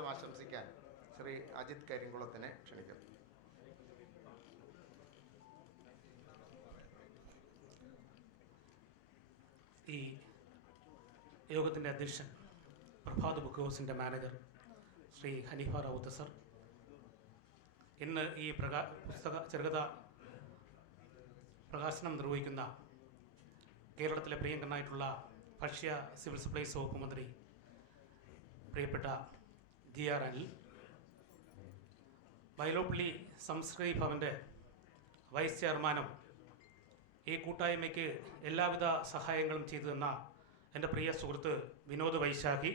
സ്വാഗതം ആശംസിക്കാൻ ശ്രീ അജിത് കരിങ്കുളത്തിനെ ക്ഷണിക്കുന്നു. ഈ യോഗത്തിൻ്റെ അധ്യക്ഷൻ പ്രഭാത് ബുക്ക് ഹൗസിൻ്റെ മാനേജർ ശ്രീ ഹനീഫ റാവുത്ത് സർ, ഇന്ന് ഈ പുസ്തക ചെറുകഥ പ്രകാശനം നിർവഹിക്കുന്ന കേരളത്തിലെ പ്രിയങ്കരനായിട്ടുള്ള ഭക്ഷ്യ സിവിൽ സപ്ലൈസ് വകുപ്പ് മന്ത്രി പ്രിയപ്പെട്ട GR അനിൽ, വയലോപ്പള്ളി സംസ്കൃതി ഭവൻ്റെ വൈസ് ചെയർമാനും ഈ കൂട്ടായ്മയ്ക്ക് എല്ലാവിധ സഹായങ്ങളും ചെയ്തു തന്ന എൻ്റെ പ്രിയ സുഹൃത്ത് വിനോദ് വൈശാഖി,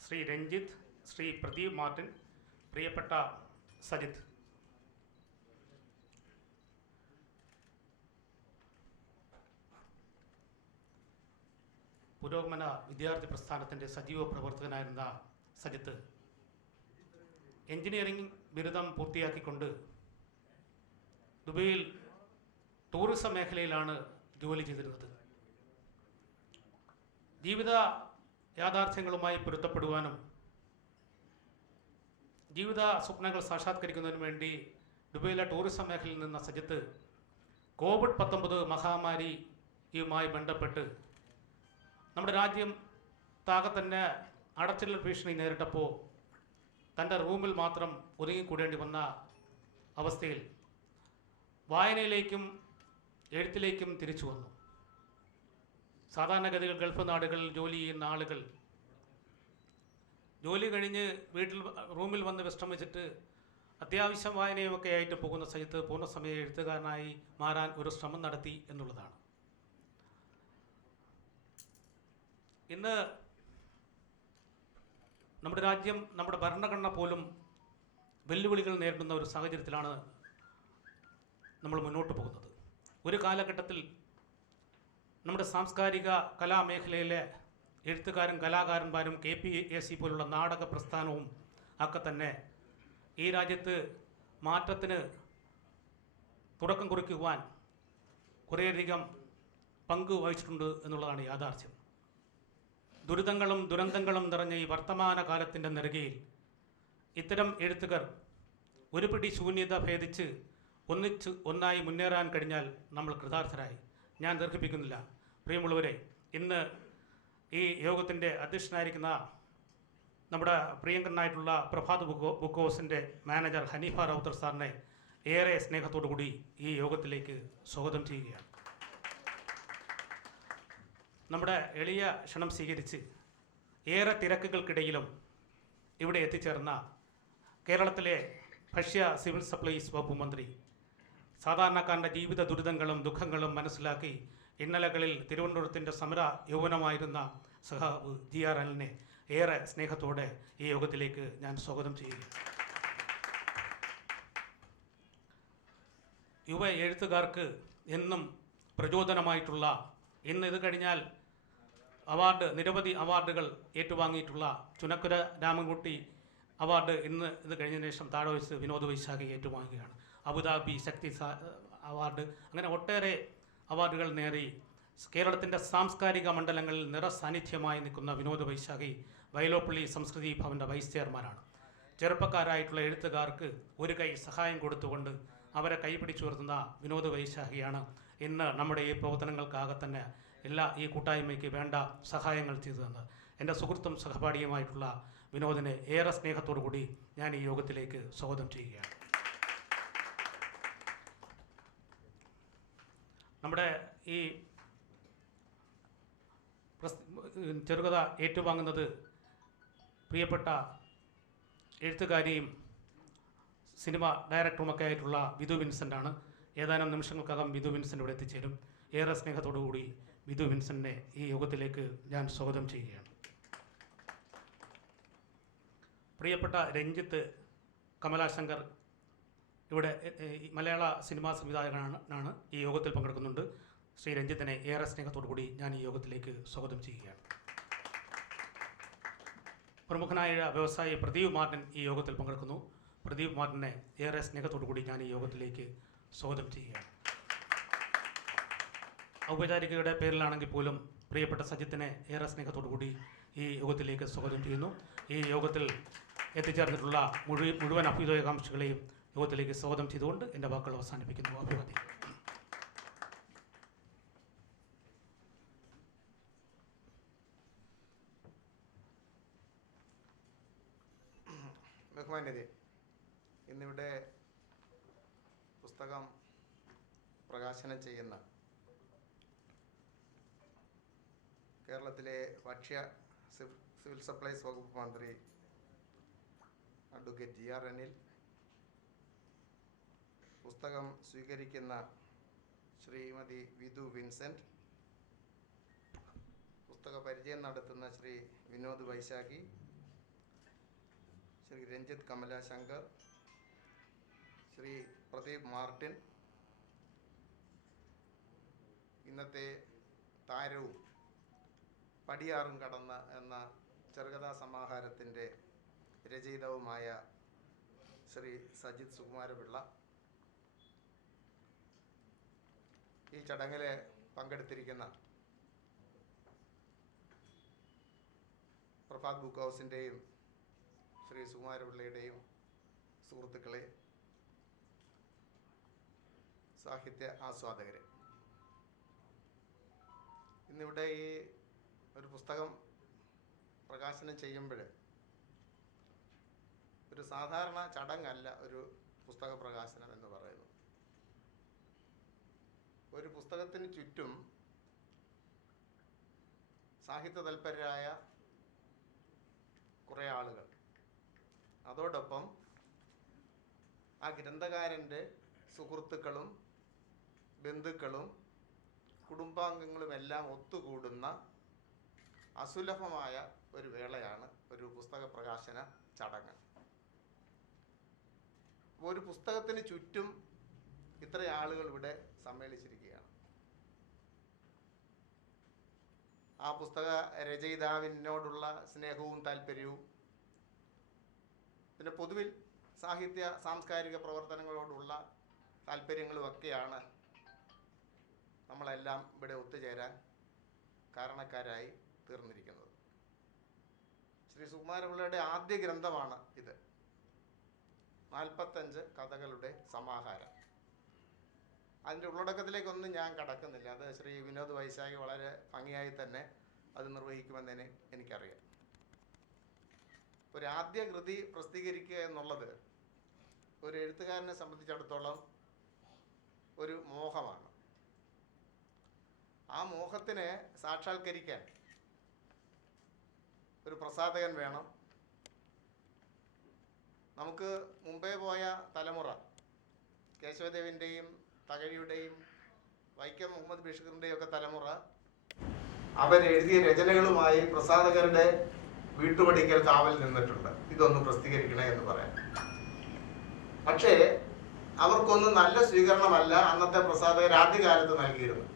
ശ്രീ രഞ്ജിത്ത്, ശ്രീ പ്രദീപ് മാർട്ടിൻ, പ്രിയപ്പെട്ട സജിത്ത്, പുരോഗമന വിദ്യാർത്ഥി പ്രസ്ഥാനത്തിൻ്റെ സജീവ പ്രവർത്തകനായിരുന്ന സജിത്ത് എഞ്ചിനീയറിംഗ് ബിരുദം പൂർത്തിയാക്കിക്കൊണ്ട് ദുബൈയിൽ ടൂറിസം മേഖലയിലാണ് ജോലി ചെയ്തിരുന്നത്. ജീവിത യാഥാർത്ഥ്യങ്ങളുമായി പൊരുത്തപ്പെടുവാനും ജീവിത സ്വപ്നങ്ങൾ സാക്ഷാത്കരിക്കുന്നതിനു വേണ്ടി ദുബൈയിലെ ടൂറിസം മേഖലയിൽ നിന്ന സജിത്ത് COVID-19 മഹാമാരിയുമായി ബന്ധപ്പെട്ട് നമ്മുടെ രാജ്യം താകെ തന്നെ അടച്ചിടൽ ഭീഷണി നേരിട്ടപ്പോൾ തൻ്റെ റൂമിൽ മാത്രം ഒതുങ്ങിക്കൂടേണ്ടി വന്ന അവസ്ഥയിൽ വായനയിലേക്കും എഴുത്തിലേക്കും തിരിച്ചു വന്നു. സാധാരണഗതികൾ ഗൾഫ് നാടുകളിൽ ജോലി ചെയ്യുന്ന ആളുകൾ ജോലി കഴിഞ്ഞ് റൂമിൽ വന്ന് വിശ്രമിച്ചിട്ട് അത്യാവശ്യം വായനയുമൊക്കെ ആയിട്ട് പോകുന്ന സജിത്ത് പൂർണ്ണസമയ എഴുത്തുകാരനായി മാറാൻ ഒരു ശ്രമം നടത്തി എന്നുള്ളതാണ്. ഇന്ന് നമ്മുടെ രാജ്യം, നമ്മുടെ ഭരണഘടന പോലും വെല്ലുവിളികൾ നേരിടുന്ന ഒരു സാഹചര്യത്തിലാണ് നമ്മൾ മുന്നോട്ട് പോകുന്നത്. ഒരു കാലഘട്ടത്തിൽ നമ്മുടെ സാംസ്കാരിക കലാമേഖലയിലെ എഴുത്തുകാരും കലാകാരന്മാരും KPAC പോലുള്ള നാടക പ്രസ്ഥാനവും ഒക്കെ തന്നെ ഈ രാജ്യത്ത് മാറ്റത്തിന് തുടക്കം കുറിക്കുവാൻ കുറേയധികം പങ്ക് വഹിച്ചിട്ടുണ്ട് എന്നുള്ളതാണ് യാഥാർത്ഥ്യം. ദുരിതങ്ങളും ദുരന്തങ്ങളും നിറഞ്ഞ ഈ വർത്തമാന കാലത്തിൻ്റെ നെറുകയിൽ ഇത്തരം എഴുത്തുകാർ ഒരു പിടി ശൂന്യത ഭേദിച്ച് ഒന്നായി മുന്നേറാൻ കഴിഞ്ഞാൽ നമ്മൾ കൃതാർത്ഥരായി. ഞാൻ ദീർഘിപ്പിക്കുന്നില്ല. പ്രിയമുള്ളവരെ, ഇന്ന് ഈ യോഗത്തിൻ്റെ അധ്യക്ഷനായിരിക്കുന്ന നമ്മുടെ പ്രിയങ്കരനായിട്ടുള്ള പ്രഭാത് ബുക്ക് ഹൗസിൻ്റെ മാനേജർ ഹനീഫ റാവുത്തർ സാറിനെ ഏറെ സ്നേഹത്തോടു കൂടി ഈ യോഗത്തിലേക്ക് സ്വാഗതം ചെയ്യുകയാണ്. നമ്മുടെ എളിയ ക്ഷണം സ്വീകരിച്ച് ഏറെ തിരക്കുകൾക്കിടയിലും ഇവിടെ എത്തിച്ചേർന്ന കേരളത്തിലെ ഭക്ഷ്യ സിവിൽ സപ്ലൈസ് വകുപ്പ് മന്ത്രി, സാധാരണക്കാരൻ്റെ ജീവിത ദുരിതങ്ങളും ദുഃഖങ്ങളും മനസ്സിലാക്കി ഇന്നലകളിൽ തിരുവനന്തപുരത്തിൻ്റെ സമര യൗവനമായിരുന്ന സഖാവ് GR അനിലിനെ ഏറെ സ്നേഹത്തോടെ ഈ യോഗത്തിലേക്ക് ഞാൻ സ്വാഗതം ചെയ്യുകയാണ്. യുവ എഴുത്തുകാർക്ക് എന്നും പ്രചോദനമായിട്ടുള്ള, ഇന്ന് ഇത് കഴിഞ്ഞാൽ നിരവധി അവാർഡുകൾ ഏറ്റുവാങ്ങിയിട്ടുള്ള ചുനക്കുര രാമൻകുട്ടി അവാർഡ് ഇന്ന് ഇത് കഴിഞ്ഞതിന് ശേഷം താഴെ വെച്ച് വിനോദ് വൈശാഖി ഏറ്റുവാങ്ങുകയാണ്. അബുദാബി ശക്തി അവാർഡ്, അങ്ങനെ ഒട്ടേറെ അവാർഡുകൾ നേടി കേരളത്തിൻ്റെ സാംസ്കാരിക മണ്ഡലങ്ങളിൽ നിറസാന്നിധ്യമായി നിൽക്കുന്ന വിനോദ് വൈശാഖി വയലോപ്പള്ളി സംസ്കൃതി ഭവൻ്റെ വൈസ് ചെയർമാനാണ്. ചെറുപ്പക്കാരായിട്ടുള്ള എഴുത്തുകാർക്ക് ഒരു കൈ സഹായം കൊടുത്തുകൊണ്ട് അവരെ കൈപിടിച്ചുയർത്തുന്ന വിനോദ് വൈശാഖിയാണ് ഇന്ന് നമ്മുടെ ഈ പ്രവർത്തനങ്ങൾക്കാകെ തന്നെ ഈ കൂട്ടായ്മയ്ക്ക് വേണ്ട സഹായങ്ങൾ ചെയ്തു തന്നത്. എൻ്റെ സുഹൃത്തും സഹപാഠിയുമായിട്ടുള്ള വിനോദിനെ ഏറെ സ്നേഹത്തോടു കൂടി ഞാൻ ഈ യോഗത്തിലേക്ക് സ്വാഗതം ചെയ്യുകയാണ്. നമ്മുടെ ഈ ചെറുകഥ ഏറ്റുവാങ്ങുന്നത് പ്രിയപ്പെട്ട എഴുത്തുകാരിയും സിനിമ ഡയറക്ടറുമൊക്കെ ആയിട്ടുള്ള വിധു വിൻസെൻ്റാണ്. ഏതാനും നിമിഷങ്ങൾക്കകം വിധു വിൻസെൻ്റ് ഇവിടെ എത്തിച്ചേരും. ഏറെ സ്നേഹത്തോടു കൂടി വിധു വിൻസെൻ്റിനെ ഈ യോഗത്തിലേക്ക് ഞാൻ സ്വാഗതം ചെയ്യുകയാണ്. പ്രിയപ്പെട്ട രഞ്ജിത്ത് കമലാശങ്കർ ഇവിടെ മലയാള സിനിമാ സംവിധായകനാണ്, ഈ യോഗത്തിൽ പങ്കെടുക്കുന്നുണ്ട്. ശ്രീ രഞ്ജിത്തിനെ ഏറെ സ്നേഹത്തോടു കൂടി ഞാൻ ഈ യോഗത്തിലേക്ക് സ്വാഗതം ചെയ്യുകയാണ്. പ്രമുഖനായ വ്യവസായി പ്രദീപ് മാർട്ടിൻ ഈ യോഗത്തിൽ പങ്കെടുക്കുന്നു. പ്രദീപ് മാർട്ടിനെ ഏറെ സ്നേഹത്തോടു കൂടി ഞാൻ ഈ യോഗത്തിലേക്ക് സ്വാഗതം ചെയ്യുകയാണ്. ഔപചാരികയുടെ പേരിലാണെങ്കിൽ പോലും പ്രിയപ്പെട്ട സജിത്തിനെ ഏറെ സ്നേഹത്തോടുകൂടി ഈ യോഗത്തിലേക്ക് സ്വാഗതം ചെയ്യുന്നു. ഈ യോഗത്തിൽ എത്തിച്ചേർന്നിട്ടുള്ള മുഴുവൻ അഭ്യുദയകാംക്ഷികളെയും യോഗത്തിലേക്ക് സ്വാഗതം ചെയ്തുകൊണ്ട് എൻ്റെ വാക്കുകൾ അവസാനിപ്പിക്കുന്നു. അഭിവാദ്യം. ബഹുമാന്യരെ, ഇന്നിവിടെ പുസ്തകം പ്രകാശനം ചെയ്യുന്ന കേരളത്തിലെ ഭക്ഷ്യ സിവിൽ സപ്ലൈസ് വകുപ്പ് മന്ത്രി അഡ്വക്കേറ്റ് GR അനിൽ, പുസ്തകം സ്വീകരിക്കുന്ന ശ്രീമതി വിധു വിൻസെൻ്റ്, പുസ്തക പരിചയം നടത്തുന്ന ശ്രീ വിനോദ് വൈശാഖി, ശ്രീ രഞ്ജിത്ത് കമലാശങ്കർ, ശ്രീ പ്രദീപ് മാർട്ടിൻ, ഇന്നത്തെ താരവും പടിയാറും കടന്ന എന്ന ചെറുകഥാ സമാഹാരത്തിൻ്റെ രചയിതാവുമായ ശ്രീ സജിത് സുകുമാരപിള്ള, ഈ ചടങ്ങിൽ പങ്കെടുത്തിരിക്കുന്ന പ്രഭാത് ബുക്ക് ഹൗസിൻ്റെയും ശ്രീ സുകുമാരപിള്ളയുടെയും സുഹൃത്തുക്കളെ, സാഹിത്യ ആസ്വാദകരെ, ഇന്നിവിടെ ഈ ഒരു പുസ്തകം പ്രകാശനം ചെയ്യുമ്പോൾ ഒരു സാധാരണ ചടങ്ങല്ല ഒരു പുസ്തക പ്രകാശനം എന്ന് പറയുന്നത്. ഒരു പുസ്തകത്തിന് ചുറ്റും സാഹിത്യ തൽപരരായ കുറേ ആളുകൾ, അതോടൊപ്പം ആ ഗ്രന്ഥകാരൻ്റെ സുഹൃത്തുക്കളും ബന്ധുക്കളും കുടുംബാംഗങ്ങളുമെല്ലാം ഒത്തുകൂടുന്ന അസുലഭമായ ഒരു വേളയാണ് ഒരു പുസ്തക പ്രകാശന ചടങ്ങ്. ഒരു പുസ്തകത്തിന് ചുറ്റും ഇത്ര ആളുകൾ ഇവിടെ സമ്മേളിച്ചിരിക്കുകയാണ്. ആ പുസ്തക രചയിതാവിനോടുള്ള സ്നേഹവും താല്പര്യവും, പിന്നെ പൊതുവിൽ സാഹിത്യ സാംസ്കാരിക പ്രവർത്തനങ്ങളോടുള്ള താല്പര്യങ്ങളുമൊക്കെയാണ് നമ്മളെല്ലാം ഇവിടെ ഒത്തുചേരാൻ കാരണക്കാരായി തീർന്നിരിക്കുന്നത്. ശ്രീ സുകുമാരപിള്ളയുടെ ആദ്യ ഗ്രന്ഥമാണ് ഇത്. 45 കഥകളുടെ സമാഹാരം. അതിൻ്റെ ഉള്ളടക്കത്തിലേക്കൊന്നും ഞാൻ കടക്കുന്നില്ല. അത് ശ്രീ വിനോദ് വൈശാഖി വളരെ ഭംഗിയായി തന്നെ അത് നിർവഹിക്കുമെന്ന് എനിക്കറിയാം. ഒരു ആദ്യ കൃതി പ്രസിദ്ധീകരിക്കുക എന്നുള്ളത് ഒരു എഴുത്തുകാരനെ സംബന്ധിച്ചിടത്തോളം ഒരു മോഹമാണ്. ആ മോഹത്തിനെ സാക്ഷാത്കരിക്കാൻ ഒരു പ്രസാധകൻ വേണം. നമുക്ക് മുമ്പേ പോയ തലമുറ, കേശവദേവിൻ്റെയും തകഴിയുടെയും വൈക്കം മുഹമ്മദ് ബഷീറിൻ്റെയും ഒക്കെ തലമുറ, അവരെഴുതിയ രചനകളുമായി പ്രസാധകരുടെ വീട്ടുപടിക്കൽ കാവൽ നിന്നിട്ടുണ്ട്, ഇതൊന്ന് പ്രസിദ്ധീകരിക്കണേ എന്ന് പറയാൻ. പക്ഷേ അവർക്കൊന്നും നല്ല സ്വീകരണമല്ല അന്നത്തെ പ്രസാധകർ ആദ്യകാലത്ത് നൽകിയിരുന്നു.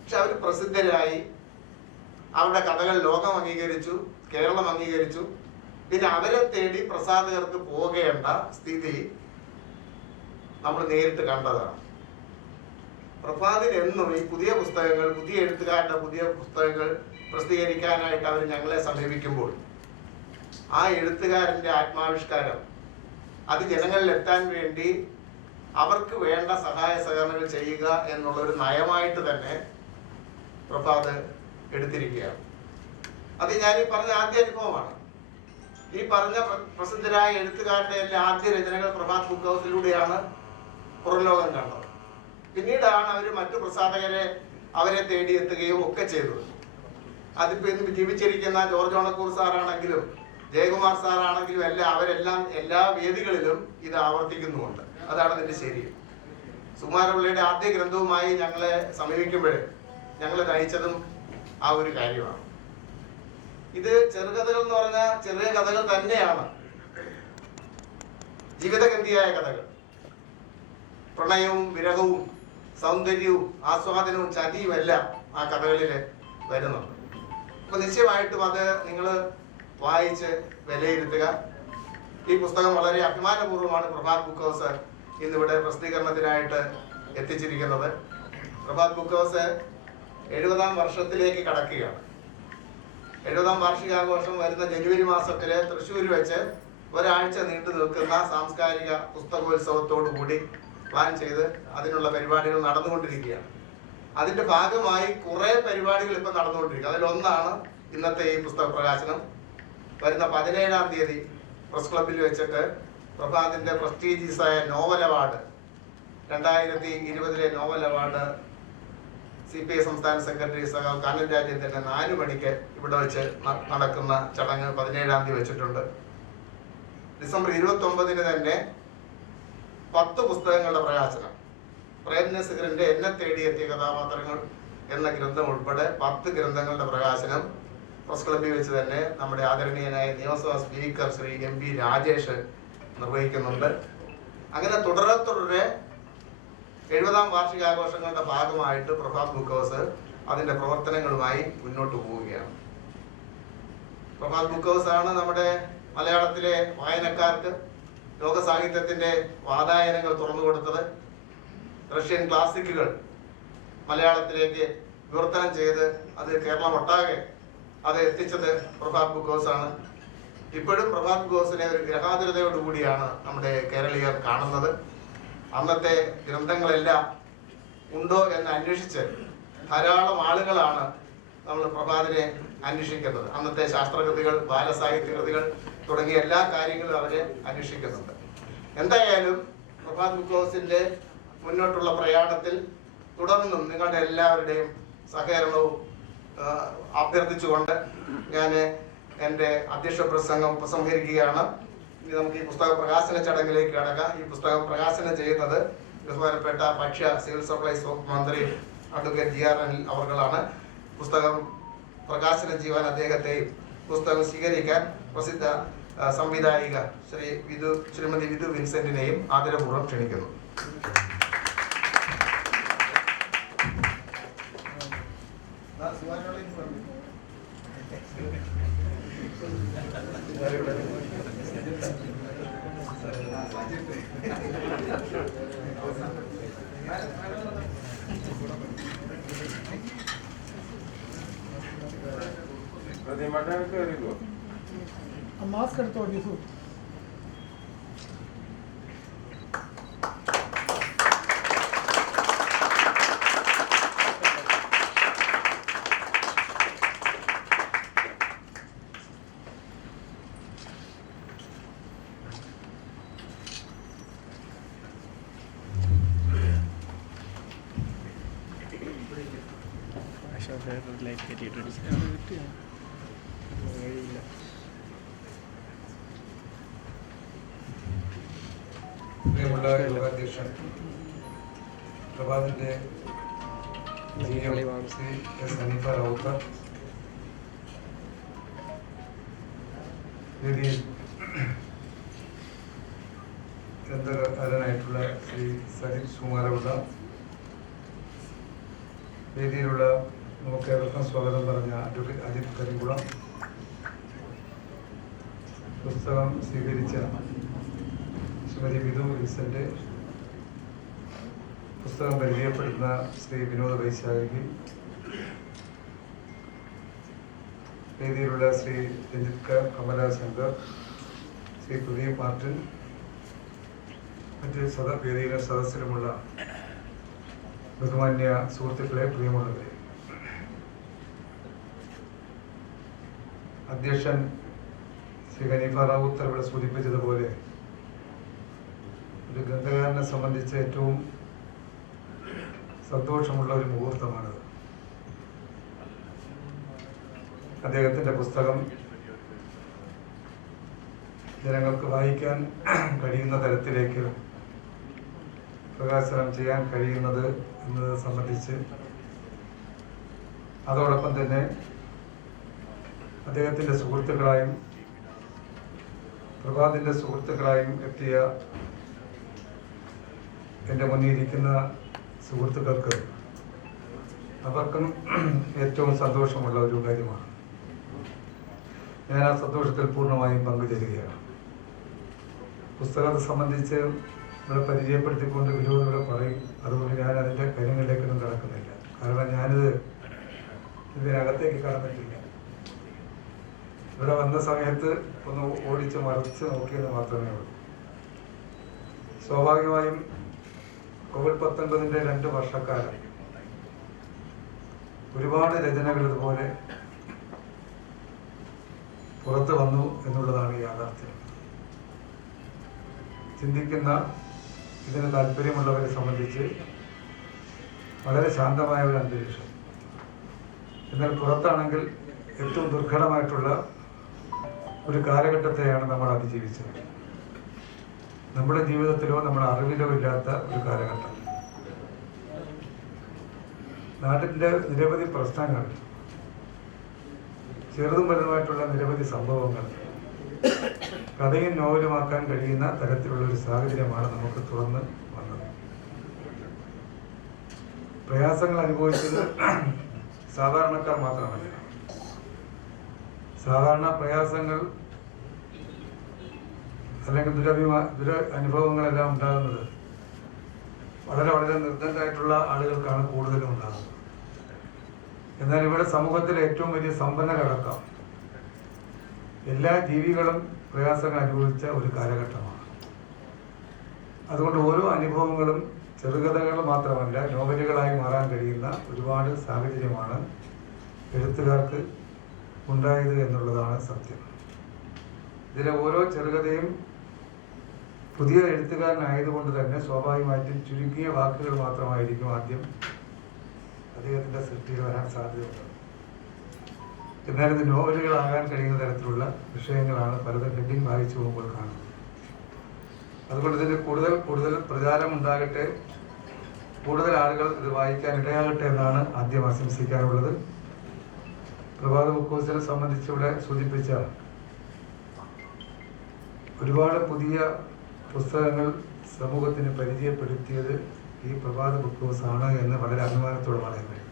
പക്ഷെ അവർ പ്രസിദ്ധരായി, അവരുടെ കഥകൾ ലോകം അംഗീകരിച്ചു, കേരളം അംഗീകരിച്ചു. പിന്നെ അവരെ തേടി പ്രസാധകർക്ക് പോകേണ്ട സ്ഥിതി നമ്മൾ നേരിട്ട് കണ്ടതാണ്. പ്രഭാതിന് എന്നും ഈ പുതിയ പുസ്തകങ്ങൾ, പുതിയ എഴുത്തുകാരുടെ പുതിയ പുസ്തകങ്ങൾ പ്രസിദ്ധീകരിക്കാനായിട്ട് അവർ ഞങ്ങളെ സമീപിക്കുമ്പോൾ ആ എഴുത്തുകാരൻ്റെ ആത്മാവിഷ്കാരം അത് ജനങ്ങളിൽ എത്താൻ വേണ്ടി അവർക്ക് വേണ്ട സഹായ സഹകരണങ്ങൾ ചെയ്യുക എന്നുള്ളൊരു നയമായിട്ട് തന്നെ പ്രഭാത് എടുത്തിരിക്കുകയാണ്. അത് ഞാനീ പറഞ്ഞ ആദ്യ അനുഭവമാണ്. ഈ പറഞ്ഞ പ്രസിദ്ധരായ എഴുത്തുകാരുടെ എല്ലാ ആദ്യ രചനകൾ പ്രഭാത് ബുക്ക് ഹൗസിലൂടെയാണ് പുറംലോകം കണ്ടത്. പിന്നീടാണ് അവർ മറ്റു പ്രസാധകരെ അവരെ തേടിയെത്തുകയും ഒക്കെ ചെയ്തത്. അതിപ്പോൾ ഇന്ന് ജീവിച്ചിരിക്കുന്ന ജോർജ് ഓണക്കൂർ സാറാണെങ്കിലും ജയകുമാർ സാറാണെങ്കിലും അവരെല്ലാം എല്ലാ വേദികളിലും ഇത് ആവർത്തിക്കുന്നുമുണ്ട്. അതാണ് ഇതിൻ്റെ ശരി. സുകുമാരപിള്ളയുടെ ആദ്യ ഗ്രന്ഥവുമായി ഞങ്ങളെ സമീപിക്കുമ്പോൾ ഞങ്ങൾ നയിച്ചതും ആ ഒരു കാര്യമാണ്. ഇത് ചെറുകഥകൾ എന്ന് പറഞ്ഞാൽ ചെറിയ കഥകൾ തന്നെയാണ്, ജീവിതഗന്ധിയായ കഥകൾ. പ്രണയവും വിരഹവും സൗന്ദര്യവും ആസ്വാദനവും ചതിയും എല്ലാം ആ കഥകളിൽ വരുന്നുണ്ട്. അപ്പൊ നിശ്ചയമായിട്ടും അത് നിങ്ങൾ വായിച്ച് വിലയിരുത്തുക. ഈ പുസ്തകം വളരെ അഭിമാനപൂർവ്വമാണ് പ്രഭാത് ബുക്ക് ഹൗസ് ഇന്നിവിടെ പ്രസിദ്ധീകരണത്തിനായിട്ട് എത്തിച്ചിരിക്കുന്നത്. പ്രഭാത് ബുക്ക് ഹൗസ് 70ാം വർഷത്തിലേക്ക് കടക്കുകയാണ്. 70ാം വാർഷികാഘോഷം വരുന്ന ജനുവരി മാസത്തില് തൃശ്ശൂർ വെച്ച് ഒരാഴ്ച നീണ്ടു നിൽക്കുന്ന സാംസ്കാരിക പുസ്തകോത്സവത്തോടു കൂടി പ്ലാൻ ചെയ്ത് അതിനുള്ള പരിപാടികൾ നടന്നുകൊണ്ടിരിക്കുകയാണ്. അതിന്റെ ഭാഗമായി കുറെ പരിപാടികൾ ഇപ്പൊ നടന്നുകൊണ്ടിരിക്കുക. അതിലൊന്നാണ് ഇന്നത്തെ ഈ പുസ്തക പ്രകാശനം. വരുന്ന 17-ാം തീയതി പ്രസ് ക്ലബിൽ വെച്ചിട്ട് പ്രഭാതിന്റെ പ്രസ്റ്റീജിയസായ novel award 2020 novel award CPI സംസ്ഥാന സെക്രട്ടറി സഖാവ് കാനൻ രാജേന്ദ്രന് 4 മണിക്ക് ഇവിടെ വെച്ച് നടക്കുന്ന ചടങ്ങ് 17-ാം തീയതി വെച്ചിട്ടുണ്ട്. ഡിസംബർ 29 തന്നെ 10 പുസ്തകങ്ങളുടെ പ്രകാശനം. പ്രേം നസീറിന്റെ എന്നെ തേടിയെത്തിയ കഥാപാത്രങ്ങൾ എന്ന ഗ്രന്ഥം ഉൾപ്പെടെ 10 ഗ്രന്ഥങ്ങളുടെ പ്രകാശനം പ്രസ് ക്ലബിൽ വെച്ച് തന്നെ നമ്മുടെ ആദരണീയനായ നിയമസഭാ സ്പീക്കർ ശ്രീ MP രാജേഷ് നിർവഹിക്കുന്നുണ്ട്. അങ്ങനെ തുടരെ 70ാം വാർഷികാഘോഷങ്ങളുടെ ഭാഗമായിട്ട് പ്രഭാത് ബുക്ക് ഹൗസ് അതിന്റെ പ്രവർത്തനങ്ങളുമായി മുന്നോട്ട് പോവുകയാണ്. പ്രഭാത് ബുക്ക് ഹൗസ് ആണ് നമ്മുടെ മലയാളത്തിലെ വായനക്കാർക്ക് ലോക സാഹിത്യത്തിന്റെ വാതായനങ്ങൾ തുറന്നു കൊടുത്തത്. റഷ്യൻ ക്ലാസിക്കുകൾ മലയാളത്തിലേക്ക് വിവർത്തനം ചെയ്ത് അത് കേരളം ഒട്ടാകെ അത് എത്തിച്ചത് പ്രഭാത് ബുക്ക് ഹൗസ് ആണ്. ഇപ്പോഴും പ്രഭാത് ബുക്ക് ഹൗസിനെ ഒരു ഗ്രഹാതുരതയോടുകൂടിയാണ് നമ്മുടെ കേരളീയർ കാണുന്നത്. അന്നത്തെ ഗ്രന്ഥങ്ങളെല്ലാം ഉണ്ടോ എന്ന് അന്വേഷിച്ച് ധാരാളം ആളുകളാണ് നമ്മൾ പ്രഭാതിനെ അന്വേഷിക്കുന്നത്. അന്നത്തെ ശാസ്ത്രകൃതികൾ, ബാലസാഹിത്യ കൃതികൾ തുടങ്ങിയ എല്ലാ കാര്യങ്ങളും അവരെ അന്വേഷിക്കുന്നുണ്ട്. എന്തായാലും പ്രഭാത് ബുക്ക് ഹൗസിന്റെ മുന്നോട്ടുള്ള പ്രയാണത്തിൽ തുടർന്നും നിങ്ങളുടെ എല്ലാവരുടെയും സഹകരണവും അഭ്യർത്ഥിച്ചുകൊണ്ട് ഞാൻ എൻ്റെ അധ്യക്ഷ പ്രസംഗം ഉപസംഹരിക്കുകയാണ്. ഇനി നമുക്ക് ഈ പുസ്തക പ്രകാശന ചടങ്ങിലേക്ക് കടക്കാം. ഈ പുസ്തകം പ്രകാശനം ചെയ്യുന്നത് ബഹുമാനപ്പെട്ട ഭക്ഷ്യ സിവിൽ സപ്ലൈസ് വകുപ്പ് മന്ത്രി അഡ്വക്കേറ്റ് GR അനിൽ അവർകളാണ്. പുസ്തകം പ്രകാശനം ചെയ്യുവാൻ അദ്ദേഹത്തെയും പുസ്തകം സ്വീകരിക്കാൻ പ്രസിദ്ധ സംവിധായിക ശ്രീമതി വിധു വിൻസെന്റിനെയും ആദരപൂർവ്വം ക്ഷണിക്കുന്നു. मास्क करतो दिसू लाइट പ്രിയമുള്ള യോഗാധ്യക്ഷൻ പ്രഭാതിന്റെ ശ്രീ S. ഹനീഫ റാവുത്തർ, വേദിയിൽ ഗ്രന്ഥകാരനായിട്ടുള്ള ശ്രീ സരിത് സുമാരവിള, വേദിയിലുള്ള നമുക്ക് ഏവർക്കും സ്വാഗതം പറഞ്ഞ അഡ്വക്കേറ്റ് അജിത് കരികുളം, പുസ്തകം സ്വീകരിച്ച ശ്രീമതി വിധു വിൻസെന്റ്, പുസ്തകം പരിചയപ്പെടുത്തുന്ന ശ്രീ വിനോദ വൈശാഖി, വേദിയിലുള്ള ശ്രീ രഞ്ജിത്ത് കമല ശങ്കർ, ശ്രീ പ്രദീപ് മാർട്ടിൻ, മറ്റ് വേദിയിലെ സദസ്സിലുമുള്ള ബഹുമാന്യ സുഹൃത്തുക്കളെ, പ്രിയമുള്ളവരെ, അധ്യക്ഷൻ ശ്രീ ഹനീഫ റാവുത്തർ ഇവിടെ സൂചിപ്പിച്ചതുപോലെ ഒരു ഗ്രന്ഥകാരനെ സംബന്ധിച്ച് ഏറ്റവും സന്തോഷമുള്ള ഒരു മുഹൂർത്തമാണത്. അദ്ദേഹത്തിൻ്റെ പുസ്തകം ജനങ്ങൾക്ക് വായിക്കാൻ കഴിയുന്ന തരത്തിലേക്ക് പ്രകാശനം ചെയ്യാൻ കഴിയുന്നത് എന്നത് സംബന്ധിച്ച്, അതോടൊപ്പം തന്നെ അദ്ദേഹത്തിൻ്റെ സുഹൃത്തുക്കളായും പ്രഭാതിൻ്റെ സുഹൃത്തുക്കളായും എത്തിയ എൻ്റെ മുന്നിലിരിക്കുന്ന സുഹൃത്തുക്കൾക്ക് അവർക്കും ഏറ്റവും സന്തോഷമുള്ള ഒരു കാര്യമാണ്. ഞാൻ ആ സന്തോഷത്തിൽ പൂർണ്ണമായും പങ്കുചേരുകയാണ്. പുസ്തകത്തെ സംബന്ധിച്ച് ഇവിടെ പരിചയപ്പെടുത്തിക്കൊണ്ട് വിരോധികളെ പറയും. അതുകൊണ്ട് ഞാൻ അതിൻ്റെ കാര്യങ്ങളിലേക്കൊന്നും കടക്കുന്നില്ല. കാരണം ഞാനിത് ഇതിനകത്തേക്ക് കടന്നിട്ടില്ല. ഇവിടെ വന്ന സമയത്ത് ഒന്ന് ഓടിച്ച് മറിച്ച് നോക്കിയെന്ന് മാത്രമേ ഉള്ളൂ. സ്വാഭാവികമായും കോവിഡ്-19 2 വർഷക്കാലം ഒരുപാട് രചനകൾ ഇതുപോലെ പുറത്തു വന്നു എന്നുള്ളതാണ് യാഥാർത്ഥ്യം. ചിന്തിക്കുന്ന, ഇതിന് താല്പര്യമുള്ളവരെ സംബന്ധിച്ച് വളരെ ശാന്തമായ ഒരു അന്തരീക്ഷം. എന്നാൽ പുറത്താണെങ്കിൽ ഏറ്റവും ദുർഘടമായിട്ടുള്ള ഒരു കാലഘട്ടത്തെയാണ് നമ്മൾ അതിജീവിച്ചത്. നമ്മുടെ ജീവിതത്തിലോ നമ്മുടെ അറിവിലോ ഇല്ലാത്ത ഒരു കാലഘട്ടം. നാട്ടിൻ്റെ നിരവധി പ്രശ്നങ്ങൾ, ചെറുതും വലുതുമായിട്ടുള്ള നിരവധി സംഭവങ്ങൾ കഥയും നോവലുമാക്കാൻ കഴിയുന്ന തരത്തിലുള്ള ഒരു സാഹചര്യമാണ് നമുക്ക് തുറന്ന് വന്നത്. പ്രയാസങ്ങൾ അനുഭവിച്ചത് സാധാരണക്കാർ മാത്രമല്ല. സാധാരണ പ്രയാസങ്ങൾ അല്ലെങ്കിൽ അനുഭവങ്ങളെല്ലാം ഉണ്ടാകുന്നത് വളരെ വളരെ നിർദ്ധനരായിട്ടുള്ള ആളുകൾക്കാണ് കൂടുതലും ഉണ്ടാകുന്നത്. എന്നാൽ ഇവിടെ സമൂഹത്തിലെ ഏറ്റവും വലിയ സമ്പന്നരടക്കം എല്ലാ ജീവികളും പ്രയാസങ്ങൾ അനുഭവിച്ച ഒരു കാലഘട്ടമാണ്. അതുകൊണ്ട് ഓരോ അനുഭവങ്ങളും ചെറുകഥകൾ മാത്രമല്ല, നോവലുകളായി മാറാൻ കഴിയുന്ന ഒരുപാട് സാഹചര്യമാണ് എഴുത്തുകാർക്ക് ഉണ്ടായത് എന്നുള്ളതാണ് സത്യം. ഇതിലെ ഓരോ ചെറുകഥയും പുതിയ എഴുത്തുകാരനായതുകൊണ്ട് തന്നെ സ്വാഭാവികമായിട്ടും ചുരുങ്ങിയ വാക്കുകൾ മാത്രമായിരിക്കും ആദ്യം അദ്ദേഹത്തിൻ്റെ സൃഷ്ടിയിൽ വരാൻ സാധ്യതയുള്ളത്. എന്നാൽ ഇത് നോവലുകളാകാൻ കഴിയുന്ന തരത്തിലുള്ള വിഷയങ്ങളാണ് പലതും ഹെഡിങ് വായിച്ചു പോകുമ്പോൾ കാണുന്നത്. അതുകൊണ്ട് ഇതിന് കൂടുതൽ പ്രചാരം ഉണ്ടാകട്ടെ, കൂടുതൽ ആളുകൾ ഇത് വായിക്കാൻ ഇടയാകട്ടെ എന്നാണ് ആദ്യം ആശംസിക്കാനുള്ളത്. പ്രഭാത ബുക്ക് ഹൗസിനെ സംബന്ധിച്ച് ഇവിടെ സൂചിപ്പിച്ച ഒരുപാട് പുതിയ പുസ്തകങ്ങൾ സമൂഹത്തിന് പരിചയപ്പെടുത്തിയത് ഈ പ്രഭാത ബുക്ക് ഹൗസ് ആണ് എന്ന് വളരെ അഭിമാനത്തോടെ പറയാൻ കഴിയും.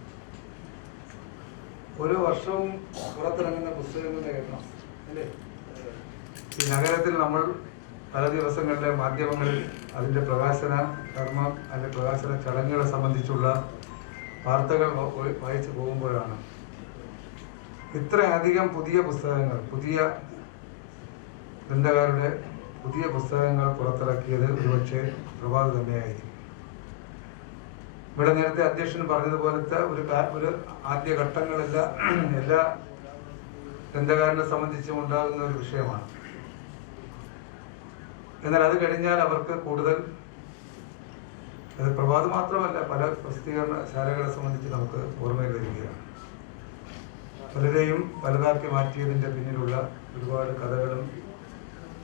ഓരോ വർഷവും പുറത്തിറങ്ങുന്ന പുസ്തകങ്ങളുടെ എണ്ണം അല്ലേ? ഈ നഗരത്തിൽ നമ്മൾ പല ദിവസങ്ങളിലെ മാധ്യമങ്ങളിൽ അതിൻ്റെ പ്രകാശന കർമ്മം അല്ലെങ്കിൽ പ്രകാശന ചടങ്ങുകളെ സംബന്ധിച്ചുള്ള വാർത്തകൾ വായിച്ചു പോകുമ്പോഴാണ് ഇത്രയധികം പുതിയ പുസ്തകങ്ങൾ, പുതിയ ഗ്രന്ഥകാരുടെ പുതിയ പുസ്തകങ്ങൾ പുറത്തിറക്കിയത് ഒരുപക്ഷെ പ്രഭാത് തന്നെയായിരിക്കും. ഇവിടെ നേരത്തെ അധ്യക്ഷൻ പറഞ്ഞതുപോലത്തെ ഒരു ആദ്യ ഘട്ടങ്ങളെല്ലാം എല്ലാ ഗ്രന്ഥകാരനെ സംബന്ധിച്ചും ഉണ്ടാകുന്ന ഒരു വിഷയമാണ്. എന്നാൽ അത് കഴിഞ്ഞാൽ അവർക്ക് കൂടുതൽ, അത് പ്രഭാത് മാത്രമല്ല, പല പ്രസിദ്ധീകരണശാലകളെ സംബന്ധിച്ച് നമുക്ക് ഓർമ്മയിൽ വരികയാണ്. പലരെയും വലുതാക്കി മാറ്റിയതിൻ്റെ പിന്നിലുള്ള ഒരുപാട് കഥകളും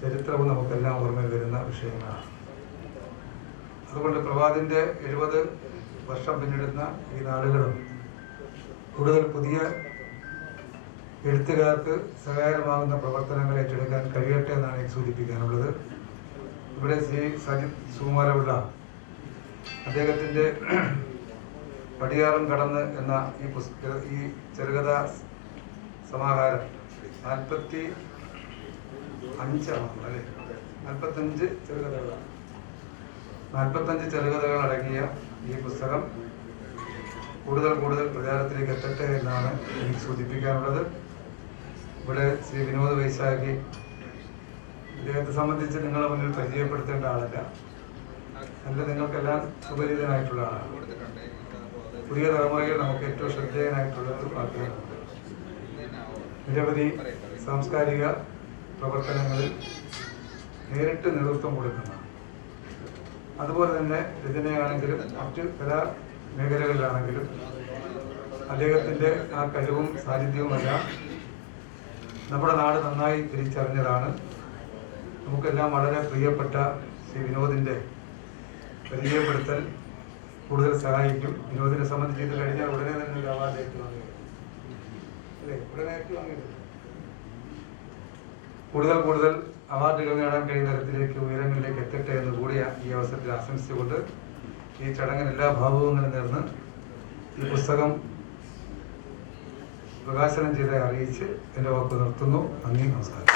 ചരിത്രവും നമുക്കെല്ലാം ഓർമ്മയിൽ വരുന്ന വിഷയങ്ങളാണ്. അതുകൊണ്ട് പ്രഭാതിൻ്റെ 70 വർഷം പിന്നിടുന്ന ഈ നാളുകളും കൂടുതൽ പുതിയ എഴുത്തുകാർക്ക് സഹായകമാകുന്ന പ്രവർത്തനങ്ങൾ ഏറ്റെടുക്കാൻ കഴിയട്ടെ എന്നാണ് എനിക്ക് സൂചിപ്പിക്കാനുള്ളത്. ഇവിടെ ശ്രീ സജിത് സുകുമാരപിള്ള അദ്ദേഹത്തിൻ്റെ പടിയാറും കടന്ന് എന്ന ഈ ചെറുകഥാ സമാഹാരം 45 ചെറുകഥകളാണ്. 45 ചെറുകഥകൾ അടങ്ങിയ ഈ പുസ്തകം കൂടുതൽ പ്രചാരത്തിലേക്ക് എത്തട്ടെ എന്നാണ് എനിക്ക് സൂചിപ്പിക്കാനുള്ളത്. ഇവിടെ ശ്രീ വിനോദ് വൈശാഖി, ഇദ്ദേഹത്തെ സംബന്ധിച്ച് നിങ്ങളെ മുന്നിൽ പരിചയപ്പെടുത്തേണ്ട ആളല്ല, അല്ല, നിങ്ങൾക്കെല്ലാം സുപരിചിതനായിട്ടുള്ള ആളാണ്. പുതിയ തലമുറയിൽ നമുക്ക് ഏറ്റവും ശ്രദ്ധേയനായിട്ടുള്ള ഒരു പാർട്ടിയാണ്. നിരവധി സാംസ്കാരിക പ്രവർത്തനങ്ങളിൽ നേരിട്ട് നേതൃത്വം കൊടുക്കുന്നതാണ്. അതുപോലെ തന്നെ രചനയാണെങ്കിലും മറ്റ് കലാ മേഖലകളിലാണെങ്കിലും അദ്ദേഹത്തിൻ്റെ ആ കഴിവും സാന്നിധ്യവുമെല്ലാം നമ്മുടെ നാട് നന്നായി തിരിച്ചറിഞ്ഞതാണ്. നമുക്കെല്ലാം വളരെ പ്രിയപ്പെട്ട ശ്രീ വിനോദിൻ്റെ പരിചയപ്പെടുത്തൽ കൂടുതൽ സഹായിക്കും. വിനോദിനെ സംബന്ധിച്ച് ഇത് കഴിഞ്ഞാൽ ഉടനെ തന്നെ ഒരു അവാർഡ് ഏറ്റുവാങ്ങുക അല്ലേ? ഉടനെ ഏറ്റുവാങ്ങിയത് കൂടുതൽ അവാർഡുകൾ നേടാൻ കഴിയുന്ന തരത്തിലേക്ക് ഉയരങ്ങളിലേക്ക് എത്തട്ടെ എന്ന് കൂടി ഈ അവസരത്തിൽ ആശംസിച്ചുകൊണ്ട് ഈ ചടങ്ങിന് എല്ലാ ഭാവങ്ങളും നേർന്ന് ഈ പുസ്തകം പ്രകാശനം ചെയ്ത് അറിയിച്ച് എൻ്റെ വാക്ക് നിർത്തുന്നു. നന്ദി, നമസ്കാരം.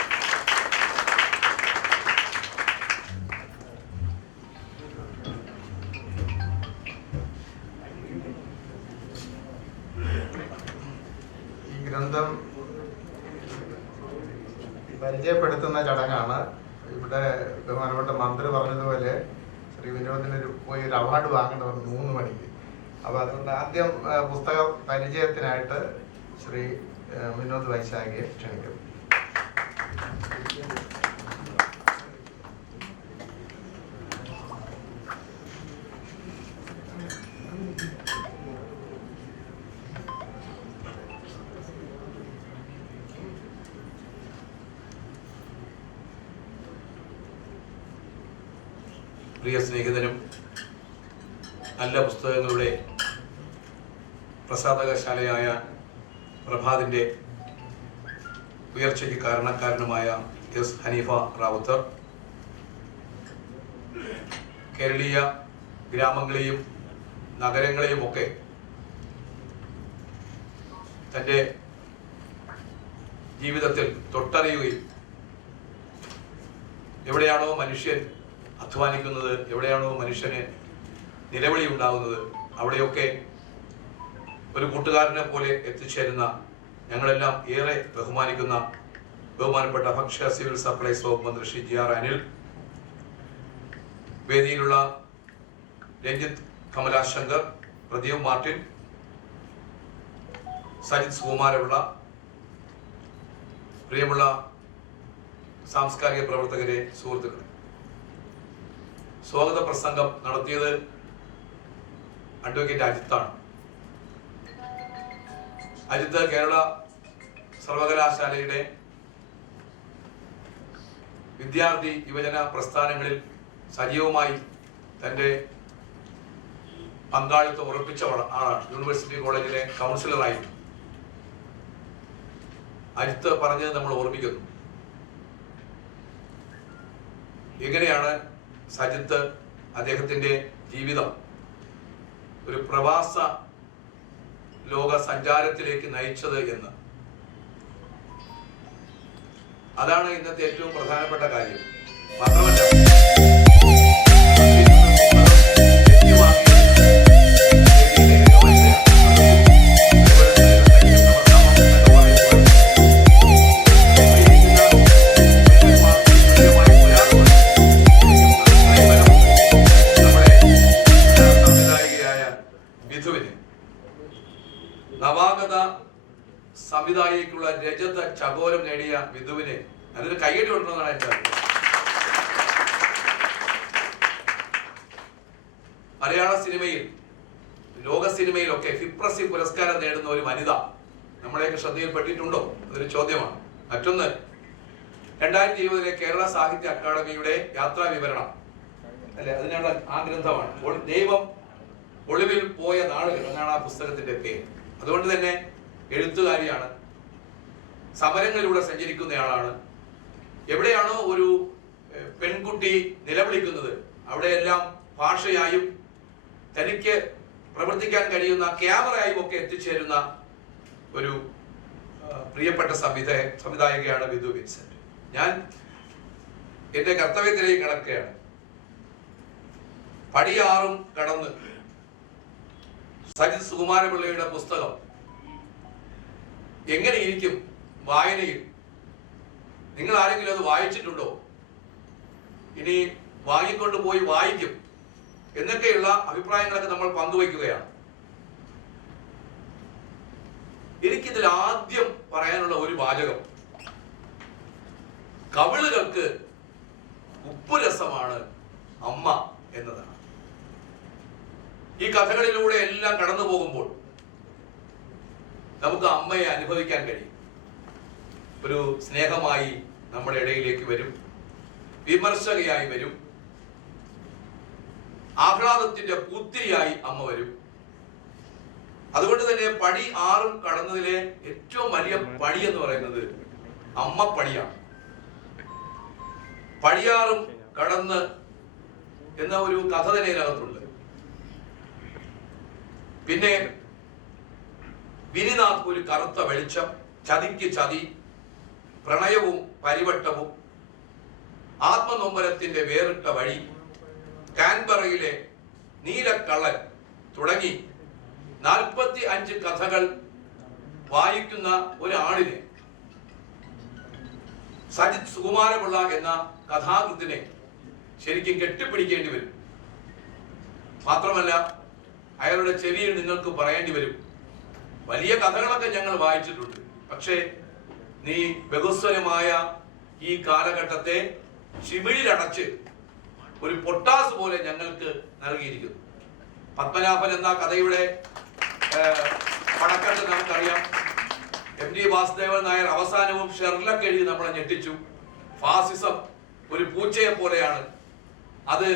ഈ ഗ്രന്ഥം പരിചയപ്പെടുത്തുന്ന ചടങ്ങാണ്. ഇവിടെ ബഹുമാനപ്പെട്ട മന്ത്രി പറഞ്ഞതുപോലെ ശ്രീ വിനോദിനൊരു പോയി ഒരു അവാർഡ് വാങ്ങേണ്ടതുണ്ട് 3 മണിക്ക്. അപ്പോൾ അതുകൊണ്ട് ആദ്യം പുസ്തക പരിചയത്തിനായിട്ട് ശ്രീ വിനോദ് വൈശാഖിയെ ക്ഷണിക്കും. പ്രിയ സ്നേഹിതനും നല്ല പുസ്തകങ്ങളുടെ പ്രസാധകശാലയായ പ്രഭാതിൻ്റെ ഉയർച്ചയ്ക്ക് കാരണക്കാരനുമായ എസ് ഹനീഫ റാവുത്തർ, കേരളീയ ഗ്രാമങ്ങളെയും നഗരങ്ങളെയുമൊക്കെ തൻ്റെ ജീവിതത്തിൽ തൊട്ടറിയുകയും എവിടെയാണോ മനുഷ്യൻ അധ്വാനിക്കുന്നത്, എവിടെയാണോ മനുഷ്യന് നിലവിളി ഉണ്ടാകുന്നത്, അവിടെയൊക്കെ ഒരു കൂട്ടുകാരനെ പോലെ എത്തിച്ചേരുന്ന ഞങ്ങളെല്ലാം ഏറെ ബഹുമാനിക്കുന്ന ബഹുമാനപ്പെട്ട ഭക്ഷ്യ സിവിൽ സപ്ലൈസ് വകുപ്പ് മന്ത്രി ശ്രീ ജി ആർ അനിൽ, വേദിയിലുള്ള രഞ്ജിത്ത് കമലാശങ്കർ, പ്രദീപ് മാർട്ടിൻ, സജിത് സുകുമാരപിള്ള, പ്രിയമുള്ള സാംസ്കാരിക പ്രവർത്തകരെ, സുഹൃത്തുക്കളെ, സ്വാഗത പ്രസംഗം നടത്തിയത് അഡ്വക്കേറ്റ് അജിത്താണ്. അജിത്ത് കേരള സർവകലാശാലയുടെ വിദ്യാർത്ഥി യുവജന പ്രസ്ഥാനങ്ങളിൽ സജീവമായി തൻ്റെ പങ്കാളിത്തം ഉറപ്പിച്ച ആളാണ്. യൂണിവേഴ്സിറ്റി കോളേജിലെ കൗൺസിലറായി അജിത്ത് പറഞ്ഞത് നമ്മൾ ഓർമ്മിക്കുന്നു. എങ്ങനെയാണ് സജിത്ത് അദ്ദേഹത്തിൻ്റെ ജീവിതം ഒരു പ്രവാസ ലോക സഞ്ചാരത്തിലേക്ക് നയിച്ചത് എന്ന്. അതാണ് ഇന്നത്തെ ഏറ്റവും പ്രധാനപ്പെട്ട കാര്യം. മാത്രമല്ല നവാഗത സംവിധായകയ്ക്കുള്ള രജത ചകോരം നേടിയ വിധുവിന് അതിന് കയ്യടി കൊടുക്കണമെന്നാണ് എൻ്റെ അഭിപ്രായം. മലയാള സിനിമയിൽ, ലോക സിനിമയിലൊക്കെ ഫിപ്രസി പുരസ്കാരം നേടുന്ന ഒരു വനിത നമ്മളെയൊക്കെ ശ്രദ്ധയിൽപ്പെട്ടിട്ടുണ്ടോ? അതൊരു ചോദ്യമാണ്. മറ്റൊന്ന്, 2020 കേരള സാഹിത്യ അക്കാദമിയുടെ യാത്രാ വിവരണം അല്ലെ, അതിനുള്ള ആ ഗ്രന്ഥമാണ് ദൈവം ഒളിവിൽ പോയ നാളുകൾ എന്നാണ് ആ പുസ്തകത്തിന്റെ പേര്. അതുകൊണ്ട് തന്നെ എഴുത്തുകാരിയാണ്, സമരങ്ങളിലൂടെ സഞ്ചരിക്കുന്നയാളാണ്. എവിടെയാണോ ഒരു പെൺകുട്ടി നിലവിളിക്കുന്നത് അവിടെയെല്ലാം ഭാഷയായും തനിക്ക് പ്രവർത്തിക്കാൻ ക്യാമറയായും ഒക്കെ എത്തിച്ചേരുന്ന ഒരു പ്രിയപ്പെട്ട സംവിധായകയാണ് വിധു വിൻസെന്റ്. ഞാൻ എന്റെ കർത്തവ്യത്തിലേക്ക് കിടക്കുകയാണ്. പടിയാറും കടന്ന് സജിത് സുകുമാരപിള്ളയുടെ പുസ്തകം എങ്ങനെയിരിക്കും വായനയിൽ? നിങ്ങൾ ആരെങ്കിലും അത് വായിച്ചിട്ടുണ്ടോ? ഇനി വാങ്ങിക്കൊണ്ട് പോയി വായിക്കും എന്നൊക്കെയുള്ള അഭിപ്രായങ്ങളൊക്കെ നമ്മൾ പങ്കുവയ്ക്കുകയാണ്. എനിക്കിതിൽ ആദ്യം പറയാനുള്ള ഒരു വാചകം, കവിളുകൾക്ക് ഉപ്പുരസമാണ് അമ്മ എന്നതാണ്. ഈ കഥകളിലൂടെ എല്ലാം കടന്നു പോകുമ്പോൾ നമുക്ക് അമ്മയെ അനുഭവിക്കാൻ കഴിയും. ഒരു സ്നേഹമായി നമ്മുടെ ഇടയിലേക്ക് വരും, വിമർശകയായി വരും, ആഹ്ലാദത്തിന്റെ പൂത്തിരിയായി അമ്മ വരും. അതുകൊണ്ട് തന്നെ പടി 6 കടന്നതിലെ ഏറ്റവും വലിയ പടി എന്ന് പറയുന്നത് അമ്മ പടിയാണ്. പടിയാറും കടന്ന് എന്ന ഒരു കഥ തന്നെ ഇതിനകത്തുണ്ട്. പിന്നെ വിനിനാഥ് ഒരു കറുത്ത വെളിച്ചം, ചതിക്ക് ചതി, പ്രണയവും പരിവട്ടവും, ആത്മനൊമ്പരത്തിന്റെ വേറിട്ട വഴി, കാൻബറയിലെ നീലക്കള്ളൻ തുടങ്ങി 45 കഥകൾ വായിക്കുന്ന ഒരാളിനെ സജിത് സുകുമാരപിള്ള എന്ന കഥാകൃത്തിനെ ശരിക്കും കെട്ടിപ്പിടിക്കേണ്ടി വരും. മാത്രമല്ല അയാളുടെ ചെവിയിൽ നിങ്ങൾക്ക് പറയേണ്ടി വരും, വലിയ കഥകളൊക്കെ ഞങ്ങൾ വായിച്ചിട്ടുണ്ട്, പക്ഷേ നീ ബഹുസ്വരമായ ഈ കാലഘട്ടത്തെ ചിമിഴിലടച്ച് ഒരു പൊട്ടാസ് പോലെ ഞങ്ങൾക്ക് നൽകിയിരിക്കുന്നു. പത്മനാഭൻ എന്ന കഥയുടെ പടക്കട്ട് നമുക്കറിയാം. MT വാസുദേവൻ നായർ അവസാനവും ഷെർലക്ക് എഴുതി നമ്മളെ ഞെട്ടിച്ചു. ഫാസിസം ഒരു പൂച്ചയെ പോലെയാണ്, അത്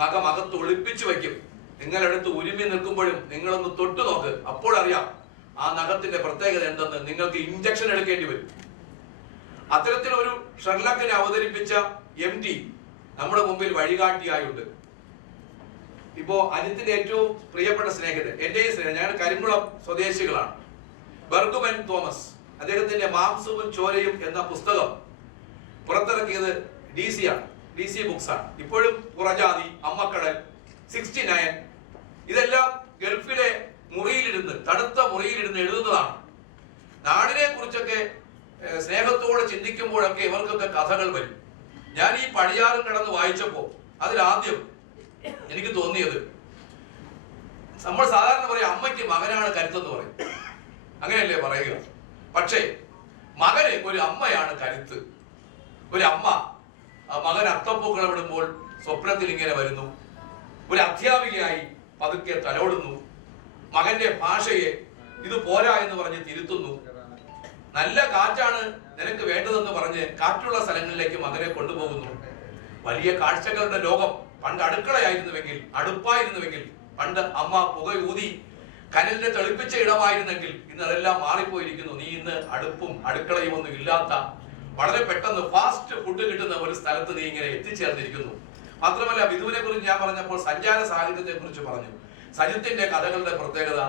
നഖമകത്ത് ഒളിപ്പിച്ചു വയ്ക്കും. നിങ്ങളെടുത്ത് ഉരുമി നിൽക്കുമ്പോഴും നിങ്ങളൊന്ന് തൊട്ടു നോക്ക്, അപ്പോഴറിയാം ആ നഖത്തിന്റെ പ്രത്യേകത എന്തെന്ന്. നിങ്ങൾക്ക് ഇഞ്ചക്ഷൻ എടുക്കേണ്ടി വരും. അത്തരത്തിലൊരു ഷെർലക്കിനെ അവതരിപ്പിച്ച MT നമ്മുടെ മുമ്പിൽ വഴികാട്ടിയായുണ്ട്. ഇപ്പോ അജിത്തിന്റെ ഏറ്റവും പ്രിയപ്പെട്ട സ്നേഹിതൻ, എന്റെയും സ്നേഹിതൻ, ഞങ്ങൾ കരിങ്കുളം സ്വദേശികളാണ്, ബർഗുമൻ തോമസ്. അദ്ദേഹത്തിന്റെ മാംസവും ചോരയും എന്ന പുസ്തകം പുറത്തിറക്കിയത് DC ബുക്സ് ആണ്. ഇപ്പോഴും പുറജാതി, അമ്മക്കടൽ, 69 ഇതെല്ലാം ഗൾഫിലെ മുറിയിലിരുന്ന്, തണുത്ത മുറിയിലിരുന്ന് എഴുതുന്നതാണ്. നാടിനെ കുറിച്ചൊക്കെ സ്നേഹത്തോടെ ചിന്തിക്കുമ്പോഴൊക്കെ ഇവർക്കൊക്കെ കഥകൾ വരും. ഞാൻ ഈ പടിയാറും കടന്ന് വായിച്ചപ്പോ അതിലാദ്യം എനിക്ക് തോന്നിയത്, നമ്മൾ സാധാരണ പറയും അമ്മയ്ക്ക് മകനാണ് കരുത്തെന്ന് പറയും, അങ്ങനെയല്ലേ പറയുക. പക്ഷേ മകന് ഒരു അമ്മയാണ് കരുത്ത്. ഒരു അമ്മ മകൻ അത്തപ്പൂക്കളം ഇടുമ്പോൾ സ്വപ്നത്തിൽ ഇങ്ങനെ വരുന്നു, ഒരു അധ്യാപികയായി പതുക്കെ തലോടുന്നു, മകന്റെ ഭാഷയെ ഇത് പോരാ എന്ന് പറഞ്ഞ് തിരുത്തുന്നു, നല്ല കാറ്റാണ് നിനക്ക് വേണ്ടതെന്ന് പറഞ്ഞ് കാറ്റുള്ള സ്ഥലങ്ങളിലേക്ക് മകനെ കൊണ്ടുപോകുന്നു. വലിയ കാഴ്ചകളുടെ ലോകം. പണ്ട് അടുക്കളയായിരുന്നുവെങ്കിൽ, അടുപ്പായിരുന്നുവെങ്കിൽ, പണ്ട് അമ്മ പുകയൂതി കനലിനെ തെളിപ്പിച്ച ഇടമായിരുന്നെങ്കിൽ ഇന്ന് അതെല്ലാം മാറിപ്പോയിരിക്കുന്നു. നീ ഇന്ന് അടുപ്പും അടുക്കളയും ഒന്നും ഇല്ലാത്ത, വളരെ പെട്ടെന്ന് ഫാസ്റ്റ് ഫുഡ് കിട്ടുന്ന ഒരു സ്ഥലത്ത് നീ ഇങ്ങനെ എത്തിച്ചേർന്നിരിക്കുന്നു. മാത്രമല്ല, വിധുവിനെ കുറിച്ച് ഞാൻ പറഞ്ഞപ്പോൾ സഞ്ചാര സാഹിത്യത്തെ കുറിച്ച് പറഞ്ഞു. സജിത്തിന്റെ കഥകളുടെ പ്രത്യേകത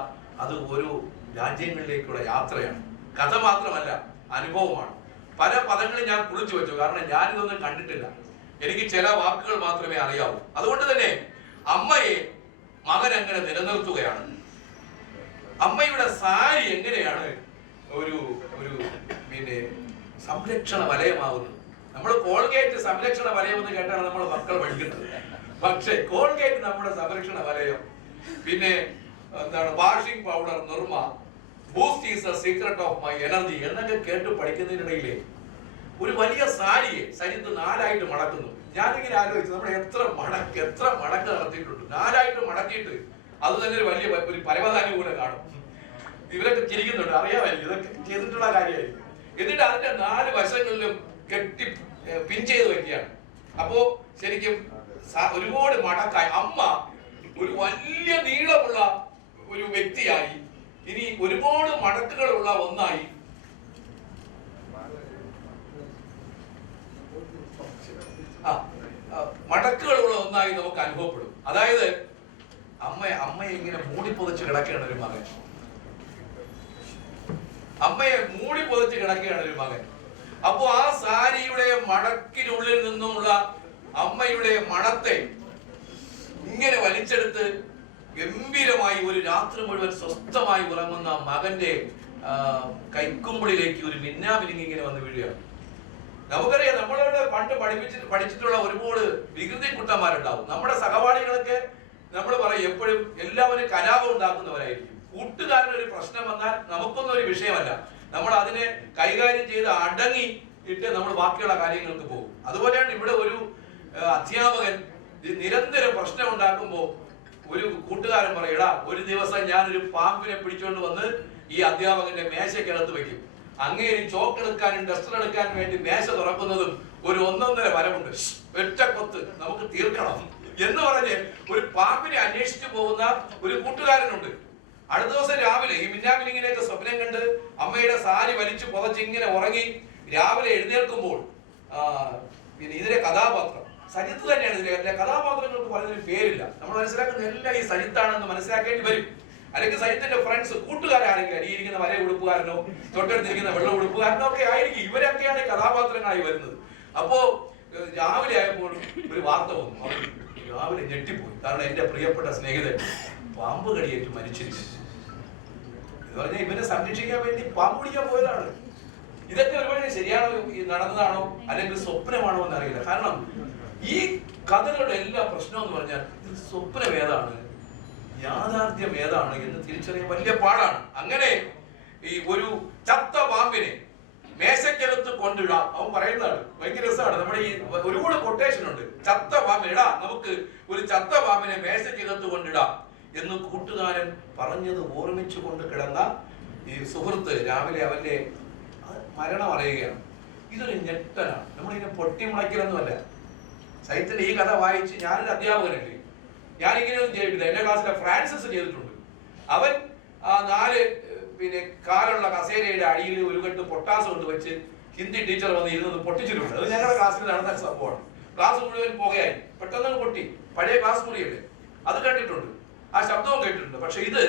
അത് ഓരോ രാജ്യങ്ങളിലേക്കുള്ള യാത്രയാണ്. കഥ മാത്രമല്ല, അനുഭവമാണ്. പല പദങ്ങളും ഞാൻ കുറിച്ചു വെച്ചു, കാരണം ഞാനിതൊന്നും കണ്ടിട്ടില്ല. എനിക്ക് ചില വാക്കുകൾ മാത്രമേ അറിയാവൂ. അതുകൊണ്ട് തന്നെ അമ്മയെ മകൻ എങ്ങനെ നിലനിർത്തുകയാണ്, അമ്മയുടെ സാരി എങ്ങനെയാണ് ഒരു പിന്നെ സംരക്ഷണ വലയമാവുന്നത്. നമ്മൾ കോൾഗേറ്റ് സംരക്ഷണ വലയം എന്ന് കേട്ടാണ് നമ്മൾ മക്കൾ പഠിക്കുന്നത്. പക്ഷേ കോൾഗേറ്റ് നമ്മുടെ സംരക്ഷണ വലയം. പിന്നെ എന്താണ് washing powder Nirma, Boost is the secret of my energy എന്നൊക്കെ കേട്ട് പഠിക്കുന്നതിനിടയിലെ ഒരു വലിയ സാരിയെ സരിത്ത് 4 മടക്കുന്നു. ഞാനിങ്ങനെ ആലോചിച്ചു, നമ്മൾ എത്ര മടക്ക് നടത്തിയിട്ടുണ്ട്. 4 മടക്കിയിട്ട് അത് തന്നെ ഒരു വലിയ ഒരു പരമധാനുകൂലം കാണും. ഇവരൊക്കെ ചിരിക്കുന്നുണ്ട്, അറിയാമായിരിക്കും, ഇതൊക്കെ ചെയ്തിട്ടുള്ള കാര്യമായിരിക്കും. എന്നിട്ട് അതിന്റെ 4 വശങ്ങളിലും കെട്ടി പിൻ ചെയ്ത് വെക്കുകയാണ്. അപ്പോ ശരിക്കും ഒരുപാട് മടക്കായി അമ്മ ഒരു വലിയ നീളമുള്ള ഒരു വ്യക്തിയായി, ഇനി ഒരുപാട് മടക്കുകളുള്ള ഒന്നായി മടക്കുകളുള്ള ഒന്നായി നമുക്ക് അനുഭവപ്പെടും. അതായത് അമ്മയെ ഇങ്ങനെ മൂടിപ്പൊതിച്ച് കിടക്കുകയാണ് ഒരു മകൻ. അമ്മയെ മൂടിപ്പൊതിച്ച് കിടക്കുകയാണ് ഒരു മകൻ. അപ്പോ ആ സാരിയുടെ മടക്കിനുള്ളിൽ നിന്നുമുള്ള അമ്മയുടെ മണത്തെ ഇങ്ങനെ വലിച്ചെടുത്ത് ഗംഭീരമായി ഒരു രാത്രി മുഴുവൻ സ്വസ്ഥമായി ഉറങ്ങുന്ന മകന്റെ കൈക്കുമ്പിളിലേക്ക് ഒരു മിന്നാമിനിങ് ഇങ്ങനെ വന്ന് വീഴുകയാണ്. നമുക്കറിയാം, നമ്മളവിടെ പണ്ട് പഠിച്ചിട്ടുള്ള ഒരുപാട് വികൃതി കുട്ടന്മാരുണ്ടാവും. നമ്മുടെ സഹപാഠികളൊക്കെ നമ്മൾ പറയും എപ്പോഴും എല്ലാവരും കലാപം ഉണ്ടാക്കുന്നവരായിരിക്കും. കൂട്ടുകാരനൊരു പ്രശ്നം വന്നാൽ നമുക്കൊന്നും ഒരു വിഷയമല്ല, നമ്മൾ അതിനെ കൈകാര്യം ചെയ്ത് അടങ്ങി ഇട്ട് നമ്മൾ ബാക്കിയുള്ള കാര്യങ്ങൾക്ക് പോകും. അതുപോലെയാണ് ഇവിടെ ഒരു അധ്യാപകൻ നിരന്തരം പ്രശ്നം ഉണ്ടാക്കുമ്പോൾ ഒരു കൂട്ടുകാരൻ പറയും, എടാ ഒരു ദിവസം ഞാനൊരു പാമ്പിനെ പിടിച്ചുകൊണ്ട് വന്ന് ഈ അധ്യാപകന്റെ മേശയ്ക്കകത്ത് വെക്കും. അങ്ങേരി ചോക്ക് എടുക്കാനും ഡസ്റ്റർ എടുക്കാനും വേണ്ടി മേശ തുറക്കുന്നതും ഒരു 1.5 വരവുണ്ട്, ഒറ്റക്കൊത്ത് നമുക്ക് തീർക്കണം എന്ന് പറഞ്ഞ് ഒരു പാമ്പിനെ അന്വേഷിച്ചു പോകുന്ന ഒരു കൂട്ടുകാരനുണ്ട്. അടുത്ത ദിവസം രാവിലെ ഈ മിന്നാമിനിങ്ങിനെയൊക്കെ സ്വപ്നം കണ്ട് അമ്മയുടെ സാരി വലിച്ചു പുതച്ച് ഇങ്ങനെ ഉറങ്ങി രാവിലെ എഴുന്നേൽക്കുമ്പോൾ ഇതിലെ കഥാപാത്രം സജിത്ത് തന്നെയാണ്. ഇതിലെ കഥാപാത്രങ്ങൾക്ക് പറയുന്നൊരു പേരില്ല, നമ്മൾ മനസ്സിലാക്കുന്ന എല്ലാം ഈ സജിത്താണെന്ന് മനസ്സിലാക്കേണ്ടി വരും. അല്ലെങ്കിൽ സജിത്തിന്റെ ഫ്രണ്ട്സ് കൂട്ടുകാരാണെങ്കിൽ അരിയിരിക്കുന്ന വര ഉടുപ്പുകാരനോ തൊട്ടടുത്തിരിക്കുന്ന വെള്ള ഉടുപ്പുകാരനോ ഒക്കെ ആയിരിക്കും. ഇവരൊക്കെയാണ് കഥാപാത്രങ്ങളായി വരുന്നത്. അപ്പോ രാവിലെ ആയപ്പോൾ ഒരു വാർത്ത വന്നു. അവർ രാവിലെ ഞെട്ടിപ്പോയി, കാരണം എന്റെ പ്രിയപ്പെട്ട സ്നേഹിതൻ പാമ്പ് കടിയേറ്റ് മരിച്ചിരിക്കുന്നു എന്ന് പറഞ്ഞാൽ ഇവനെ സംരക്ഷിക്കാൻ വേണ്ടി പാമ്പ് പിടിക്കാൻ പോയതാണ്. ഇതൊക്കെ ഒരുപക്ഷെ ശരിയാണോ, നടന്നതാണോ അല്ലെങ്കിൽ സ്വപ്നമാണോ എന്ന് അറിയില്ല. കാരണം ഈ കഥകളുടെ എല്ലാ പ്രശ്നം എന്ന് പറഞ്ഞാൽ ഇത് സ്വപ്നം ഏതാണ്, യാഥാർത്ഥ്യം ഏതാണ് എന്ന് തിരിച്ചറിയാൻ വലിയ പാടാണ്. അങ്ങനെ ഈ ഒരു ചത്ത പാമ്പിനെ മേശയ്ക്കകത്ത് കൊണ്ടിടാം, അവൻ പറയുന്നതാണ്. ഭയങ്കര രസമാണ്. നമ്മുടെ ഈ ഒരുപാട് കൊട്ടേഷൻ ഉണ്ട്. ചത്ത പാമ്പിനെ ഇടാം, നമുക്ക് ഒരു ചത്ത പാമ്പിനെ മേശയ്ക്കകത്ത് കൊണ്ടിടാം എന്ന് കൂട്ടുകാരൻ പറഞ്ഞത് ഓർമ്മിച്ചു കൊണ്ട് കിടന്ന ഈ സുഹൃത്ത് രാവിലെ അവന്റെ മരണം അറിയുകയാണ്. ഇതൊരു ഞെട്ടനാണ്. നമ്മളിതിനെ പൊട്ടിമുളയ്ക്കലൊന്നുമല്ല. സൈത്തിന്റെ ഈ കഥ വായിച്ച് ഞാനൊരു അധ്യാപകനല്ലേ, ഞാനിങ്ങനെയൊന്നും ചെയ്തിട്ടില്ല. എന്റെ ക്ലാസ്സിലെ ഫ്രാൻസിസ് ചെയ്തിട്ടുണ്ട്. അവൻ ആ 4 കാലുള്ള കസേരയുടെ അടിയിൽ ഒരു കെട്ട് പൊട്ടാസ് കൊണ്ട് വെച്ച് ഹിന്ദി ടീച്ചർ വന്ന് ഇരുന്നത് പൊട്ടിച്ചിട്ടുണ്ട്. അത് ഞങ്ങളുടെ ക്ലാസ്സിൽ നടന്ന സംഭവമാണ്. ക്ലാസ് മുഴുവൻ പുകയായി, പെട്ടെന്ന് പൊട്ടി. പഴയ ക്ലാസ് മുറിയല്ലേ, അത് കണ്ടിട്ടുണ്ട്, ആ ശബ്ദവും കേട്ടിട്ടുണ്ട്. പക്ഷെ ഇത്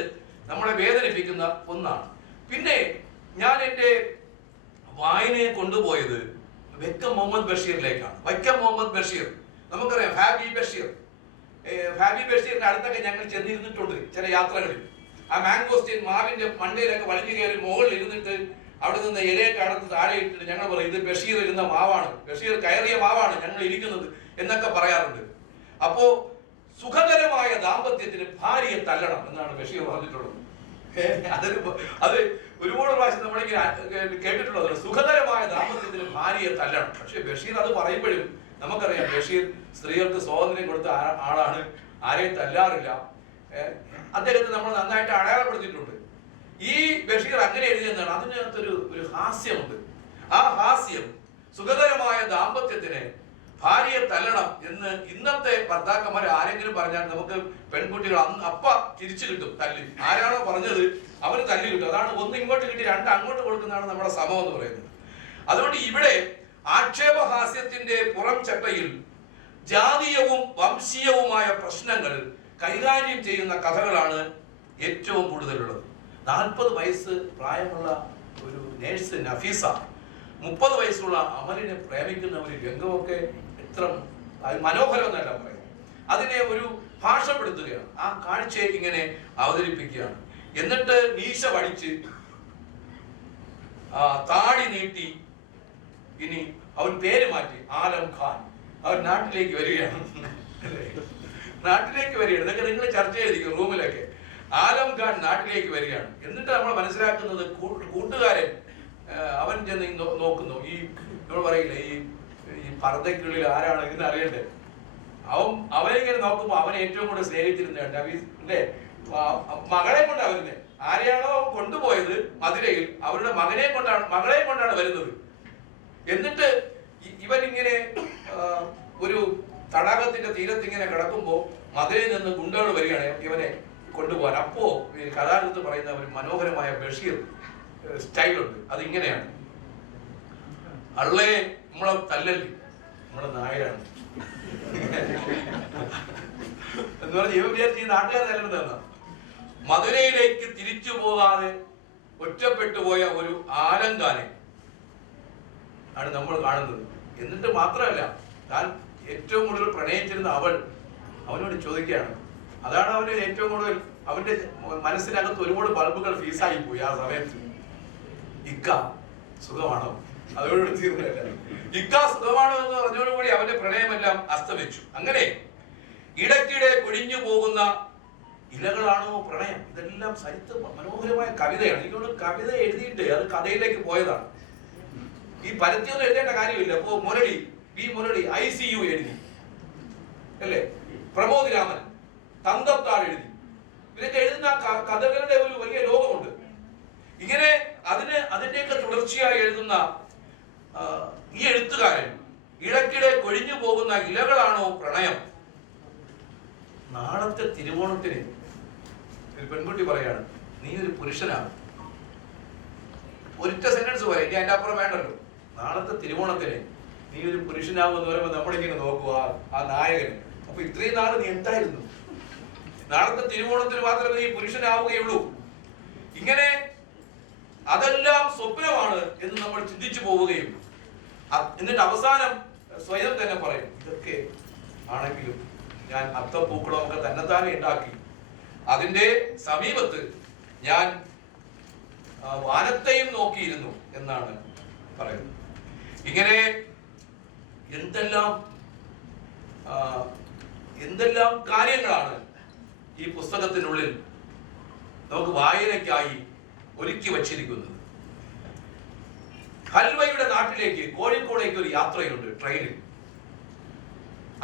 നമ്മളെ വേദനിപ്പിക്കുന്ന ഒന്നാണ്. പിന്നെ ഞാൻ എൻ്റെ വായനയെ കൊണ്ടുപോയത് വൈക്കം മുഹമ്മദ് ബഷീറിലേക്കാണ്. വൈക്കം മുഹമ്മദ് ബഷീർ നമുക്കറിയാം, ഹാബി ബഷീർ. ഹാബി ബഷീറിന്റെ അടുത്തൊക്കെ ഞങ്ങൾ ചെന്നിരുന്നിട്ടുണ്ട് ചില യാത്രകളിൽ. ആ മാംഗോസ്റ്റീൻ മാവിന്റെ മണ്ടയിലൊക്കെ വലിഞ്ഞു കയറി മുകളിൽ ഇരുന്നിട്ട് അവിടെ നിന്ന് ഇലയൊക്കെ അടത്ത് താഴെ ഇട്ടിട്ട് ഞങ്ങൾ പറയും, ഇത് ബഷീർ ഇരുന്ന മാവാണ്, ബഷീർ കയറിയ മാവാണ് ഞങ്ങൾ ഇരിക്കുന്നത് എന്നൊക്കെ പറയാറുണ്ട്. അപ്പോ സുഖകരമായ ദാമ്പത്യത്തിന് ഭാര്യയെ തല്ലണം എന്നാണ് ബഷീർ പറഞ്ഞിട്ടുള്ളത്. അത് ഒരുപാട് പ്രാവശ്യം നമ്മളിങ്ങനെ കേട്ടിട്ടുള്ളത്. സുഖകരമായ ദാമ്പത്യത്തിന് ഭാര്യയെ തല്ലണം. പക്ഷെ ബഷീർ അത് പറയുമ്പോഴും നമുക്കറിയാം, ബഷീർ സ്ത്രീകൾക്ക് സ്വാതന്ത്ര്യം കൊടുത്ത ആളാണ്, ആരെയും തല്ലാറില്ല. അദ്ദേഹത്തെ നമ്മൾ നന്നായിട്ട് അടയാളപ്പെടുത്തിയിട്ടുണ്ട്. ഈ ബഷീർ അങ്ങനെ എഴുതിയെന്നാണ്. അതിനകത്തൊരു ഹാസ്യമുണ്ട്. ആ ഹാസ്യം സുഖകരമായ ദാമ്പത്യത്തിന് ഭാര്യയെ തല്ലണം എന്ന് ഇന്നത്തെ ഭർത്താക്കന്മാർ ആരെങ്കിലും പറഞ്ഞാൽ നമുക്ക് പെൺകുട്ടികൾ അപ്പ തിരിച്ചു കിട്ടും തല്ലി. ആരാണോ പറഞ്ഞത് അവന് തല്ലി കിട്ടും. അതാണ് 1 ഇങ്ങോട്ട് കിട്ടി 2 അങ്ങോട്ട് കൊടുക്കുന്നതാണ് നമ്മുടെ സമം എന്ന് പറയുന്നത്. അതുകൊണ്ട് ഇവിടെ ആക്ഷേപഹാസ്യത്തിന്റെ പുറം ചട്ടയിൽ ജാതീയവും വംശീയവുമായ പ്രശ്നങ്ങൾ കൈകാര്യം ചെയ്യുന്ന കഥകളാണ് ഏറ്റവും കൂടുതലുള്ളത്. 40 വയസ്സ് പ്രായമുള്ള ഒരു നേഴ്സ് നഫീസ 30 വയസ്സുള്ള അമലിനെ പ്രേമിക്കുന്ന ഒരു രംഗമൊക്കെ എത്ര മനോഹരം എന്നല്ല പറയുന്നത്. അതിനെ ഒരു ഭാഷപ്പെടുത്തുകയാണ്. ആ കാഴ്ചയെ ഇങ്ങനെ അവതരിപ്പിക്കുകയാണ്. എന്നിട്ട് മീശ വടിച്ച് താടി നീട്ടി, ഇനി അവൻ പേര് മാറ്റി ആലം ഖാൻ, അവൻ നാട്ടിലേക്ക് വരികയാണ്. നാട്ടിലേക്ക് വരികയാണ്. ഇതൊക്കെ നിങ്ങൾ ചർച്ച ചെയ്തിരിക്കും റൂമിലൊക്കെ. ആലം ഖാൻ നാട്ടിലേക്ക് വരികയാണ്. എന്നിട്ട് നമ്മൾ മനസ്സിലാക്കുന്നത് കൂട്ടുകാരൻ അവൻ ചെന്ന് നോക്കുന്നു. ഈ നമ്മൾ പറയില്ലേ, ഈ പർദ്ദയ്ക്കുള്ളിൽ ആരാണ് എന്ന് അറിയണ്ടേ. അവനിങ്ങനെ നോക്കുമ്പോൾ അവനെ ഏറ്റവും കൂടുതൽ സ്നേഹിച്ചിരുന്ന അല്ലേ, മകളെ കൊണ്ടാണ് വരുന്നത്. ആരെയാണോ കൊണ്ടുപോയത് മധുരയിൽ, അവരുടെ മകളെ കൊണ്ടാണ് വരുന്നത്. എന്നിട്ട് ഇവൻ ഇങ്ങനെ ഒരു തടാകത്തിന്റെ തീരത്ത് ഇങ്ങനെ കിടക്കുമ്പോൾ മധുരയിൽ നിന്ന് ഗുണ്ടകൾ വരികയാണ് ഇവനെ കൊണ്ടുപോകാൻ. അപ്പോ കഥാകൃത്ത് പറയുന്ന ഒരു മനോഹരമായ ബഷീർ സ്റ്റൈലുണ്ട്. അതിങ്ങനെയാണ്: അള്ളേ നമ്മളെ തല്ലല്ലേ, നമ്മളെ നായരാണ് എന്ന് പറഞ്ഞ് ഇവൻ വിചാരിച്ച് ഈ നാട്ടുകാർ തല്ലുന്നതെന്നാ. മധുരയിലേക്ക് തിരിച്ചു പോകാതെ ഒറ്റപ്പെട്ടു പോയ ഒരു ആലങ്കാനെ ആണ് നമ്മൾ കാണുന്നത്. എന്നിട്ട് മാത്രമല്ല, താൻ ഏറ്റവും കൂടുതൽ പ്രണയിച്ചിരുന്ന അവനോട് ചോദിക്കുകയാണ്. അതാണ് അവന് ഏറ്റവും കൂടുതൽ, അവന്റെ മനസ്സിനകത്ത് ഒരുപാട് ബൾബുകൾ ഫീസായി പോയി ആ സമയത്ത്. ഇക്ക സുഖമാണോ? അതോടുകൂടി തീർന്നില്ല. ഇക്ക സുഖമാണോ എന്ന് പറഞ്ഞോടുകൂടി അവന്റെ പ്രണയമെല്ലാം അസ്തമിച്ചു. അങ്ങനെ ഇടയ്ക്കിടെ കൊഴിഞ്ഞു പോകുന്ന ഇലകളാണോ പ്രണയം? ഇതെല്ലാം മനോഹരമായ കവിതയാണ്. എനിക്കോട് കവിത എഴുതിയിട്ട് അത് കഥയിലേക്ക് പോയതാണ്. ഈ പരത്തിയൊന്നും എഴുതേണ്ട കാര്യമില്ല. അപ്പോ മുരളി ICU എഴുതി അല്ലേ, പ്രമോദ് രാമൻ തന്തത്താൾ എഴുതി. ഇതൊക്കെ എഴുതുന്ന കഥകളുടെ ഒരു വലിയ ലോകമുണ്ട്. ഇങ്ങനെ അതിന്റെയൊക്കെ തുടർച്ചയായി എഴുതുന്ന ഈ എഴുത്തുകാരൻ ഇടയ്ക്കിടെ കൊഴിഞ്ഞു പോകുന്ന ഇലകളാണോ പ്രണയം? നാളത്തെ തിരുവോണത്തിന് ഒരു പെൺകുട്ടി പറയാണ്, നീ ഒരു പുരുഷനാണ്. ഒറ്റ സെന്റൻസ് പറയാം, ഇനി അതിന്റെ അപ്പുറം വേണ്ടല്ലോ. നാളത്തെ തിരുവോണത്തിന് നീ ഒരു പുരുഷനാവും എന്ന് പറയുമ്പോൾ നമ്മളിങ്ങനെ നോക്കുക ആ നായകന്. അപ്പൊ ഇത്രയും നാള് നീ എന്തായിരുന്നു? നാളത്തെ തിരുവോണത്തിന് മാത്രമേ നീ പുരുഷനാവുകയുള്ളൂ. ഇങ്ങനെ അതെല്ലാം സ്വപ്നമാണ് എന്ന് നമ്മൾ ചിന്തിച്ചു പോവുകയും എന്നിട്ട് അവസാനം സ്വയം തന്നെ പറയും, ഇതൊക്കെ ആണെങ്കിലും ഞാൻ അത്തപ്പൂക്കളമൊക്കെ തന്നെത്താനെ ഉണ്ടാക്കി. അതിന്റെ സമീപത്ത് ഞാൻ വാനത്തെയും നോക്കിയിരുന്നു എന്നാണ് പറയുന്നത്. ഇങ്ങനെ എന്തെല്ലാം കാര്യങ്ങളാണ് ഈ പുസ്തകത്തിനുള്ളിൽ നമുക്ക് വായനയ്ക്കായി ഒരുക്കി വച്ചിരിക്കുന്നത്. ഹൽവയുടെ നാട്ടിലേക്ക്, കോഴിക്കോടേക്ക് ഒരു യാത്രയുണ്ട് ട്രെയിനിൽ.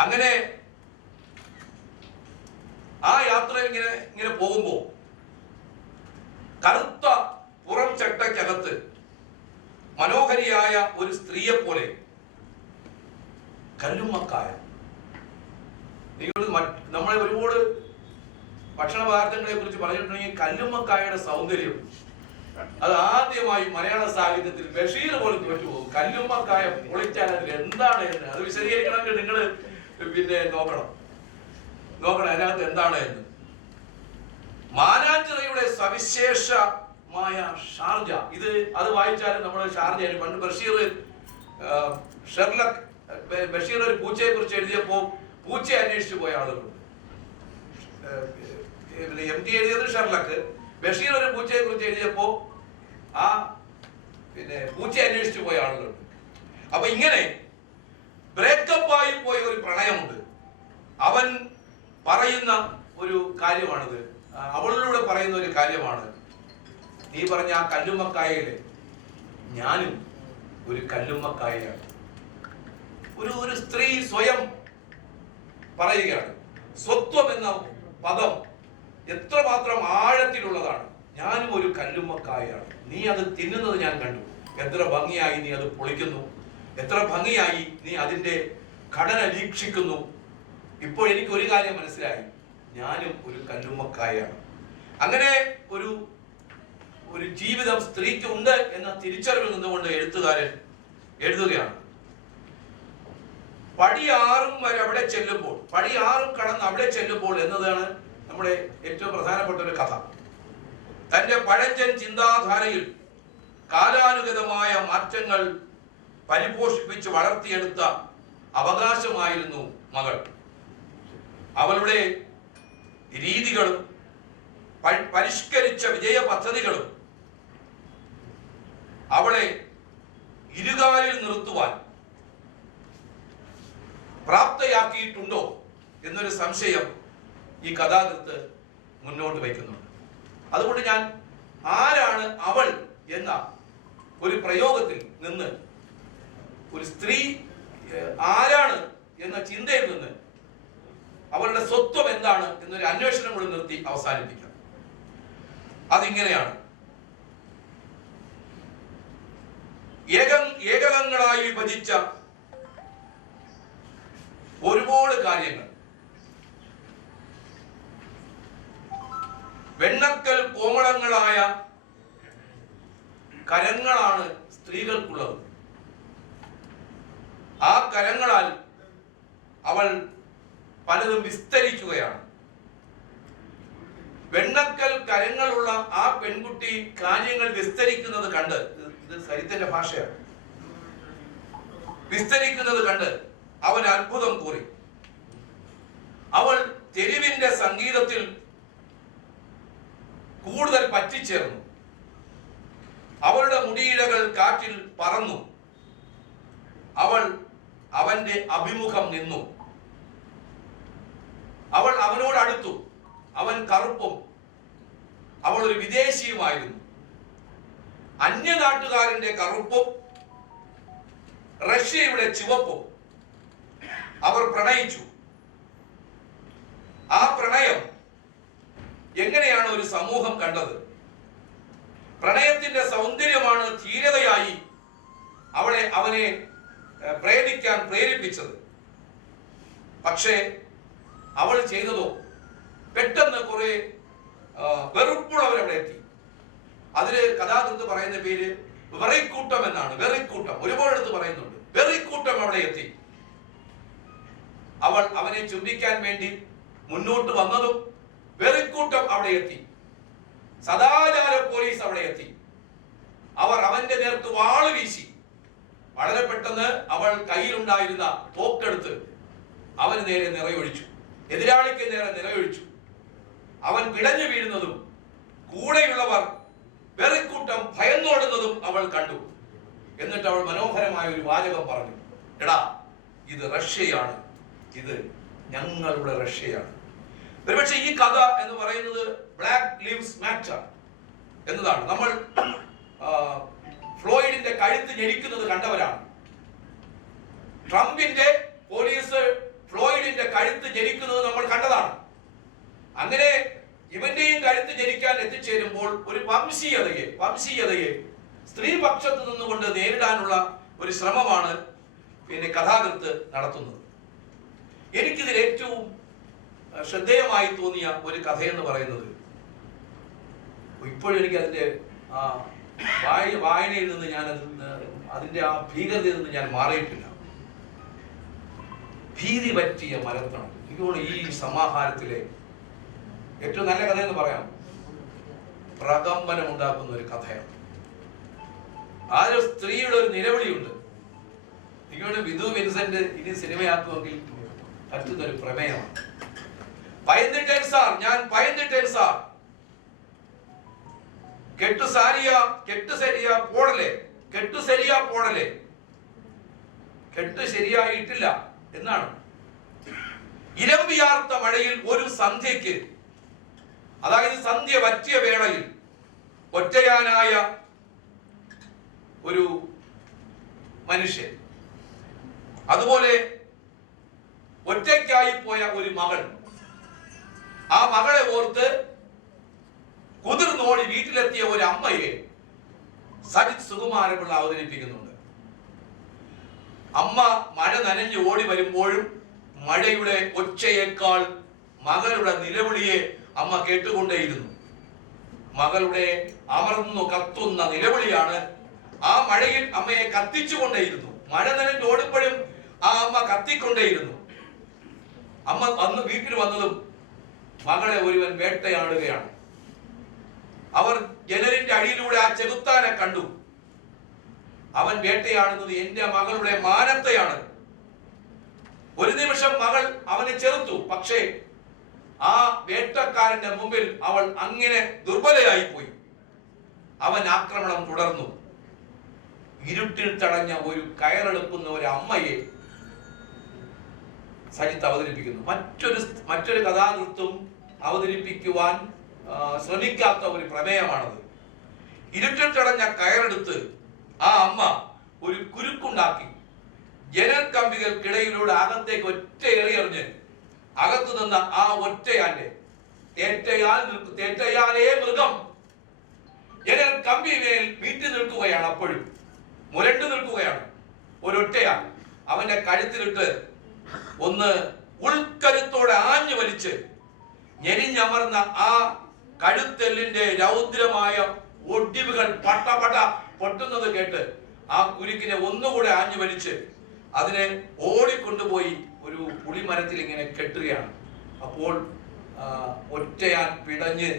അങ്ങനെ ആ യാത്ര ഇങ്ങനെ പോകുമ്പോ കറുത്ത പുറം ചട്ടയ്ക്കകത്ത് മനോഹരിയായ ഒരു സ്ത്രീയെ പോലെ കല്ലുമ്മക്കായ. നമ്മളെ ഒരുപാട് ഭക്ഷണ പദാർത്ഥങ്ങളെ കുറിച്ച് പറഞ്ഞിട്ടുണ്ടെങ്കിൽ കല്ലുമ്മക്കായയുടെ സൗന്ദര്യം അത് ആദ്യമായി മലയാള സാഹിത്യത്തിൽ ബഷീർ പോലും തോറ്റുപോകും. കല്ലുമ്മക്കായ പൊളിച്ചാൽ അതിൽ എന്താണ് എന്ന് അത് വിശദീകരിക്കണമെങ്കിൽ നിങ്ങൾ പിന്നെ നോക്കണം അതിനകത്ത് എന്താണ് എന്ന്. മാനാഞ്ചിറയുടെ സവിശേഷമായ ഷാർജ, അത് വായിച്ചാലും നമ്മൾ ഷാർജ. പണ്ട് ബഷീർ ഒരു പൂച്ചയെ കുറിച്ച് എഴുതിയപ്പോ പൂച്ചയെ അന്വേഷിച്ചു പോയ ആളുകളുണ്ട്. MT എഴുതിയത് ഷെർലക്ക്, ബഷീർ ഒരു പൂച്ചയെ കുറിച്ച് എഴുതിയപ്പോ പൂച്ചയെ അന്വേഷിച്ചു പോയ ആളുകളുണ്ട്. അപ്പൊ ഇങ്ങനെ ബ്രേക്കപ്പ് ആയി പോയ ഒരു പ്രണയമുണ്ട്. അവൻ പറയുന്ന ഒരു കാര്യമാണിത്, അവളിലൂടെ പറയുന്ന ഒരു കാര്യമാണ്. നീ പറഞ്ഞ ആ കല്ലുമ്മക്കായയില് ഞാനും ഒരു കല്ലുമ്മക്കായയാണ്. ഒരു സ്ത്രീ സ്വയം പറയുകയാണ്. സ്വത്വം എന്ന പദം എത്രമാത്രം ആഴത്തിലുള്ളതാണ്. ഞാനും ഒരു കല്ലുമ്മക്കായാണ്. നീ അത് തിന്നുന്നത് ഞാൻ കണ്ടു. എത്ര ഭംഗിയായി നീ അത് പൊളിക്കുന്നു, എത്ര ഭംഗിയായി നീ അതിന്റെ ഘടന വീക്ഷിക്കുന്നു. ഇപ്പോൾ എനിക്ക് ഒരു കാര്യം മനസ്സിലായി, ഞാനും ഒരു കല്ലുമ്മക്കായാണ്. അങ്ങനെ ഒരു ജീവിതം സ്ത്രീക്ക് ഉണ്ട് എന്ന തിരിച്ചറിവിൽ നിന്നുകൊണ്ട് എഴുത്തുകാരൻ എഴുതുകയാണ്. പടി 6 വരെ അവിടെ ചെല്ലുമ്പോൾ, പടി 6 കടന്ന് അവിടെ ചെല്ലുമ്പോൾ എന്നതാണ് നമ്മുടെ ഏറ്റവും പ്രധാനപ്പെട്ട ഒരു കഥ. തന്റെ പഴഞ്ചൻ ചിന്താധാരയിൽ കാലാനുഗതമായ മാറ്റങ്ങൾ പരിപോഷിപ്പിച്ച് വളർത്തിയെടുത്ത അവകാശമായിരുന്നു മകൾ. അവളുടെ രീതികളും പരിഷ്കരിച്ച വിജയ പദ്ധതികളും അവളെ ഇരുകാലിൽ നിർത്തുവാൻ പ്രാപ്തയാക്കിയിട്ടുണ്ടോ എന്നൊരു സംശയം ഈ കഥാകൃത്ത് മുന്നോട്ട് വയ്ക്കുന്നുണ്ട്. അതുകൊണ്ട് ഞാൻ ആരാണ് അവൾ എന്ന ഒരു പ്രയോഗത്തിൽ നിന്ന്, ഒരു സ്ത്രീ ആരാണ് എന്ന ചിന്തയിൽ നിന്ന് അവളുടെ സ്വത്വം എന്താണ് എന്നൊരു അന്വേഷണം കൂടി നിർത്തി അവസാനിപ്പിക്കാം. അതിങ്ങനെയാണ്: ഏകകങ്ങളായി വിഭജിച്ച ഒരുപാട് കാര്യങ്ങൾ, വെണ്ണക്കൽ കോമളങ്ങളായ കരങ്ങളാണ് സ്ത്രീകൾക്കുള്ളത്. ആ കരങ്ങളാൽ അവൾ പലതും വിസ്തരിക്കുകയാണ്. വെണ്ണക്കൽ കരങ്ങളുള്ള ആ പെൺകുട്ടി കാര്യങ്ങൾ വിസ്തരിക്കുന്നത് കണ്ട്, ഇത് സരിത്തിന്റെ ഭാഷയാണ്, വിസ്തരിക്കുന്നത് കണ്ട് അവൻ അത്ഭുതം കൂറി. അവൾ തെരുവിന്റെ സംഗീതത്തിൽ കൂടുതൽ പറ്റിച്ചേർന്നു. അവളുടെ മുടിയിഴകൾ കാറ്റിൽ പറന്നു. അവൾ അവന്റെ അഭിമുഖം നിന്നു. അവൾ അവനോട് അടുത്തു. അവൻ കറുപ്പും അവൾ ഒരു വിദേശിയുമായിരുന്നു. അന്യനാട്ടുകാരന്റെ കറുപ്പും റഷ്യയുടെ ചുവപ്പും. അവർ പ്രണയിച്ചു. ആ പ്രണയം എങ്ങനെയാണ് ഒരു സമൂഹം കണ്ടത്? പ്രണയത്തിന്റെ സൗന്ദര്യമാണ് ധീരതയായി അവനെ പ്രേരിക്കാൻ പ്രേരിപ്പിച്ചത്. പക്ഷേ അവൾ ചെയ്തതോ, പെട്ടെന്ന് കുറെ വെറുപ്പുള്ളവർ അവിടെ എത്തി. അതില് കഥാകൃത്ത് പറയുന്ന പേര് വെറിക്കൂട്ടം എന്നാണ്. വെറിക്കൂട്ടം ഒരുപാടടുത്ത് പറയുന്നുണ്ട്. വെറിക്കൂട്ടം അവിടെ എത്തി. അവൾ അവനെ ചുംബിക്കാൻ വേണ്ടി മുന്നോട്ട് വന്നതും വെറിക്കൂട്ടം അവിടെ എത്തി. സദാചാര പോലീസ് അവിടെ എത്തി. അവർ അവന്റെ നേർക്ക് വാള് വീശി. വളരെ പെട്ടെന്ന് അവൾ കയ്യിലുണ്ടായിരുന്ന തോക്കെടുത്ത് അവന് നേരെ നിറയൊഴിച്ചു. എതിരാളിക്ക് നേരെ നിറയൊഴിച്ചു. അവൻ പിടഞ്ഞു വീഴുന്നതും കൂടെയുള്ളവർ വെറിക്കൂട്ടം ഭയന്നോടുന്നതും അവൾ കണ്ടു. എന്നിട്ട് അവൾ മനോഹരമായ ഒരു വാചകം പറഞ്ഞു, എടാ ഇത് റഷ്യയാണ്, ഇത് ഞങ്ങളുടെ റഷ്യയാണ്. ഒരുപക്ഷെ ഈ കഥ എന്ന് പറയുന്നത് ബ്ലാക്ക് ലീവ്സ് മാറ്റർ എന്നതാണ്. നമ്മൾ ഫ്ലോയിഡിന്റെ കഴുത്ത് ഞെരിക്കുന്നത് കണ്ടവരാണ്. ട്രംപിന്റെ പോലീസ് ഫ്ലോയിഡിന്റെ കഴുത്ത് ഞെരിക്കുന്നത് നമ്മൾ കണ്ടതാണ്. അങ്ങനെ ഇവന്റെയും കഴുത്ത് ഞെരിക്കാൻ എത്തിച്ചേരുമ്പോൾ ഒരു വംശീയതയെ സ്ത്രീപക്ഷത്ത് നിന്നുകൊണ്ട് നേരിടാനുള്ള ഒരു ശ്രമമാണ് പിന്നെ കഥാകൃത്ത് നടത്തുന്നത്. എനിക്കിതിൽ ഏറ്റവും ശ്രദ്ധേയമായി തോന്നിയ ഒരു കഥയെന്ന് പറയുന്നത്, ഇപ്പോഴും എനിക്ക് അതിന്റെ വായനയിൽ നിന്ന് ഞാൻ അതിന്റെ ആ ഭീകരതയിൽ നിന്ന് ഞാൻ മാറിയിട്ടില്ല. ഭീതി പറ്റിയ മരത്തണം. എനിക്കോട് ഈ സമാഹാരത്തിലെ ഏറ്റവും നല്ല കഥയെന്ന് പറയാം, പ്രകമ്പനം ഉണ്ടാക്കുന്ന ഒരു കഥയാണ്. ആ ഒരു സ്ത്രീയുടെ ഒരു നിലവിളിയുണ്ട്. എനിക്കോട് വിധു വിൻസെന്റ് ഇനി സിനിമയാക്കുമെങ്കിൽ പറ്റുന്നൊരു പ്രമേയമാണ്. പയന്നിട്ടേൻ സാർ, ഞാൻ പയന്നിട്ടേൻ സാർ, കെട്ടു ശരിയായിട്ടില്ല എന്നാണ്. ഇരമ്പിയാർത്ത മഴയിൽ ഒരു സന്ധ്യക്ക്, അതായത് സന്ധ്യ വറ്റിയ വേളയിൽ ഒറ്റയാനായ ഒരു മനുഷ്യൻ, അതുപോലെ ഒറ്റയ്ക്കായി പോയ ഒരു മകൾ, ആ മകളെ ഓർത്ത് കുതിർന്നോടി വീട്ടിലെത്തിയ ഒരു അമ്മയെ സജിത് സുകുമാരപിള്ള അവതരിപ്പിക്കുന്നുണ്ട്. അമ്മ മഴ നനഞ്ഞു ഓടി വരുമ്പോഴും മഴയുടെ ഒച്ചയേക്കാൾ മകളുടെ നിലവിളിയെ അമ്മ കേട്ടുകൊണ്ടേയിരുന്നു. മകളുടെ അമർന്നു കത്തുന്ന നിലവിളിയാണ് ആ മഴയിൽ അമ്മയെ കത്തിച്ചുകൊണ്ടേയിരുന്നു. മഴ നനഞ്ഞു ഓടുമ്പോഴും ആ അമ്മ കത്തിക്കൊണ്ടേയിരുന്നു. അമ്മ അന്ന് വീട്ടിൽ വന്നതും മകളെ ഒരുവൻ വേട്ടയാടുകയാണ്. അവർ ജനലിന്റെ അടിയിലൂടെ ആ ചെകുത്താനെ കണ്ടു. അവൻ വേട്ടയാടുന്നത് എന്റെ മകളുടെ മാനത്തെയാണ്. ഒരു നിമിഷം മകൾ അവനെ ചെറുത്തു. പക്ഷേ ആ വേട്ടക്കാരന്റെ മുമ്പിൽ അവൾ അങ്ങനെ ദുർബലയായി പോയി. അവൻ ആക്രമണം തുടർന്നു. ഇരുട്ടിൽ തടഞ്ഞ ഒരു കയറെടുക്കുന്ന ഒരു അമ്മയെ സജിത്ത് അവതരിപ്പിക്കുന്നു. മറ്റൊരു കഥാകൃത്തും അവതരിപ്പിക്കുവാൻ ശ്രമിക്കാത്ത ഒരു പ്രമേയമാണത്. ഇരുട്ടിൽ തടഞ്ഞ കയറെടുത്ത് ആ അമ്മ ഒരു കുരുക്കുണ്ടാക്കി ജനൽ കമ്പികൾക്കിടയിലൂടെ അകത്തേക്ക് ഒറ്റ എറിയെറിഞ്ഞ് അകത്തു നിന്ന ആ ഒറ്റയാന്റെ തേറ്റയാലേ മൃഗം ജനൽ കമ്പിമേൽ വീട്ടി നിൽക്കുകയാണ്. അപ്പോഴും മുരണ്ടു നിൽക്കുകയാണ് ഒരൊറ്റയാൻ. അവന്റെ കഴുത്തിലിട്ട് ഒന്ന് ഉൾക്കരുത്തോടെ ആഞ്ഞു വലിച്ച് ഞെരിഞ്ഞമർന്ന ആ കഴുത്തെല്ലിന്റെ രൗദ്രമായ ഒടിവുകൾ പട്ടപട പൊട്ടുന്നത് കേട്ട് ആ കുരുക്കിനെ ഒന്നുകൂടെ ആഞ്ഞു വലിച്ച് അതിനെ ഓടിക്കൊണ്ടുപോയി ഒരു പുളിമരത്തിൽ ഇങ്ങനെ കെട്ടുകയാണ്. അപ്പോൾ ഒറ്റയാൻ പിടഞ്ഞ്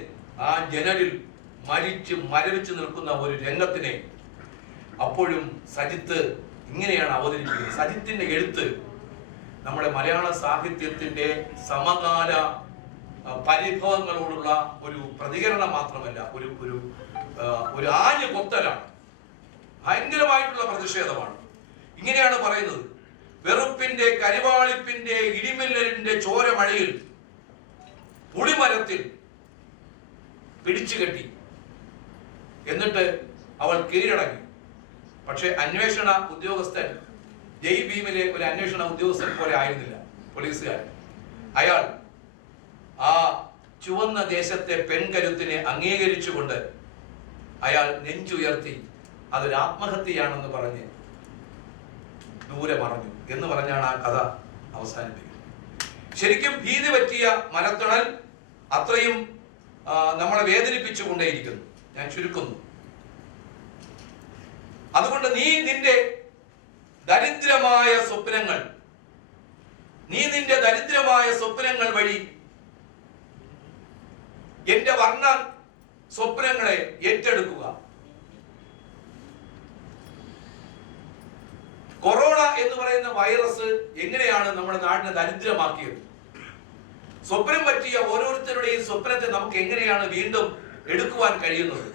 ആ ജനലിൽ മരവിച്ച് നിൽക്കുന്ന ഒരു രംഗത്തിനെ അപ്പോഴും സജിത്ത് ഇങ്ങനെയാണ് അവതരിപ്പിക്കുന്നത്. സജിത്തിന്റെ എഴുത്ത് നമ്മുടെ മലയാള സാഹിത്യത്തിന്റെ സമകാല പരിഭവങ്ങളോടുള്ള ഒരു പ്രതികരണം മാത്രമല്ല, ഒരു ആഞ്ഞു കൊത്തലാണ്. ഭയങ്കരമായിട്ടുള്ള പ്രതിഷേധമാണ്. ഇങ്ങനെയാണ് പറയുന്നത്: വെറുപ്പിന്റെ കരിവാളിപ്പിന്റെ ഇടിമിന്നലിന്റെ ചോരമഴയിൽ പുളിമരത്തിൽ പിടിച്ചുകെട്ടി. എന്നിട്ട് അവൾ കീഴടങ്ങി. പക്ഷെ അന്വേഷണ ഉദ്യോഗസ്ഥൻ ജയ് ഭീമിലെ ഒരു അന്വേഷണ ഉദ്യോഗസ്ഥൻ പോലെ ആയിരുന്നില്ല പോലീസുകാരൻ. അയാൾ ആ ചുവന്ന ദേശത്തെ പെൺകരുത്തിനെ അംഗീകരിച്ചുകൊണ്ട് അയാൾ നെഞ്ചുയർത്തി അതൊരു ആത്മഹത്യയാണെന്ന് പറഞ്ഞ് ദൂരെ മറഞ്ഞു എന്ന് പറഞ്ഞാണ് ആ കഥ അവസാനിപ്പിക്കുന്നത്. ശരിക്കും ഭീതി പറ്റിയ മരത്തണൽ അത്രയും നമ്മളെ വേദനിപ്പിച്ചുകൊണ്ടേയിരിക്കുന്നു. ഞാൻ ചുരുക്കുന്നു. അതുകൊണ്ട് നീ നിന്റെ ദരിദ്രമായ സ്വപ്നങ്ങൾ വഴി എന്റെ വർണ്ണ സ്വപ്നങ്ങളെ ഏറ്റെടുക്കുക. കൊറോണ എന്ന് പറയുന്ന വൈറസ് എങ്ങനെയാണ് നമ്മുടെ നാടിനെ ദരിദ്രമാക്കിയത്? സ്വപ്നം പറ്റിയ ഓരോരുത്തരുടെയും സ്വപ്നത്തെ നമുക്ക് എങ്ങനെയാണ് വീണ്ടും എടുക്കുവാൻ കഴിയുന്നത്?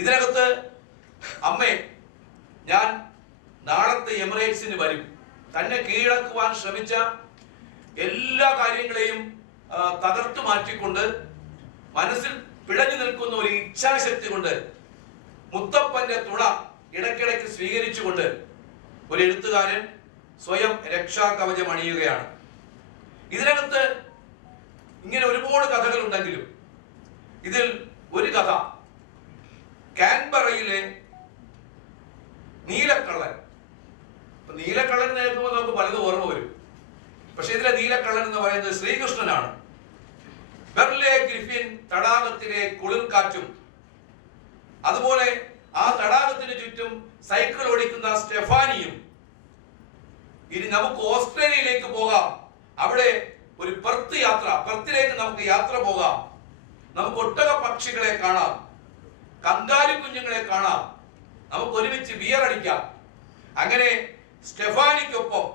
ഇതിനകത്ത് അമ്മേ, ഞാൻ നാളത്തെ എമിറേറ്റ്സിന് വരും. തന്നെ കീഴടക്കുവാൻ ശ്രമിച്ച എല്ലാ കാര്യങ്ങളെയും തകർത്തു മാറ്റിക്കൊണ്ട് മനസ്സിൽ പിഴഞ്ഞു നിൽക്കുന്ന ഒരു ഇച്ഛാശക്തി കൊണ്ട് മുത്തപ്പന്റെ തുണ ഇടയ്ക്കിടയ്ക്ക് സ്വീകരിച്ചുകൊണ്ട് ഒരു എഴുത്തുകാരൻ സ്വയം രക്ഷാകവചം അണിയുകയാണ്. ഇതിനകത്ത് ഇങ്ങനെ ഒരുപാട് കഥകൾ ഉണ്ടെങ്കിലും ഇതിൽ ഒരു കഥ കാൻബറയിലെ നീലക്കള്ളൻ. നീലക്കള്ളൻ കേൾക്കുമ്പോൾ നമുക്ക് പലതും ഓർമ്മ വരും. പക്ഷെ ഇതിലെ നീലക്കള്ളൻ എന്ന് പറയുന്നത് ശ്രീകൃഷ്ണനാണ്. ബെർലെ ഗ്രിഫിൻ തടാകത്തിലെ കുളിർക്കാറ്റും അതുപോലെ ആ തടാകത്തിന് ചുറ്റും സൈക്കിൾ ഓടിക്കുന്ന സ്റ്റെഫാനിയും. ഇനി നമുക്ക് ഓസ്ട്രേലിയയിലേക്ക് പോകാം. അവിടെ ഒരു പെർത്തിലേക്ക് നമുക്ക് യാത്ര പോകാം. നമുക്ക് ഒട്ടക പക്ഷികളെ കാണാം, കങ്കാരു കുഞ്ഞുങ്ങളെ കാണാം, നമുക്ക് ഒരുമിച്ച് ബിയർ അടിക്കാം. അങ്ങനെ സ്റ്റെഫാനിക്കൊപ്പം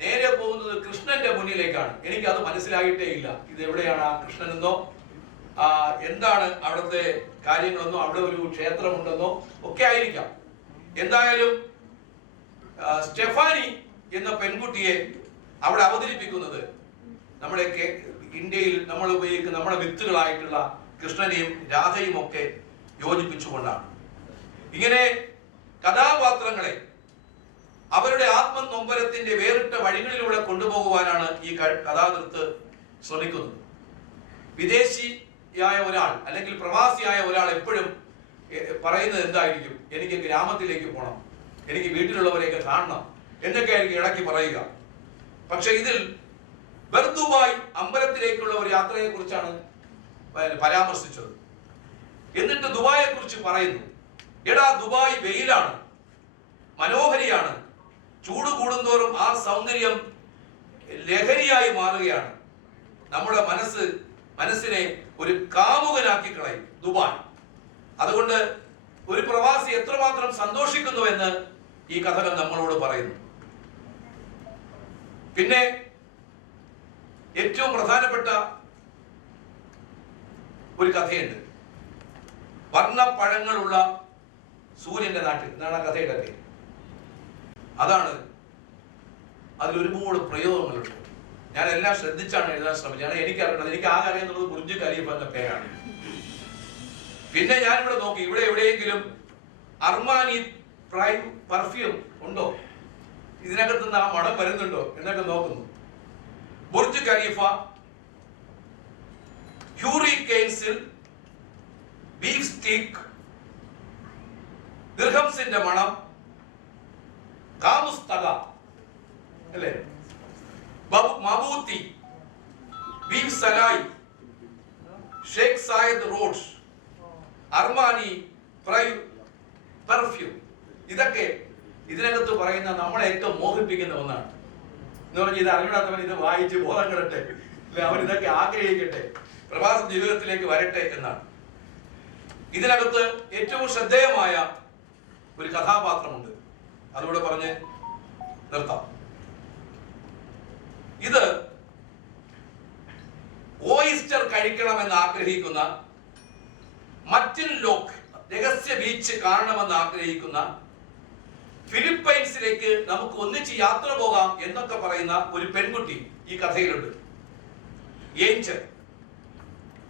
നേരെ പോകുന്നത് കൃഷ്ണന്റെ മുന്നിലേക്കാണ്. എനിക്ക് അത് മനസ്സിലായിട്ടേ ഇല്ല. ഇത് എവിടെയാണ് ആ കൃഷ്ണനെന്നോ എന്താണ് അവിടുത്തെ കാര്യങ്ങളെന്നോ അവിടെ ഒരു ക്ഷേത്രമുണ്ടെന്നോ ഒക്കെ ആയിരിക്കാം. എന്തായാലും സ്റ്റെഫാനി എന്ന പെൺകുട്ടിയെ അവിടെ അവതരിപ്പിക്കുന്നത് നമ്മുടെ ഇന്ത്യയിൽ നമ്മൾ ഉപയോഗിക്കുന്ന നമ്മുടെ വിത്തുകളായിട്ടുള്ള കൃഷ്ണനെയും രാധയും ഒക്കെ യോജിപ്പിച്ചുകൊണ്ടാണ്. ഇങ്ങനെ കഥാപാത്രങ്ങളെ അവരുടെ ആത്മനൊമ്പരത്തിന്റെ വേറിട്ട വഴികളിലൂടെ കൊണ്ടുപോകുവാനാണ് ഈ കഥാകൃത്ത് ശ്രമിക്കുന്നത്. വിദേശിയായ ഒരാൾ അല്ലെങ്കിൽ പ്രവാസിയായ ഒരാൾ എപ്പോഴും പറയുന്നത് എന്തായിരിക്കും? എനിക്ക് ഗ്രാമത്തിലേക്ക് പോകണം, എനിക്ക് വീട്ടിലുള്ളവരെയൊക്കെ കാണണം എന്നൊക്കെ ആയിരിക്കും ഇടയ്ക്ക് പറയുക. പക്ഷെ ഇതിൽ ബർദുബായ് അമ്പലത്തിലേക്കുള്ള ഒരു യാത്രയെ കുറിച്ചാണ് പരാമർശിച്ചത്. എന്നിട്ട് ദുബായെ കുറിച്ച് പറയുന്നു. എടാ, ദുബായ് വെയിലാണ്, മനോഹരിയാണ്. ചൂട് കൂടുന്തോറും ആ സൗന്ദര്യം ലഹരിയായി മാറുകയാണ്. നമ്മുടെ മനസ്സിനെ ഒരു കാമുകനാക്കി കളയും ദുബായ്. അതുകൊണ്ട് ഒരു പ്രവാസി എത്രമാത്രം സന്തോഷിക്കുന്നു എന്ന് ഈ കഥകൾ നമ്മളോട് പറയുന്നു. പിന്നെ ഏറ്റവും പ്രധാനപ്പെട്ട ഒരു കഥയുണ്ട്. വർണ്ണപ്പഴങ്ങളുള്ള സൂര്യന്റെ നാട്ടിൽ എന്നാണ് ആ കഥയുടെ പേര്. അതാണ്. അതിലൊരുപാട് പ്രയോഗങ്ങളുണ്ട്. ഞാൻ എല്ലാം ശ്രദ്ധിച്ചാണ് എഴുതാൻ ശ്രമിച്ചത്. എനിക്കറിയണത്, എനിക്ക് ആകെ അറിയുന്നത് ബുർജ് ഖലീഫ എന്ന പേരാണ്. പിന്നെ ഞാനിവിടെ നോക്കി, ഇവിടെ എവിടെയെങ്കിലും അർമാനി പ്രൈം പെർഫ്യൂം ഉണ്ടോ, ഇതിനകത്തുനിന്ന് ആ മണം വരുന്നുണ്ടോ എന്നൊക്കെ നോക്കുന്നു. ബുർജ് ഖലീഫ, ഹ്യൂറിക്കെയിൻസിൽ ബീഫ് സ്റ്റീക്ക്, ദിർഹംസിന്റെ മണം, കാമുസ്തക അല്ലേ, മബൂത്തി, ബീഫ് സലായി, Sheikh Zayed road, Armani perfume. ഇതൊക്കെ ഇതിനകത്ത് പറയുന്ന നമ്മളെ ഏറ്റവും മോഹിപ്പിക്കുന്ന ഒന്നാണ്. എന്ന് പറഞ്ഞാൽ ഇത് അറിയാത്തവൻ ഇത് വായിച്ച് ബോധം കിടട്ടെ, അല്ലെ, അവൻ ഇതൊക്കെ ആഗ്രഹിക്കട്ടെ, പ്രവാസ ജീവിതത്തിലേക്ക് വരട്ടെ എന്നാണ്. ഇതിനകത്ത് ഏറ്റവും ശ്രദ്ധേയമായ ഒരു കഥാപാത്രമുണ്ട്. അതുകൂടെ പറഞ്ഞ് നിർത്താം. ഇത് ഓയിസ്റ്റർ കഴിക്കണമെന്ന് ആഗ്രഹിക്കുന്ന, മറ്റിൻ ലോക്ക് രഹസ്യ ബീച്ച് കാണണമെന്ന് ആഗ്രഹിക്കുന്ന, ഫിലിപ്പൈൻസിലേക്ക് നമുക്ക് ഒന്നിച്ച് യാത്ര പോകാം എന്നൊക്കെ പറയുന്ന ഒരു പെൺകുട്ടി ഈ കഥയിലുണ്ട്, ഏഞ്ചൽ.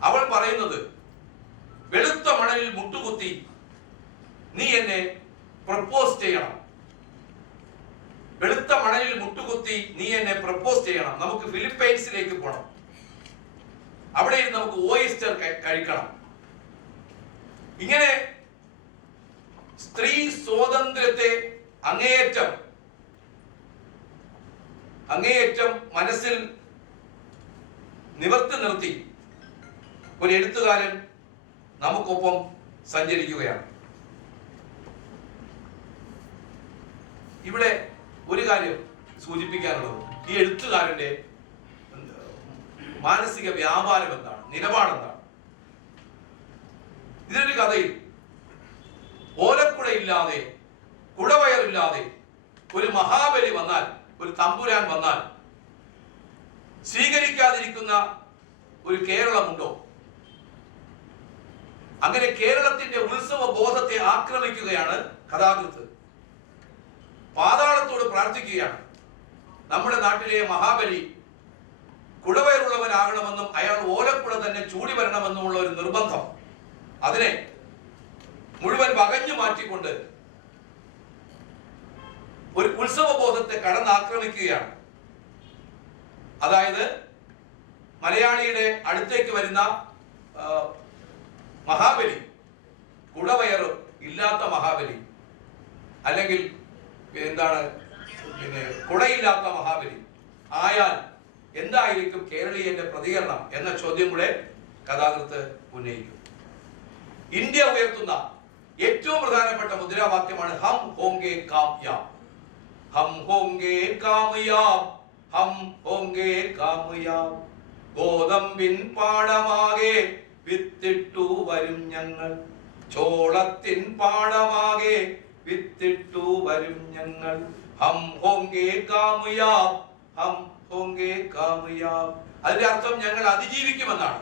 അവൾ പറയുന്നത്, വെളുത്ത മണലിൽ മുട്ടുകുത്തി നീ എന്നെ പ്രപ്പോസ് ചെയ്യണം, വെളുത്ത മണലിൽ മുട്ടുകുത്തി നീ എന്നെ പ്രപ്പോസ് ചെയ്യണം, നമുക്ക് ഫിലിപ്പൈൻസിലേക്ക് പോകണം, അവിടെ നമുക്ക് ഓയിസ്റ്റർ കഴിക്കണം. ഇങ്ങനെ സ്ത്രീ സ്വാതന്ത്ര്യത്തെ അങ്ങേയറ്റം മനസ്സിൽ നിവർത്തി നിർത്തി ഒരു എഴുത്തുകാരൻ നമുക്കൊപ്പം സഞ്ചരിക്കുകയാണ്. ഇവിടെ ഒരു കാര്യം സൂചിപ്പിക്കാനുള്ളത്, ഈ എഴുത്തുകാരന്റെ മാനസിക വ്യാപാരം എന്താണ്, നിലപാടെന്താണ്. ഇതൊരു കഥയിൽ ഓലക്കുടയില്ലാതെ, കുടവയറില്ലാതെ ഒരു മഹാബലി വന്നാൽ, ഒരു തമ്പുരാൻ വന്നാൽ സ്വീകരിക്കാതിരിക്കുന്ന ഒരു കേരളമുണ്ടോ? അങ്ങനെ കേരളത്തിന്റെ ഉത്സവ ബോധത്തെ ആക്രമിക്കുകയാണ് കഥാകൃത്ത്. പാതാളത്തോട് പ്രാർത്ഥിക്കുകയാണ്. നമ്മുടെ നാട്ടിലെ മഹാബലി കുടവയറുള്ളവനാകണമെന്നും അയാൾ ഓലക്കുട തന്നെ ചൂടി വരണമെന്നുമുള്ള ഒരു നിർബന്ധം, അതിനെ മുഴുവൻ വകഞ്ഞു മാറ്റിക്കൊണ്ട് ഒരു ഉത്സവ ബോധത്തെ കടന്നാക്രമിക്കുകയാണ്. അതായത് മലയാളിയുടെ അടുത്തേക്ക് വരുന്ന മഹാബലി കുടവയറ് ഇല്ലാത്ത മഹാബലി, അല്ലെങ്കിൽ കുടയില്ലാത്ത മഹാബലി ആയാൽ എന്തായിരിക്കും കേരളീയന്റെ പ്രതികരണം എന്ന ചോദ്യം കൂടെ കഥാകൃത്ത് ഉന്നയിക്കും. ഇന്ത്യ ഉയർത്തുന്ന ഏറ്റവും പ്രധാനപ്പെട്ട മുദ്രാവാക്യമാണ് ഹം ഹോംഗെ കാമയാബ്. ഹം ഹോംഗെ കാമയാബ്, ഹം ഹോംഗെ കാമയാബ്. ഗോതമ്പിൻ പാടമാകെ വിത്തിട്ടു വരും ഞങ്ങൾ, ചോളത്തിൻ പാടമാകെ വിത്തിട്ടു വരും ഞങ്ങൾ. ഹം ഹോംഗെ കാമയാബ്, ഹം ഹോംഗെ കാമയാബ്. അതിന്റെ അർത്ഥം ഞങ്ങൾ അതിജീവിക്കുമെന്നാണ്.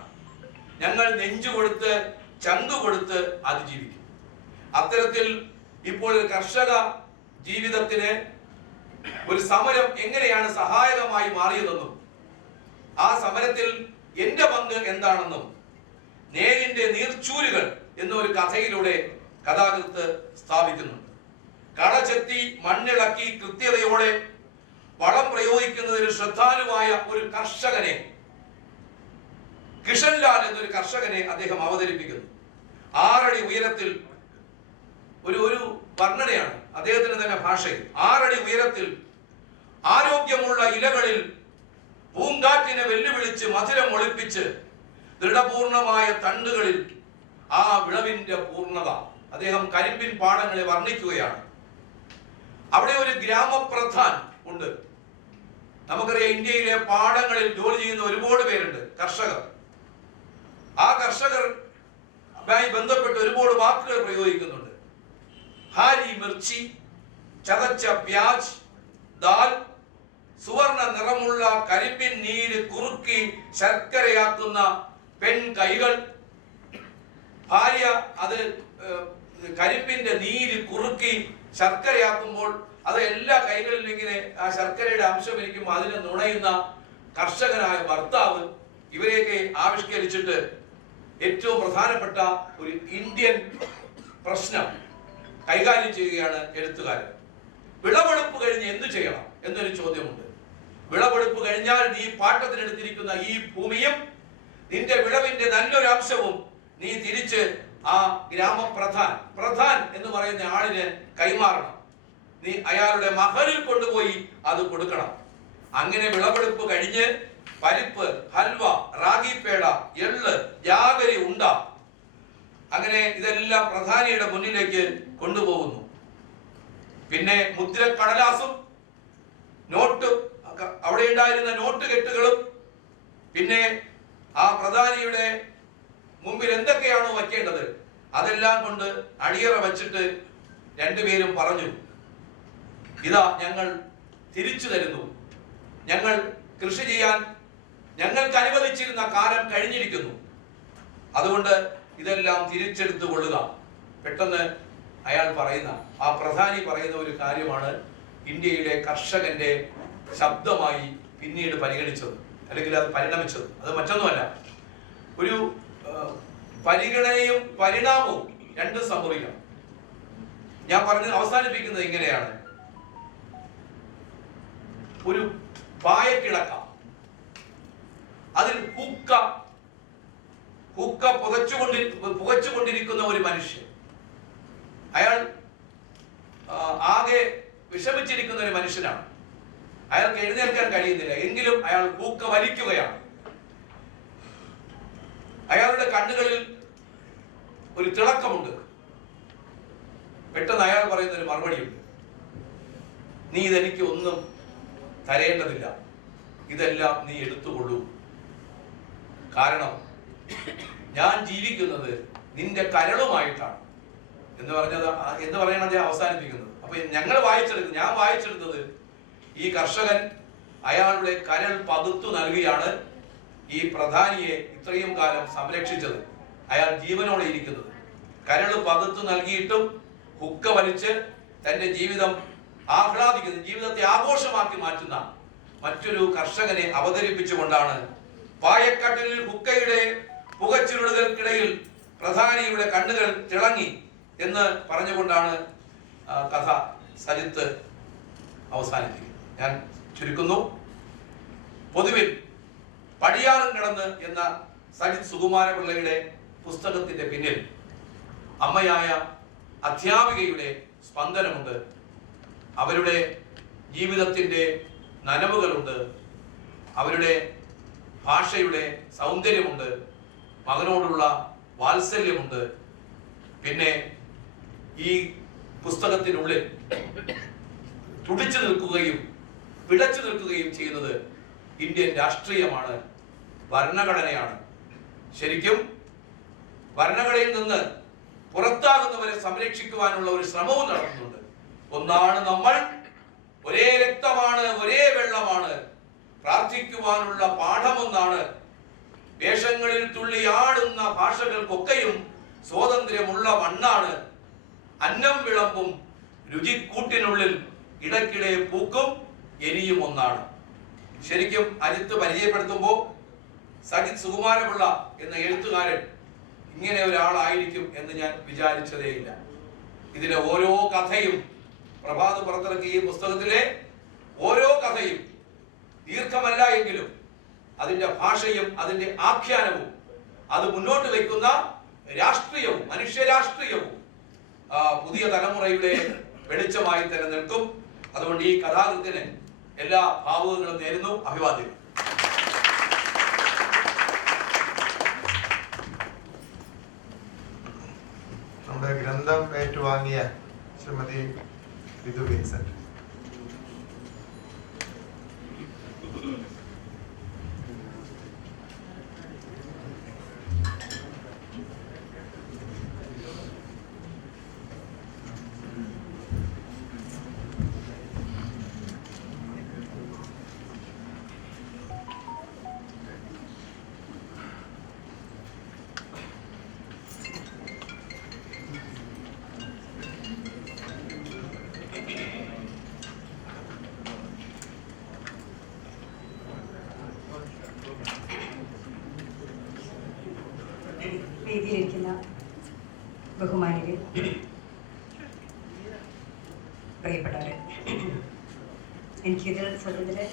ഞങ്ങൾ നെഞ്ചു കൊടുത്ത് ചങ്കു കൊടുത്ത് അതിജീവിക്കും. അത്തരത്തിൽ ഇപ്പോൾ കർഷക ജീവിതത്തിന് ഒരു സമരം എങ്ങനെയാണ് സഹായകമായി മാറിയതെന്നും ആ സമരത്തിൽ എന്റെ പങ്ക് എന്താണെന്നും നേരിന്റെ നീർച്ചൂരുകൾ എന്നൊരു കഥയിലൂടെ കഥാകൃത്ത് സ്ഥാപിക്കുന്നുണ്ട്. കളചെത്തി മണ്ണിളക്കി കൃത്യതയോടെ വളം പ്രയോഗിക്കുന്നതിൽ ശ്രദ്ധാലുവായ ഒരു കർഷകനെ, കിഷൻലാൽ എന്നൊരു കർഷകനെ അദ്ദേഹം അവതരിപ്പിക്കുന്നു. 6 അടി ഉയരത്തിൽ ഒരു വർണ്ണനയാണ് അദ്ദേഹത്തിന്റെ തന്നെ ഭാഷയിൽ. 6 അടി ഉയരത്തിൽ ആരോഗ്യമുള്ള ഇലകളിൽ പൂങ്കാറ്റിനെ വെല്ലുവിളിച്ച് മധുരം ഒളിപ്പിച്ച് ദൃഢപൂർണമായ തണ്ടുകളിൽ ആ വിളവിന്റെ പൂർണ്ണത അദ്ദേഹം കരിമ്പിൻ പാടങ്ങളെ വർണ്ണിക്കുകയാണ്. അവിടെ ഒരു ഗ്രാമപ്രധാൻ ഉണ്ട്. നമുക്കറിയാം, ഇന്ത്യയിലെ പാടങ്ങളിൽ ജോലി ചെയ്യുന്ന ഒരുപാട് പേരുണ്ട്, കർഷകർ. ആ കർഷകരുമായി ബന്ധപ്പെട്ട് ഒരുപാട് വാക്കുകൾ പ്രയോഗിക്കുന്നുണ്ട്. ഹാരി മിർച്ചി, ചതച്ച പ്യാജ്, ദാൽ, സുവർണ നിറമുള്ള കരിമ്പിൻ നീര് കുറുക്കി ശർക്കരയാക്കുന്ന പെൺ കൈകൾ. ഭാര്യ അത് കരിമ്പിന്റെ നീര് കുറുക്കി ശർക്കരയാക്കുമ്പോൾ അത് എല്ലാ കൈകളിലും ഇങ്ങനെ ആ ശർക്കരയുടെ അംശം ഇരിക്കുമ്പോൾ അതിനെ നുണയുന്ന കർഷകനായ ഭർത്താവ്. ഇവരെയൊക്കെ ആവിഷ്കരിച്ചിട്ട് ഏറ്റവും പ്രധാനപ്പെട്ട ഒരു ഇന്ത്യൻ പ്രശ്നം കൈകാര്യം ചെയ്യുകയാണ് എഴുത്തുകാരൻ. വിളവെടുപ്പ് കഴിഞ്ഞ് എന്തു ചെയ്യണം എന്നൊരു ചോദ്യമുണ്ട്. വിളവെടുപ്പ് കഴിഞ്ഞാൽ നീ പാട്ടത്തിനെടുത്തിരിക്കുന്ന ഈ ഭൂമിയും നിന്റെ വിളവിന്റെ നല്ലൊരു അംശവും നീ തിരിച്ച് ആ പ്രധാൻ എന്ന് പറയുന്ന ആളിന് കൈമാറണം. നീ അയാളുടെ മഹലിൽ കൊണ്ടുപോയി അത് കൊടുക്കണം. അങ്ങനെ വിളവെടുപ്പ് കഴിഞ്ഞ് പരിപ്പ്, ഹൽവ, റാഗിപ്പേട, എള്ള്, ജാഗരി, ഉണ്ട, അങ്ങനെ ഇതെല്ലാം പ്രധാനിയുടെ മുന്നിലേക്ക് കൊണ്ടുപോകുന്നു. പിന്നെ മുദ്രക്കടലാസും നോട്ട്, അവിടെ ഉണ്ടായിരുന്ന നോട്ട് കെട്ടുകളും, പിന്നെ ആ പ്രധാനിയുടെ മുമ്പിൽ എന്തൊക്കെയാണോ വയ്ക്കേണ്ടത് അതെല്ലാം കൊണ്ട് അടിയറ വച്ചിട്ട് രണ്ടുപേരും പറഞ്ഞു, ഇതാ ഞങ്ങൾ തിരിച്ചു തരുന്നു, ഞങ്ങൾ കൃഷി ചെയ്യാൻ ഞങ്ങൾക്ക് അനുവദിച്ചിരുന്ന കാലം കഴിഞ്ഞിരിക്കുന്നു, അതുകൊണ്ട് ഇതെല്ലാം തിരിച്ചെടുത്തു കൊള്ളുക. പെട്ടെന്ന് അയാൾ പറയുന്ന, ആ പ്രധാനി പറയുന്ന ഒരു കാര്യമാണ് ഇന്ത്യയിലെ കർഷകന്റെ ശബ്ദമായി പിന്നീട് പരിഗണിച്ചത്, അല്ലെങ്കിൽ അത് പരിണമിച്ചത്. അത് മറ്റൊന്നുമല്ല, ഒരു പരിഗണനയും പരിണാമവും രണ്ടും സംഭവിക്കണം. ഞാൻ പറഞ്ഞ് അവസാനിപ്പിക്കുന്നത് ഇങ്ങനെയാണ്. ഒരു പായക്കിടക്ക, അതിൽ ഹുക്ക പുകച്ചുകൊണ്ടിരിക്കുന്ന ഒരു മനുഷ്യൻ. അയാൾ ആകെ വിഷമിച്ചിരിക്കുന്ന ഒരു മനുഷ്യനാണ്. അയാൾക്ക് എഴുന്നേൽക്കാൻ കഴിയുന്നില്ല, എങ്കിലും അയാൾ ഹുക്ക വലിക്കുകയാണ്. അയാളുടെ കണ്ണുകളിൽ ഒരു തിളക്കമുണ്ട്. പെട്ടെന്ന് അയാൾ പറയുന്ന ഒരു മറുപടിയുണ്ട്, നീ ഇതെനിക്ക് ഒന്നും തരേണ്ടതില്ല, ഇതെല്ലാം നീ എടുത്തുകൊള്ളൂ. കാരണം ഞാൻ ജീവിക്കുന്നത് നിന്റെ കരളുമായിട്ടാണ് എന്ന് പറയണത് അവസാനിപ്പിക്കുന്നത്. അപ്പൊ ഞാൻ വായിച്ചെടുത്തത് ഈ കർഷകൻ അയാളുടെ കരൾ പകുത്തു നൽകിയാണ് ഈ പ്രധാനിയെ ഇത്രയും കാലം സംരക്ഷിച്ചത്, അയാൾ ജീവനോടെ ഇരിക്കുന്നത്. കരൾ പകുത്തു നൽകിയിട്ടും ഹുക്ക വലിച്ച് തന്റെ ജീവിതം ആഹ്ലാദിക്കുന്ന, ജീവിതത്തെ ആഘോഷമാക്കി മാറ്റുന്ന മറ്റൊരു കർഷകനെ അവതരിപ്പിച്ചുകൊണ്ടാണ് പായക്കട്ടിലിൽ ഹുക്കയുടെ പുകച്ചുരുളുകൾക്കിടയിൽ പ്രധാനിയുടെ കണ്ണുകൾ തിളങ്ങി എന്ന് പറഞ്ഞുകൊണ്ടാണ് കഥ സജിത്ത് അവസാനിപ്പിക്കുന്നത്. ഞാൻ ചുരുക്കുന്നു. പൊതുവിൽ പടിയാറും കടന്ന് എന്ന സജിത് സുകുമാരപിള്ളയുടെ പുസ്തകത്തിന്റെ പിന്നിൽ അമ്മയായ അധ്യാപികയുടെ സ്പന്ദനമുണ്ട്. അവരുടെ ജീവിതത്തിന്റെ നനവുകളുണ്ട്. അവരുടെ ഭാഷയുടെ സൗന്ദര്യമുണ്ട്. മകനോടുള്ള വാത്സല്യമുണ്ട്. പിന്നെ ഈ പുസ്തകത്തിനുള്ളിൽ തുടിച്ചു നിൽക്കുകയും പിടച്ചു നിൽക്കുകയും ചെയ്യുന്നത് ഇന്ത്യൻ രാഷ്ട്രീയമാണ്, ഭരണഘടനയാണ്. ശരിക്കും ഭരണഘടനയിൽ നിന്ന് പുറത്താകുന്നവരെ സംരക്ഷിക്കുവാനുള്ള ഒരു ശ്രമവും നടത്തുന്നുണ്ട്. ഒന്നാണ് നമ്മൾ, ഒരേ രക്തമാണ്, ഒരേ വെള്ളമാണ്, പ്രാർത്ഥിക്കുവാനുള്ള പാഠമൊന്നാണ്, വേഷങ്ങളിൽ തുള്ളിയാടുന്ന ഭാഷകൾക്കൊക്കെയും സ്വാതന്ത്ര്യമുള്ള മണ്ണാണ്, അന്നം വിളമ്പും രുചിക്കൂട്ടിനുള്ളിൽ ഇടയ്ക്കിടെ പൂക്കും എരിയും ഒന്നാണ്. ശരിക്കും അജിത്ത് പരിചയപ്പെടുത്തുമ്പോൾ സജിത് സുകുമാരപിള്ള എന്ന എഴുത്തുകാരൻ ഇങ്ങനെ ഒരാളായിരിക്കും എന്ന് ഞാൻ വിചാരിച്ചതേയില്ല. ഇതിലെ ഓരോ കഥയും, പ്രഭാത് പുറത്തിറക്കിയ ഈ പുസ്തകത്തിലെ ഓരോ കഥയും ദീർഘമല്ല എങ്കിലും അതിന്റെ ഭാഷയും അതിന്റെ ആഖ്യാനവും അത് മുന്നോട്ട് വയ്ക്കുന്ന രാഷ്ട്രീയവും മനുഷ്യരാഷ്ട്രീയവും പുതിയ തലമുറയുടെ വെളിച്ചമായി തന്നെ നിൽക്കും. അതുകൊണ്ട് ഈ കഥാകൃത്തിന് എല്ലാ ഭാവുകങ്ങളും നേരുന്നു. അഭിവാദ്യങ്ങൾ. നമ്മുടെ ഗ്രന്ഥം ഏറ്റുവാങ്ങിയ ശ്രീമതി വിധു വിൻസെന്റ്. വേദിയിലിരിക്കുന്ന ബഹുമാനികൾ, പ്രിയപ്പെട്ടവരെ, എനിക്കിതിൽ സത്യത്തില്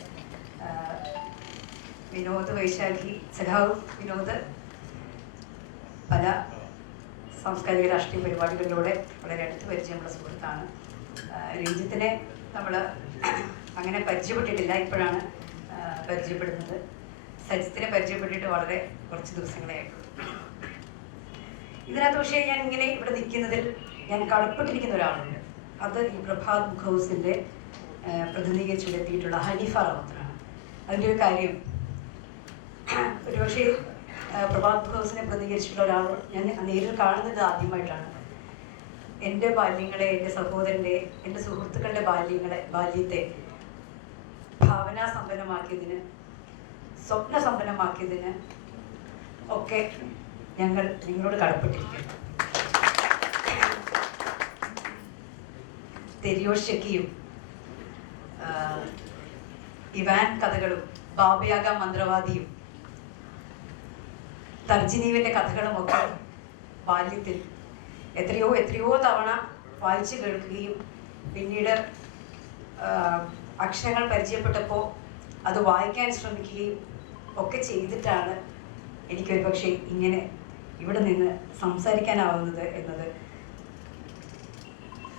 വിനോദ് വൈശാഖി സഖാവ് വിനോദ് പല സാംസ്കാരിക രാഷ്ട്രീയ പരിപാടികളിലൂടെ വളരെ അടുത്ത് പരിചയമുള്ള സുഹൃത്താണ്. രഞ്ജിത്തിനെ നമ്മൾ അങ്ങനെ പരിചയപ്പെട്ടിട്ടില്ല, ഇപ്പോഴാണ് പരിചയപ്പെടുന്നത്. സജിത്തിനെ പരിചയപ്പെട്ടിട്ട് വളരെ കുറച്ച് ദിവസങ്ങളെ ആയിട്ടുള്ളൂ. ഇതിനകത്ത് പക്ഷേ ഞാൻ ഇങ്ങനെ ഇവിടെ നിൽക്കുന്നതിൽ ഞാൻ കടപ്പെട്ടിരിക്കുന്ന ഒരാളുണ്ട്. അത് ഈ പ്രഭാത് ബുക്ക് ഹൗസിൻ്റെ പ്രതിനിധീകരിച്ചുകൊണ്ടെത്തിയിട്ടുള്ള ഹനീഫ റാവത്തറാണ്. അതിൻ്റെ ഒരു കാര്യം, ഒരുപക്ഷെ പ്രഭാത് ബുക്ക് ഹൗസിനെ പ്രതിനിധീകരിച്ചിട്ടുള്ള ഒരാൾ ഞാൻ നേരിൽ കാണുന്നത് ആദ്യമായിട്ടാണ്. എൻ്റെ ബാല്യങ്ങളെ, എൻ്റെ സഹോദരൻ്റെ, എൻ്റെ സുഹൃത്തുക്കളുടെ ബാല്യത്തെ ഭാവനാസമ്പന്നമാക്കിയതിന്, സ്വപ്നസമ്പന്നമാക്കിയതിന് ഒക്കെ ഞങ്ങൾ നിങ്ങളോട് കടപ്പെട്ടിരിക്കുന്നു. തെരിയോഷക്കിയും ഇവാൻ കഥകളും ബാബയാഗ മന്ത്രവാദിയും തർജിനീവിൻ്റെ കഥകളുമൊക്കെ ബാല്യത്തിൽ എത്രയോ എത്രയോ തവണ വായിച്ചു കേൾക്കുകയും പിന്നീട് അക്ഷരങ്ങൾ പരിചയപ്പെട്ടപ്പോൾ അത് വായിക്കാൻ ശ്രമിക്കുകയും ഒക്കെ ചെയ്തിട്ടാണ് എനിക്കൊരു പക്ഷേ ഇങ്ങനെ ഇവിടെ നിന്ന് സംസാരിക്കാനാവുന്നത് എന്നത്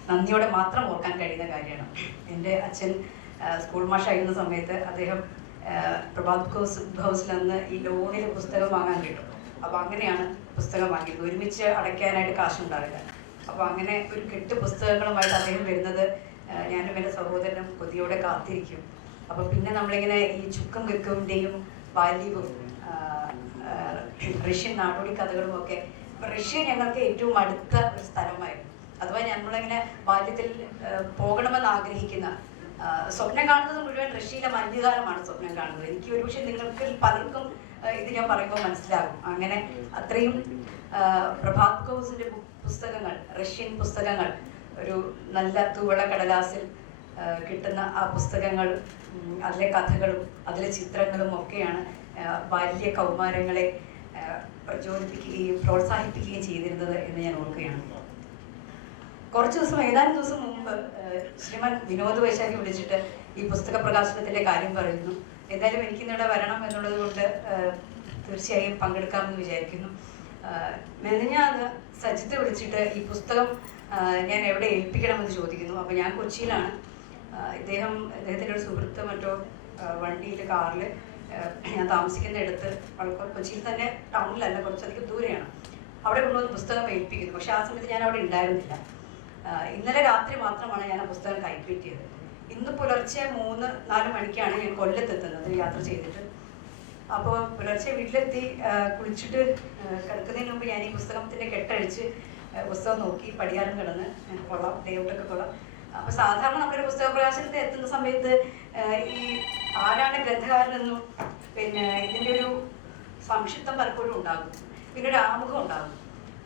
നന്ദിയോടെ മാത്രം ഓർക്കാൻ കഴിയുന്ന കാര്യമാണ്. എൻ്റെ അച്ഛൻ സ്കൂൾ മാഷായിരുന്ന സമയത്ത് അദ്ദേഹം പ്രഭാത് ബുക്ക് ഹൗസിൽ നിന്ന് ഈ ലോണിന് പുസ്തകം വാങ്ങാൻ കിട്ടും. അപ്പോൾ അങ്ങനെയാണ് പുസ്തകം വാങ്ങിയത്. ഒരുമിച്ച് അടയ്ക്കാനായിട്ട് കാശുണ്ടാവില്ല. അപ്പോൾ അങ്ങനെ ഒരു കെട്ട് പുസ്തകങ്ങളുമായിട്ട് അദ്ദേഹം വരുന്നത് ഞാനും എൻ്റെ സഹോദരനും കൊതിയോടെ കാത്തിരിക്കും. അപ്പോൾ പിന്നെ നമ്മളിങ്ങനെ ഈ ചുക്കും കെക്കുവിൻ്റെയും ബാല്യവും റഷ്യൻ നാടോടി കഥകളും ഒക്കെ. അപ്പോൾ റഷ്യ ഞങ്ങൾക്ക് ഏറ്റവും അടുത്ത ഒരു സ്ഥലമായിരുന്നു. അഥവാ നമ്മളിങ്ങനെ ബാല്യത്തിൽ പോകണമെന്ന് ആഗ്രഹിക്കുന്ന, സ്വപ്നം കാണുന്നത് മുഴുവൻ റഷ്യയിലെ മഞ്ഞുകാലമാണ് സ്വപ്നം കാണുന്നത്. എനിക്ക് ഒരുപക്ഷെ നിങ്ങൾക്ക് പലർക്കും ഇത് ഞാൻ പറയുമ്പോൾ മനസ്സിലാകും. അങ്ങനെ അത്രയും പ്രഭാത് ബുക്ക് ഹൗസിൻ്റെ പുസ്തകങ്ങൾ, റഷ്യൻ പുസ്തകങ്ങൾ, ഒരു നല്ല തൂവള കടലാസിൽ കിട്ടുന്ന ആ പുസ്തകങ്ങൾ, അതിലെ കഥകളും അതിലെ ചിത്രങ്ങളും ഒക്കെയാണ് ബാല്യ കൗമാരങ്ങളെ പ്രചോദിപ്പിക്കുകയും പ്രോത്സാഹിപ്പിക്കുകയും ചെയ്തിരുന്നത് എന്ന് ഞാൻ ഓർക്കുകയാണ്. ഏതാനും ദിവസം മുമ്പ് ശ്രീമാൻ വിനോദ് വൈശാഖി വിളിച്ചിട്ട് ഈ പുസ്തക പ്രകാശനത്തിന്റെ കാര്യം പറയുന്നു. എന്തായാലും എനിക്കിന്നിവിടെ വരണം എന്നുള്ളത് കൊണ്ട് തീർച്ചയായും പങ്കെടുക്കാമെന്ന് വിചാരിക്കുന്നു. മെനഞ്ഞാന്ന് സജിത്ത് വിളിച്ചിട്ട് ഈ പുസ്തകം ഞാൻ എവിടെ ഏൽപ്പിക്കണമെന്ന് ചോദിക്കുന്നു. അപ്പോൾ ഞാൻ കൊച്ചിയിലാണ്. അദ്ദേഹത്തിൻ്റെ ഒരു സുഹൃത്ത് മറ്റോ വണ്ടിയിൽ, കാറിൽ ഞാൻ താമസിക്കുന്ന ഇടത്ത്, കൊച്ചിയിൽ തന്നെ ടൗണിലല്ല, കുറച്ചധികം ദൂരെയാണ്, അവിടെ കൊണ്ടുവന്ന് പുസ്തകം ഏൽപ്പിക്കുന്നു. പക്ഷെ ആ സമയത്ത് ഞാൻ അവിടെ ഉണ്ടായിരുന്നില്ല. ഇന്നലെ രാത്രി മാത്രമാണ് ഞാൻ ആ പുസ്തകം കൈപ്പറ്റിയത്. ഇന്ന് പുലർച്ചെ 3-4 മണിക്കാണ് ഞാൻ കൊല്ലത്തെത്തുന്നത് യാത്ര ചെയ്തിട്ട്. അപ്പോൾ പുലർച്ചെ വീട്ടിലെത്തി കുളിച്ചിട്ട് കിടക്കുന്നതിന് മുമ്പ് ഞാൻ ഈ പുസ്തകത്തിൻ്റെ കെട്ടഴിച്ച് പുസ്തകം നോക്കി, പടിയാറും കിടന്ന് കൊള്ളാം, ലേഔട്ടൊക്കെ കൊള്ളാം. അപ്പോൾ സാധാരണ നമ്മുടെ പുസ്തക പ്രകാശനത്തിൽ എത്തുന്ന സമയത്ത് ഈ ആരാണ് ഗ്രന്ഥകാരനെന്നും പിന്നെ ഇതിൻ്റെ ഒരു സംക്ഷിപ്തം പലപ്പോഴും ഉണ്ടാകും, പിന്നെ ഒരു ആമുഖം ഉണ്ടാകും,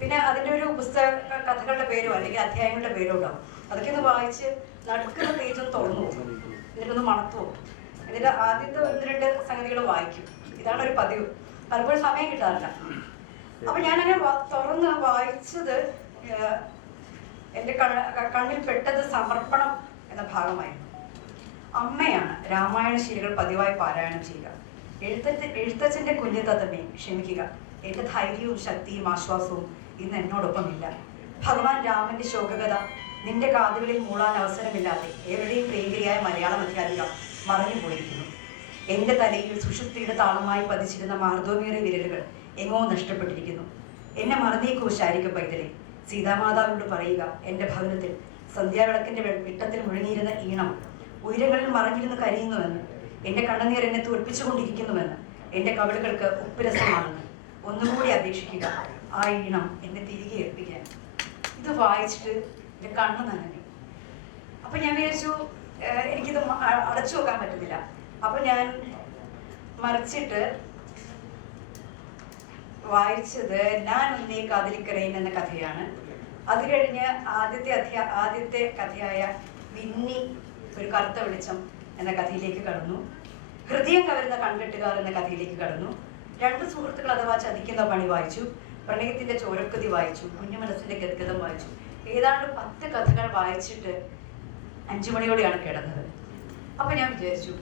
പിന്നെ അതിൻ്റെ ഒരു പുസ്തക കഥകളുടെ പേരോ അല്ലെങ്കിൽ അധ്യായങ്ങളുടെ പേരോ ഉണ്ടാകും. അതൊക്കെ ഒന്ന് വായിച്ച് നടുക്കുന്ന പേജൊന്ന് തുറന്നു പോകും, എന്നിട്ടൊന്ന് മണത്തു പോകും, എന്നിട്ട് ആദ്യത്തെ 1-2 സംഗതികൾ വായിക്കും. ഇതാണ് ഒരു പതിവ്. പലപ്പോഴും സമയം കിട്ടാറില്ല. അപ്പൊ ഞാനങ്ങനെ തുറന്ന് വായിച്ചത് എൻ്റെ കണ്ണിൽ പെട്ടത് സമർപ്പണം എന്ന ഭാഗമായിരുന്നു. അമ്മയാണ് രാമായണ ശീലുകൾ പതിവായി പാരായണം ചെയ്യുക. എഴുത്തച്ഛൻ്റെ കുഞ്ഞു തത്തമ്മേ ക്ഷമിക്കുക, എൻ്റെ ധൈര്യവും ശക്തിയും ആശ്വാസവും ഇന്ന് എന്നോടൊപ്പമില്ല. ഭഗവാൻ രാമന്റെ ശോകകഥ നിന്റെ കാതുകളിൽ മൂളാൻ അവസരമില്ലാതെ എവിടെയും പ്രിയങ്കരിയായ മലയാള അധ്യാപിക മറഞ്ഞു പോയിരിക്കുന്നു. എൻ്റെ തലയിൽ സുഷുപ്തിയുടെ താളമായി പതിച്ചിരുന്ന മാർദ്ദവമേറിയ വിരലുകൾ എങ്ങോ നഷ്ടപ്പെട്ടിരിക്കുന്നു. എന്നെ മറന്നേക്കൂ ശാരിക പൈതലെ. സീതാമാതാവിനോട് പറയുക, എൻ്റെ ഭവനത്തിൽ സന്ധ്യാവിളക്കിൻ്റെ വിട്ടത്തിൽ മുഴങ്ങിയിരുന്ന ഈണം ഉയരങ്ങളിൽ മറഞ്ഞിരുന്ന് കരയുന്നുവെന്ന്, എൻ്റെ കണ്ണുനീർ എന്നെ തോൽപ്പിച്ചുകൊണ്ടിരിക്കുന്നുവെന്ന്, എൻ്റെ കവിളുകൾക്ക് ഉപ്പുരസമാണെന്ന് ഒന്നുകൂടി അപേക്ഷിക്കുക, ആ ഈണം എന്നെ തിരികെ ഏൽപ്പിക്കാൻ. ഇത് വായിച്ചിട്ട് എൻ്റെ കണ്ണ് നനഞ്ഞു. അപ്പം ഞാൻ വിചാരിച്ചു എനിക്കിത് അടച്ചു വെക്കാൻ പറ്റുന്നില്ല. അപ്പം ഞാൻ മറിച്ചിട്ട് വായിച്ചത് ഞാൻ ഒന്നേ കാതലിക്കറയും എന്ന കഥയാണ്. അത് കഴിഞ്ഞ് ആദ്യത്തെ കഥയായ വിന്നി ഒരു കറുത്ത വെളിച്ചം എന്ന കഥയിലേക്ക് കടന്നു. ഹൃദയം കവരുന്ന കൺകെട്ടുകാർ എന്ന കഥയിലേക്ക് കടന്നു. 2 സുഹൃത്തുക്കൾ അഥവാ ചതിക്കുന്ന പണി വായിച്ചു. പ്രണയത്തിന്റെ ചോരക്കതി വായിച്ചു. കുഞ്ഞുമനസ്സിന്റെ ഗദ്ഗതം വായിച്ചു. ഏതാണ്ട് 10 കഥകൾ വായിച്ചിട്ട് 5 മണിയോടെയാണ് കിടന്നത്. അപ്പൊ ഞാൻ വിചാരിച്ചു,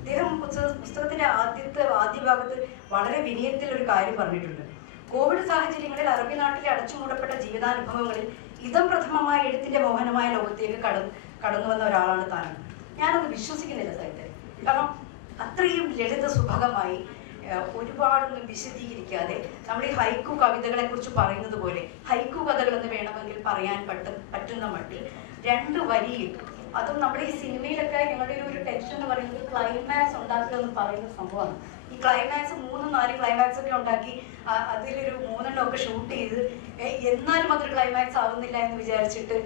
അദ്ദേഹം പുസ്തകത്തിന്റെ ആദ്യ ഭാഗത്ത് വളരെ വിനയത്തിൽ ഒരു കാര്യം പറഞ്ഞിട്ടുണ്ട്. കോവിഡ് സാഹചര്യങ്ങളിൽ അറബി നാട്ടിലെ അടച്ചുമൂടപ്പെട്ട ജീവിതാനുഭവങ്ങളിൽ ഇതം പ്രഥമമായ എഴുത്തിന്റെ മോഹനമായ ലോകത്തേക്ക് കടന്നു വന്ന ഒരാളാണ് താൻ. ഞാനത് വിശ്വസിക്കുന്നില്ല സാഹിത്യം. കാരണം അത്രയും ലളിത സുഭഗമായി ഒരുപാടൊന്നും വിശദീകരിക്കാതെ നമ്മൾ ഈ ഹൈക്കു കവിതകളെ കുറിച്ച് പറയുന്നത് പോലെ ഹൈക്കു കഥകൾ എന്ന് വേണമെങ്കിൽ പറയാൻ പറ്റുന്ന മട്ടിൽ 2 വരിയിൽ, അതും നമ്മുടെ ഈ സിനിമയിലൊക്കെ ഞങ്ങളുടെ ഒരു ടെൻഷൻ എന്ന് പറയുന്നത് ക്ലൈമാക്സ് ഉണ്ടാക്കുക എന്ന് പറയുന്ന സംഭവമാണ്. ഈ ക്ലൈമാക്സ് 3-4 ക്ലൈമാക്സ് ഒക്കെ ഉണ്ടാക്കി അതിലൊരു 3 ഒക്കെ ഷൂട്ട് ചെയ്ത് എന്നാലും അതൊരു ക്ലൈമാക്സ് ആവുന്നില്ല എന്ന് വിചാരിച്ചിട്ട്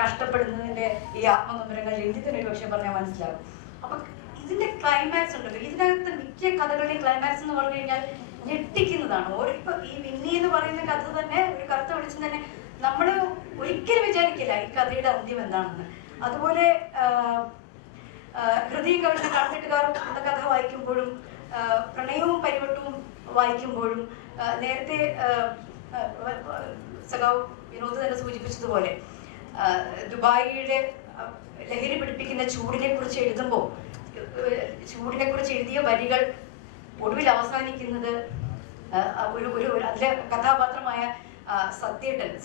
കഷ്ടപ്പെടുന്നതിന്റെ ഈ ആത്മനൊമ്പരങ്ങൾ രഞ്ജിത്തിന് ഒരു പക്ഷെ പറഞ്ഞാൽ മനസ്സിലാവും. അപ്പൊ ഇതിന്റെ ക്ലൈമാക്സ് ഉണ്ടല്ലോ, ഇതിനകത്ത് മിക്ക കഥകളുടെയും ക്ലൈമാക്സ് എന്ന് പറഞ്ഞു കഴിഞ്ഞാൽ ഞെട്ടിക്കുന്നതാണ്. ഇപ്പൊ ഈ വിന്നി എന്ന് പറയുന്ന കഥ തന്നെ, ഒരു കറുത്ത വെളിച്ചം തന്നെ, നമ്മൾ ഒരിക്കലും വിചാരിക്കില്ല ഈ കഥയുടെ അന്ത്യം എന്താണെന്ന്. അതുപോലെ ഹൃദയം കവിഞ്ഞ കൺകെട്ടുകാർ എന്ന കഥ വായിക്കുമ്പോഴും പ്രണയവും പരിവട്ടവും വായിക്കുമ്പോഴും നേരത്തെ സഖാവ് വിനോദ് തന്നെ സൂചിപ്പിച്ചതുപോലെ ദുബായിയുടെ ലഹരി പിടിപ്പിക്കുന്ന ചൂടിനെ കുറിച്ച് എഴുതുമ്പോൾ ചൂടിനെ കുറിച്ച് എഴുതിയ വരികൾ ഒടുവിൽ അവസാനിക്കുന്നത് അതിലെ കഥാപാത്രമായ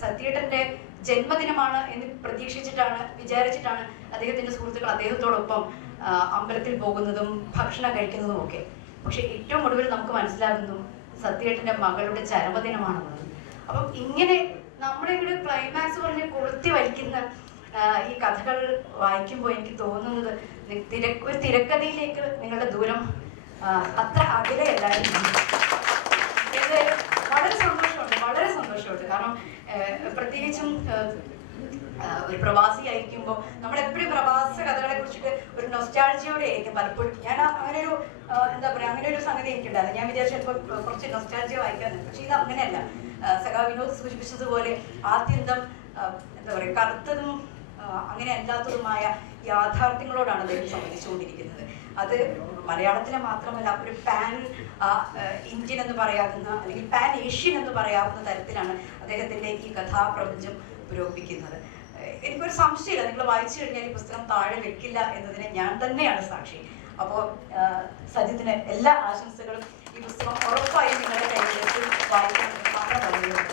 സത്യേട്ടന്റെ ജന്മദിനമാണ് എന്ന് വിചാരിച്ചിട്ടാണ് അദ്ദേഹത്തിന്റെ സുഹൃത്തുക്കൾ അദ്ദേഹത്തോടൊപ്പം അമ്പലത്തിൽ പോകുന്നതും ഭക്ഷണം കഴിക്കുന്നതും ഒക്കെ. പക്ഷെ ഏറ്റവും ഒടുവിൽ നമുക്ക് മനസ്സിലാകുന്നു സത്യേട്ടന്റെ മകളുടെ ചരമദിനമാണെന്നുള്ളത്. അപ്പം ഇങ്ങനെ നമ്മുടെ ഇവിടെ ക്ലൈമാക്സ് പറഞ്ഞ് കൊളുത്തി വലിക്കുന്ന ഈ കഥകൾ വായിക്കുമ്പോൾ എനിക്ക് തോന്നുന്നത് ഒരു തിരക്കഥയിലേക്ക് നിങ്ങളുടെ ദൂരം അത്ര അകലെയല്ലായിരുന്നു. ഇത് വളരെ സന്തോഷമുണ്ട്. കാരണം പ്രത്യേകിച്ചും ഒരു പ്രവാസിയായിരിക്കുമ്പോൾ നമ്മൾ എപ്പോഴും പ്രവാസ കഥകളെ കുറിച്ചിട്ട് ഒരു നൊസ്റ്റാൾജിയോടെ ആയിരിക്കും പലപ്പോഴും. ഞാൻ അങ്ങനെ ഒരു എന്താ പറയുക, അങ്ങനെ ഒരു സംഗതി എനിക്കുണ്ടായിരുന്നു. ഞാൻ വിചാരിച്ചു ചിലപ്പോൾ കുറച്ച് നൊസ്റ്റാൾജിയ വായിക്കാറുണ്ട്, പക്ഷെ ഇത് അങ്ങനെയല്ല. സഖാ വിനോദ് സൂചിപ്പിച്ചതുപോലെ ആദ്യന്തം എന്താ പറയുക, കറുത്തതും അങ്ങനെ അല്ലാത്തതുമായ യാഥാർത്ഥ്യങ്ങളോടാണ് അദ്ദേഹം സംബന്ധിച്ചുകൊണ്ടിരിക്കുന്നത്. അത് മലയാളത്തിലെ മാത്രമല്ല, ഒരു പാൻ ഇന്ത്യൻ എന്ന് പറയാവുന്ന അല്ലെങ്കിൽ പാൻ ഏഷ്യൻ എന്ന് പറയാവുന്ന തരത്തിലാണ് അദ്ദേഹത്തിൻ്റെ ഈ കഥാപ്രപഞ്ചം പുരോഗമിക്കുന്നത്. എനിക്കൊരു സംശയമില്ല, നിങ്ങൾ വായിച്ചു കഴിഞ്ഞാൽ ഈ പുസ്തകം താഴെ വെക്കില്ല എന്നതിന് ഞാൻ തന്നെയാണ് സാക്ഷി. അപ്പോൾ സജിത്തിന് എല്ലാ ആശംസകളും. ഈ പുസ്തകം ഉറപ്പായും നിങ്ങളുടെ കയ്യിലേക്ക് വായിക്കണമെന്ന് മാത്രം പറയുകയുള്ളൂ.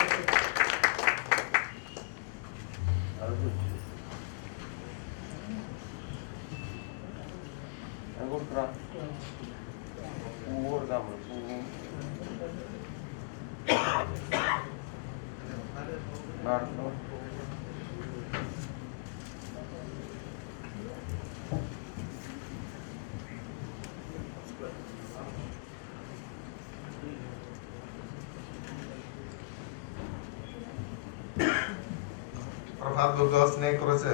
പ്രഭാത് ബുക്കോസിനെ കുറിച്ച്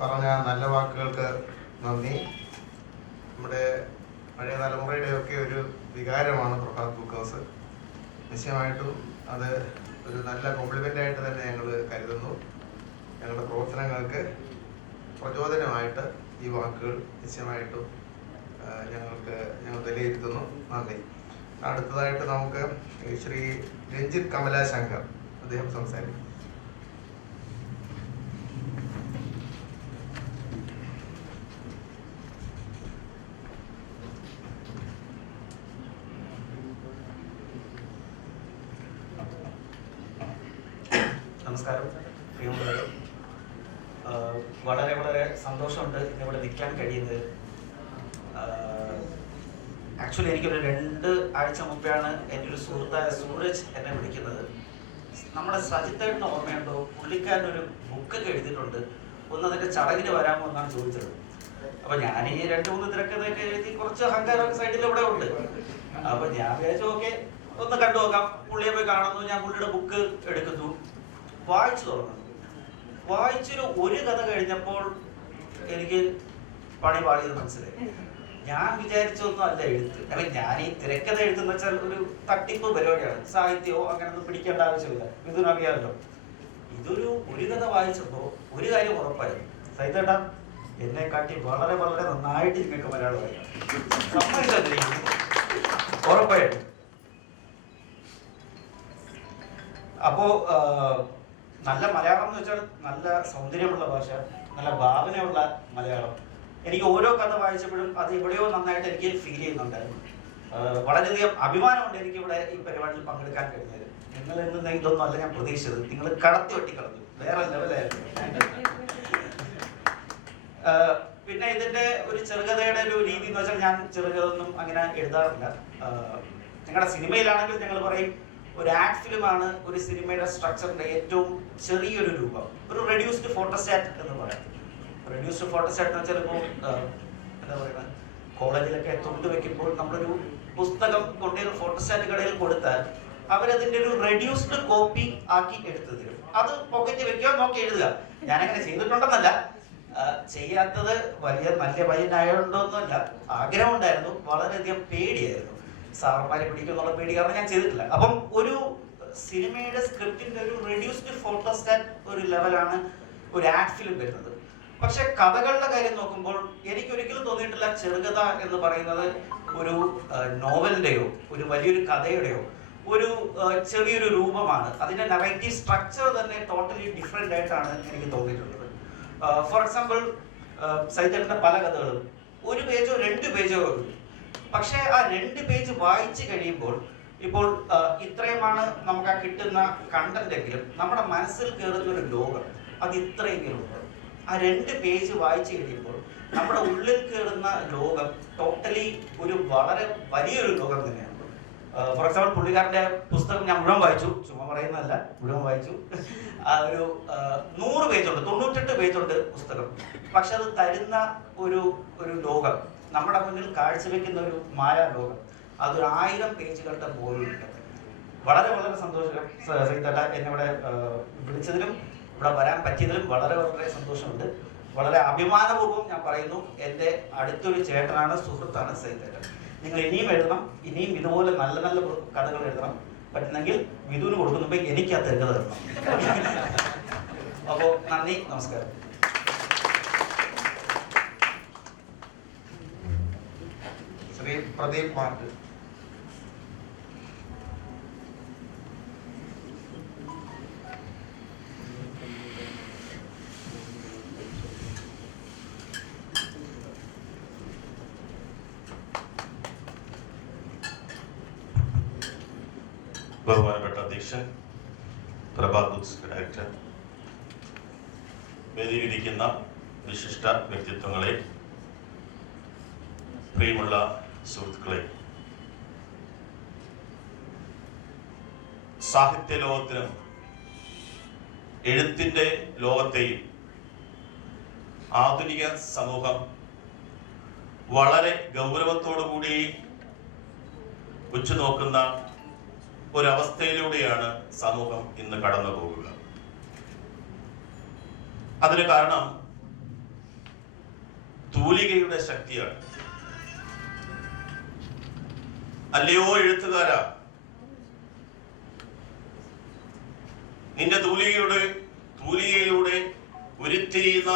പറഞ്ഞ നല്ല വാക്കുകൾക്ക് നന്ദി. നമ്മുടെ പഴയ തലമുറയുടെയൊക്കെ ഒരു വികാരമാണ് പ്രഭാത് ബുക്കോസ്. നിശ്ചയമായിട്ടും അത് ഒരു നല്ല കോംപ്ലിമെൻ്റ് ആയിട്ട് തന്നെ ഞങ്ങൾ കരുതുന്നു. ഞങ്ങളുടെ പ്രവർത്തനങ്ങൾക്ക് പ്രചോദനമായിട്ട് ഈ വാക്കുകൾ നിശ്ചയമായിട്ടും ഞങ്ങൾ വിലയിരുത്തുന്നു. നന്ദി. അടുത്തതായിട്ട് നമുക്ക് ശ്രീ രഞ്ജിത്ത് കമലാശങ്കർ അദ്ദേഹം സംസാരിക്കും. നമസ്കാരം പ്രിയമുള്ളവരെ, വളരെ വളരെ സന്തോഷമുണ്ട് ഇന്നിവിടെ നിൽക്കാൻ കഴിയുന്നത്. ആക്ച്വലി എനിക്കൊരു 2 ആഴ്ച മുമ്പാണ് എൻ്റെ ഒരു സുഹൃത്തായ സൂരജ് എന്നെ വിളിക്കുന്നത്. നമ്മുടെ സജിത്തേട്ടന് ഓർമ്മയുണ്ടോ, പുള്ളിക്കാരനൊരു ബുക്കൊക്കെ എഴുതിയിട്ടുണ്ട്, ഒന്ന് അതിൻ്റെ ചടങ്ങിന് വരാമോ എന്നാണ് ചോദിച്ചത്. അപ്പോൾ ഞാൻ ഈ 2-3 തിരക്കഥയൊക്കെ എഴുതി കുറച്ച് അഹങ്കാരമൊക്കെ സൈഡിൽ ഇവിടെ ഉണ്ട്. അപ്പോൾ ഞാൻ വിചാരിച്ചു ഓക്കെ ഒന്ന് കണ്ടു നോക്കാം. പുള്ളിയെ പോയി കാണുന്നു, ഞാൻ പുള്ളിയുടെ ബുക്ക് എടുക്കുന്നു, വായിച്ചു തുടങ്ങുന്നു. ഒരു കഥ കഴിഞ്ഞപ്പോൾ എനിക്ക് പണി പാടിയത് മനസ്സിലായി. ഞാൻ വിചാരിച്ചൊന്നും അല്ല എഴുത്ത്, അല്ലെങ്കിൽ ഞാൻ ഈ തിരക്കഥ എഴുത്തുന്ന വെച്ചാൽ ഒരു തട്ടിപ്പ് പരിപാടിയാണ്. സാഹിത്യമോ അങ്ങനെയൊന്നും പിടിക്കേണ്ട ആവശ്യമില്ല, ഇതിനറിയാമല്ലോ. ഒരു കഥ വായിച്ചപ്പോൾ ഒരു കാര്യം ഉറപ്പായി, സൈതേട്ടാ എന്നെ കാട്ടി വളരെ വളരെ നന്നായിട്ട് നിങ്ങൾക്ക് മലയാളം അറിയാം, ഉറപ്പായിട്ടും. അപ്പോ നല്ല മലയാളം എന്ന് വെച്ചാൽ നല്ല സൗന്ദര്യമുള്ള ഭാഷ, നല്ല ഭാവനയുള്ള മലയാളം. എനിക്ക് ഓരോ കഥ വായിച്ചപ്പോഴും അത് എവിടെയോ നന്നായിട്ട് എനിക്ക് ഫീൽ ചെയ്യുന്നുണ്ടായിരുന്നു. വളരെയധികം അഭിമാനമുണ്ട് എനിക്കിവിടെ ഈ പരിപാടിയിൽ പങ്കെടുക്കാൻ കഴിഞ്ഞത്. നിങ്ങൾ ഇന്ന് ഇതൊന്നും അല്ല ഞാൻ പ്രതീക്ഷിച്ചത്, നിങ്ങൾ കടത്തി വെട്ടിക്കളഞ്ഞു, വേറെ ലെവലായിരുന്നു. പിന്നെ ഇതിന്റെ ഒരു ചെറുകഥയുടെ ഒരു രീതി എന്ന് വെച്ചാൽ ഞാൻ ചെറുകഥയൊന്നും അങ്ങനെ എഴുതാറില്ല. ഞങ്ങളുടെ സിനിമയിലാണെങ്കിൽ ഞങ്ങൾ പറയും ഒരു ആക്ട് ഫിലിമാണ് ഒരു സിനിമയുടെ സ്ട്രക്ചറിന്റെ ഏറ്റവും ചെറിയൊരു രൂപം, ഒരു റെഡ്യൂസ്ഡ് ഫോട്ടോസ്റ്റാറ്റ് എന്ന് പറയാം. റെഡ്യൂസ്ഡ് ഫോട്ടോസ്റ്റാറ്റ് എന്ന് വെച്ചാൽ ഇപ്പോൾ എന്താ പറയുക, കോളേജിലൊക്കെ തൊണ്ട് വെക്കുമ്പോൾ നമ്മളൊരു പുസ്തകം കൊണ്ടൊരു ഫോട്ടോസ്റ്റാറ്റ് കടയിൽ കൊടുത്താൽ അവരതിന്റെ ഒരു റെഡ്യൂസ്ഡ് കോപ്പി ആക്കി എടുത്തു തരും. അത് പോക്കറ്റ് വെക്കുക, നോക്കി എഴുതുക. ഞാനങ്ങനെ ചെയ്തിട്ടുണ്ടെന്നല്ല, ചെയ്യാത്തത് വലിയ നല്ല പയ്യനായോണ്ടൊന്നുമല്ല, ആഗ്രഹം ഉണ്ടായിരുന്നു, വളരെയധികം പേടിയായിരുന്നു, സാറന്മാരെ പിടിക്കുന്നുള്ള പേടി കാരണം ഞാൻ ചെയ്തിട്ടില്ല. അപ്പം ഒരു സിനിമയുടെ സ്ക്രിപ്റ്റിന്റെ ഒരു റെഡ്യൂസ്ഡ് ഫോട്ടോസ്റ്റാറ്റ് ഒരു ലെവലാണ് ഒരു ആക്ട് ഫിലിം വരുന്നത്. പക്ഷെ കഥകളുടെ കാര്യം നോക്കുമ്പോൾ എനിക്ക് ഒരിക്കലും തോന്നിയിട്ടില്ല ചെറുകഥ എന്ന് പറയുന്നത് ഒരു നോവലിന്റെയോ ഒരു വലിയൊരു കഥയുടെയോ ഒരു ചെറിയൊരു രൂപമാണ്. അതിന്റെ നറേറ്റീവ് സ്ട്രക്ചർ തന്നെ ടോട്ടലി ഡിഫറെന്റ് ആയിട്ടാണ് എനിക്ക് തോന്നിയിട്ടുള്ളത്. ഫോർ എക്സാമ്പിൾ സൈതേട്ടന്റെ പല കഥകളും 1 പേജോ 2 പേജോ ഉള്ളൂ. പക്ഷെ ആ 2 പേജ് വായിച്ചു കഴിയുമ്പോൾ ഇപ്പോൾ ഇത്രയുമാണ് നമുക്ക് ആ കിട്ടുന്ന കണ്ടന്റ് എങ്കിലും നമ്മുടെ മനസ്സിൽ കയറുന്ന ഒരു ലോകം അത് ഇത്രയെങ്കിലും ഉണ്ട്. ആ 2 പേജ് വായിച്ചു കഴിയുമ്പോൾ നമ്മുടെ ഉള്ളിൽ കയറുന്ന ലോകം ടോട്ടലി ഒരു വളരെ വലിയൊരു ലോകം തന്നെയാണ്. ഫോർ എക്സാമ്പിൾ പുള്ളിക്കാരന്റെ പുസ്തകം ഞാൻ മുഴുവൻ വായിച്ചു, ചുമ്മാ പറയുന്നതല്ല, മുഴുവൻ വായിച്ചു. ആ ഒരു 100 പേജുണ്ട്, 98 പേജുണ്ട് പുസ്തകം. പക്ഷെ അത് തരുന്ന ഒരു ലോകം, നമ്മുടെ മുന്നിൽ കാഴ്ചവെക്കുന്ന ഒരു മായാ ലോകം, അതൊരു 1000 പേജുകളുടെ മുകളിലുണ്ട്. വളരെ വളരെ സന്തോഷം സൈതേട്ട എന്നെ ഇവിടെ വിളിച്ചതിലും ഇവിടെ വരാൻ പറ്റിയതിലും വളരെ വളരെ സന്തോഷമുണ്ട്. വളരെ അഭിമാനപൂർവ്വം ഞാൻ പറയുന്നു, എൻ്റെ അടുത്തൊരു ചേട്ടനാണ്, സുഹൃത്താണ് സൈതേട്ടൻ. നിങ്ങൾ ഇനിയും എഴുതണം, ഇനിയും ഇതുപോലെ നല്ല നല്ല കഥകൾ എഴുതണം. പറ്റുന്നെങ്കിൽ വിധുവിന് കൊടുക്കുന്നുമ്പോൾ എനിക്ക് ആ തിരക്ക് തരണം. അപ്പോൾ നന്ദി, നമസ്കാരം. ശ്രീ പ്രദീപ് മാർക്ക്. ബഹുമാനപ്പെട്ട അധ്യക്ഷൻ, പ്രഭാത് ബുക്സ് ഡയറക്ടർ, വേദിയിലിരിക്കുന്ന വിശിഷ്ട വ്യക്തിത്വങ്ങളെ, പ്രിയമുള്ള സുഹൃത്തുക്കളെ, സാഹിത്യ ലോകത്തിനും എഴുത്തിൻ്റെ ലോകത്തെയും ആധുനിക സമൂഹം വളരെ ഗൗരവത്തോടുകൂടി ഉറ്റുനോക്കുന്ന ഒരവസ്ഥയിലൂടെയാണ് സമൂഹം ഇന്ന് കടന്നു പോകുക. അതിന് കാരണം തൂലികയുടെ ശക്തിയാണ്. അല്ലയോ എഴുത്തുകാരാ, നിന്റെ തൂലികയിലൂടെ ഉരുത്തിരിയുന്ന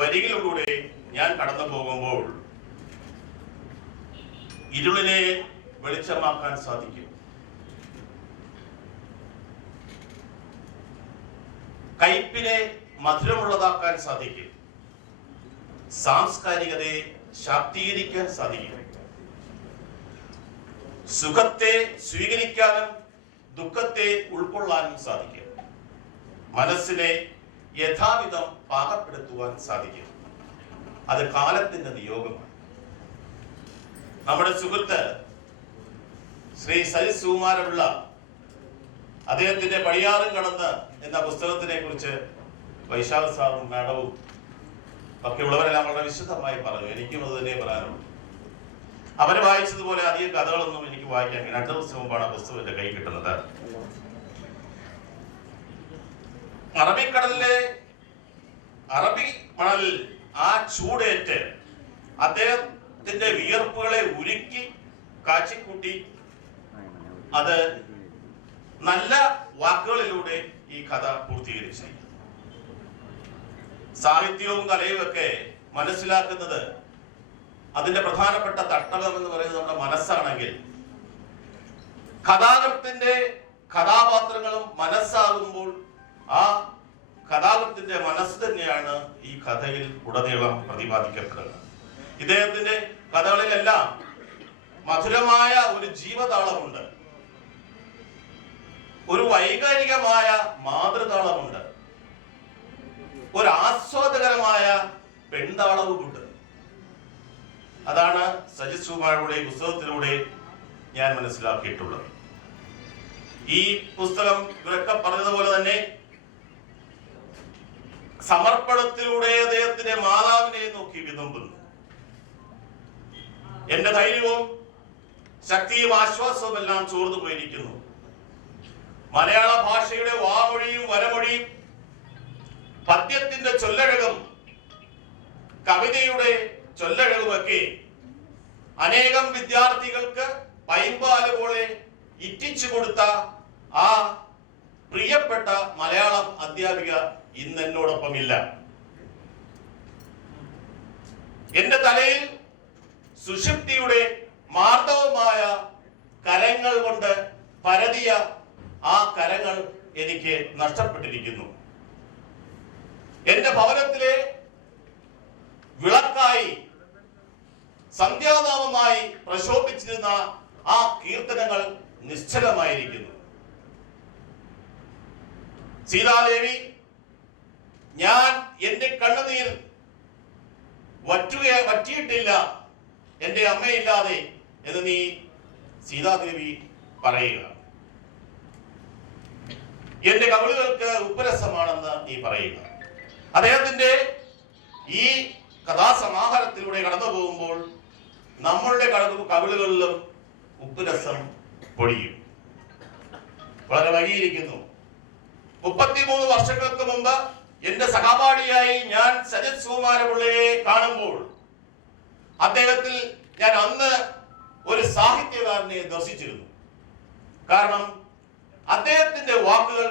വരികളിലൂടെ ഞാൻ കടന്നു പോകുമ്പോൾ ഇരുളിനെ വെളിച്ചമാക്കാൻ സാധിക്കും. കയ്പിനെ മധുരമുള്ളതാക്കാൻ സാധിക്കും. സാംസ്കാരികതയെ ശാക്തീകരിക്കാൻ സാധിക്കും. സുഖത്തെ സ്വീകരിക്കാനും ദുഃഖത്തെ ഉൾക്കൊള്ളാനും സാധിക്കും. മനസ്സിനെ യഥാവിധം പാകപ്പെടുത്തുവാൻ സാധിക്കും. അത് കാലത്തിന്റെ നിയോഗമാണ്. നമ്മുടെ സുഹൃത്ത് ശ്രീ സരിത് സുകുമാരപിള്ള അദ്ദേഹത്തിന്റെ പടിയാറും കടന്ന് എന്ന പുസ്തകത്തിനെ കുറിച്ച് വൈശാഖ സാറും മാഡവും ഒക്കെയുള്ളവരെല്ലാം വളരെ വിശദമായി പറഞ്ഞു. എനിക്കും അത് തന്നെ പറയാനുള്ളൂ. അവര് വായിച്ചതുപോലെ അധികം കഥകളൊന്നും എനിക്ക് വായിക്കാൻ 2 ദിവസം മുമ്പാണ് ആ പുസ്തകം എന്റെ കൈ കിട്ടുന്നത്. അറബി മണലിൽ ആ ചൂടേറ്റ് അദ്ദേഹത്തിന്റെ വിയർപ്പുകളെ ഉരുക്കി കാച്ചിക്കൂട്ടി അത് നല്ല വാക്കുകളിലൂടെ ഈ കഥ പൂർത്തീകരിച്ചു. സാഹിത്യവും കലയും ഒക്കെ മനസ്സിലാക്കുന്നത് അതിന്റെ പ്രധാനപ്പെട്ട തട്ടകം എന്ന് പറയുന്നത് നമ്മുടെ മനസ്സാണെങ്കിൽ, കഥാകൃത്തിന്റെ കഥാപാത്രങ്ങളും മനസ്സാകുമ്പോൾ ആ കഥാകൃത്തിന്റെ മനസ്സ് തന്നെയാണ് ഈ കഥയിൽ ഉടനീളം പ്രതിപാദിക്കപ്പെടുന്നത്. ഇദ്ദേഹത്തിന്റെ കഥകളിലെല്ലാം മധുരമായ ഒരു ജീവതാളമുണ്ട്, ഒരു വൈകാരികമായ മാതൃതാളമുണ്ട്, ഒരു ആസ്വാദകരമായ പെൺതാളവുമുണ്ട്. അതാണ് സജിത് സുകുമാരയുടെ പുസ്തകത്തിലൂടെ ഞാൻ മനസ്സിലാക്കിയിട്ടുള്ളത്. ഈ പുസ്തകം ഇവരൊക്കെ പറഞ്ഞതുപോലെ തന്നെ സമർപ്പണത്തിലൂടെ അദ്ദേഹത്തിന്റെ മാതാവിനെ നോക്കി വിതുമ്പുന്നു. എന്റെ ധൈര്യവും ശക്തിയും ആശ്വാസവും എല്ലാം ചോർന്നു പോയിരിക്കുന്നു. മലയാള ഭാഷയുടെ വാമൊഴിയും വരമൊഴിയും പദ്യത്തിന്റെ ചൊല്ലഴകും കവിതയുടെ ചൊല്ലഴകുമൊക്കെ അനേകം വിദ്യാർത്ഥികൾക്ക് പൈമ്പാല് പോലെ ഇറ്റിച്ചു കൊടുത്ത ആ പ്രിയപ്പെട്ട മലയാളം അധ്യാപിക ഇന്ന് എന്നോടൊപ്പമില്ല. എന്റെ തലയിൽ സുഷുപ്തിയുടെ മാർദ്ദവമായ കരങ്ങൾ കൊണ്ട് പരതിയ ആ കരങ്ങൾ എനിക്ക് നഷ്ടപ്പെട്ടിരിക്കുന്നു. എന്റെ ഭവനത്തിലെ വിളക്കായി സന്ധ്യാനാമമായി പ്രശോഭിച്ചിരുന്ന ആ കീർത്തനങ്ങൾ നിശ്ചലമായിരിക്കുന്നു. സീതാദേവി, ഞാൻ എന്റെ കണ്ണുനീർ വറ്റിയിട്ടില്ല എന്റെ അമ്മയില്ലാതെ എന്ന് നീ സീതാദേവി പറയുക. എന്റെ കവിളുകൾക്ക് ഉപ്പരസമാണെന്ന് നീ പറയുക. അദ്ദേഹത്തിന്റെ ഈ കഥാസമാഹാരത്തിലൂടെ കടന്നു പോകുമ്പോൾ നമ്മളുടെ കവിളുകളിലും ഉപ്പുരസം പൊടിയും. വളരെ വൈകിയിരിക്കുന്നു. 33 വർഷങ്ങൾക്ക് മുമ്പ് എന്റെ സഹപാഠിയായി ഞാൻ സജിത് സുകുമാരപിള്ളയെ കാണുമ്പോൾ അദ്ദേഹത്തിൽ ഞാൻ അന്ന് ഒരു സാഹിത്യകാരനെ ദർശിച്ചിരുന്നു. കാരണം അദ്ദേഹത്തിന്റെ വാക്കുകൾ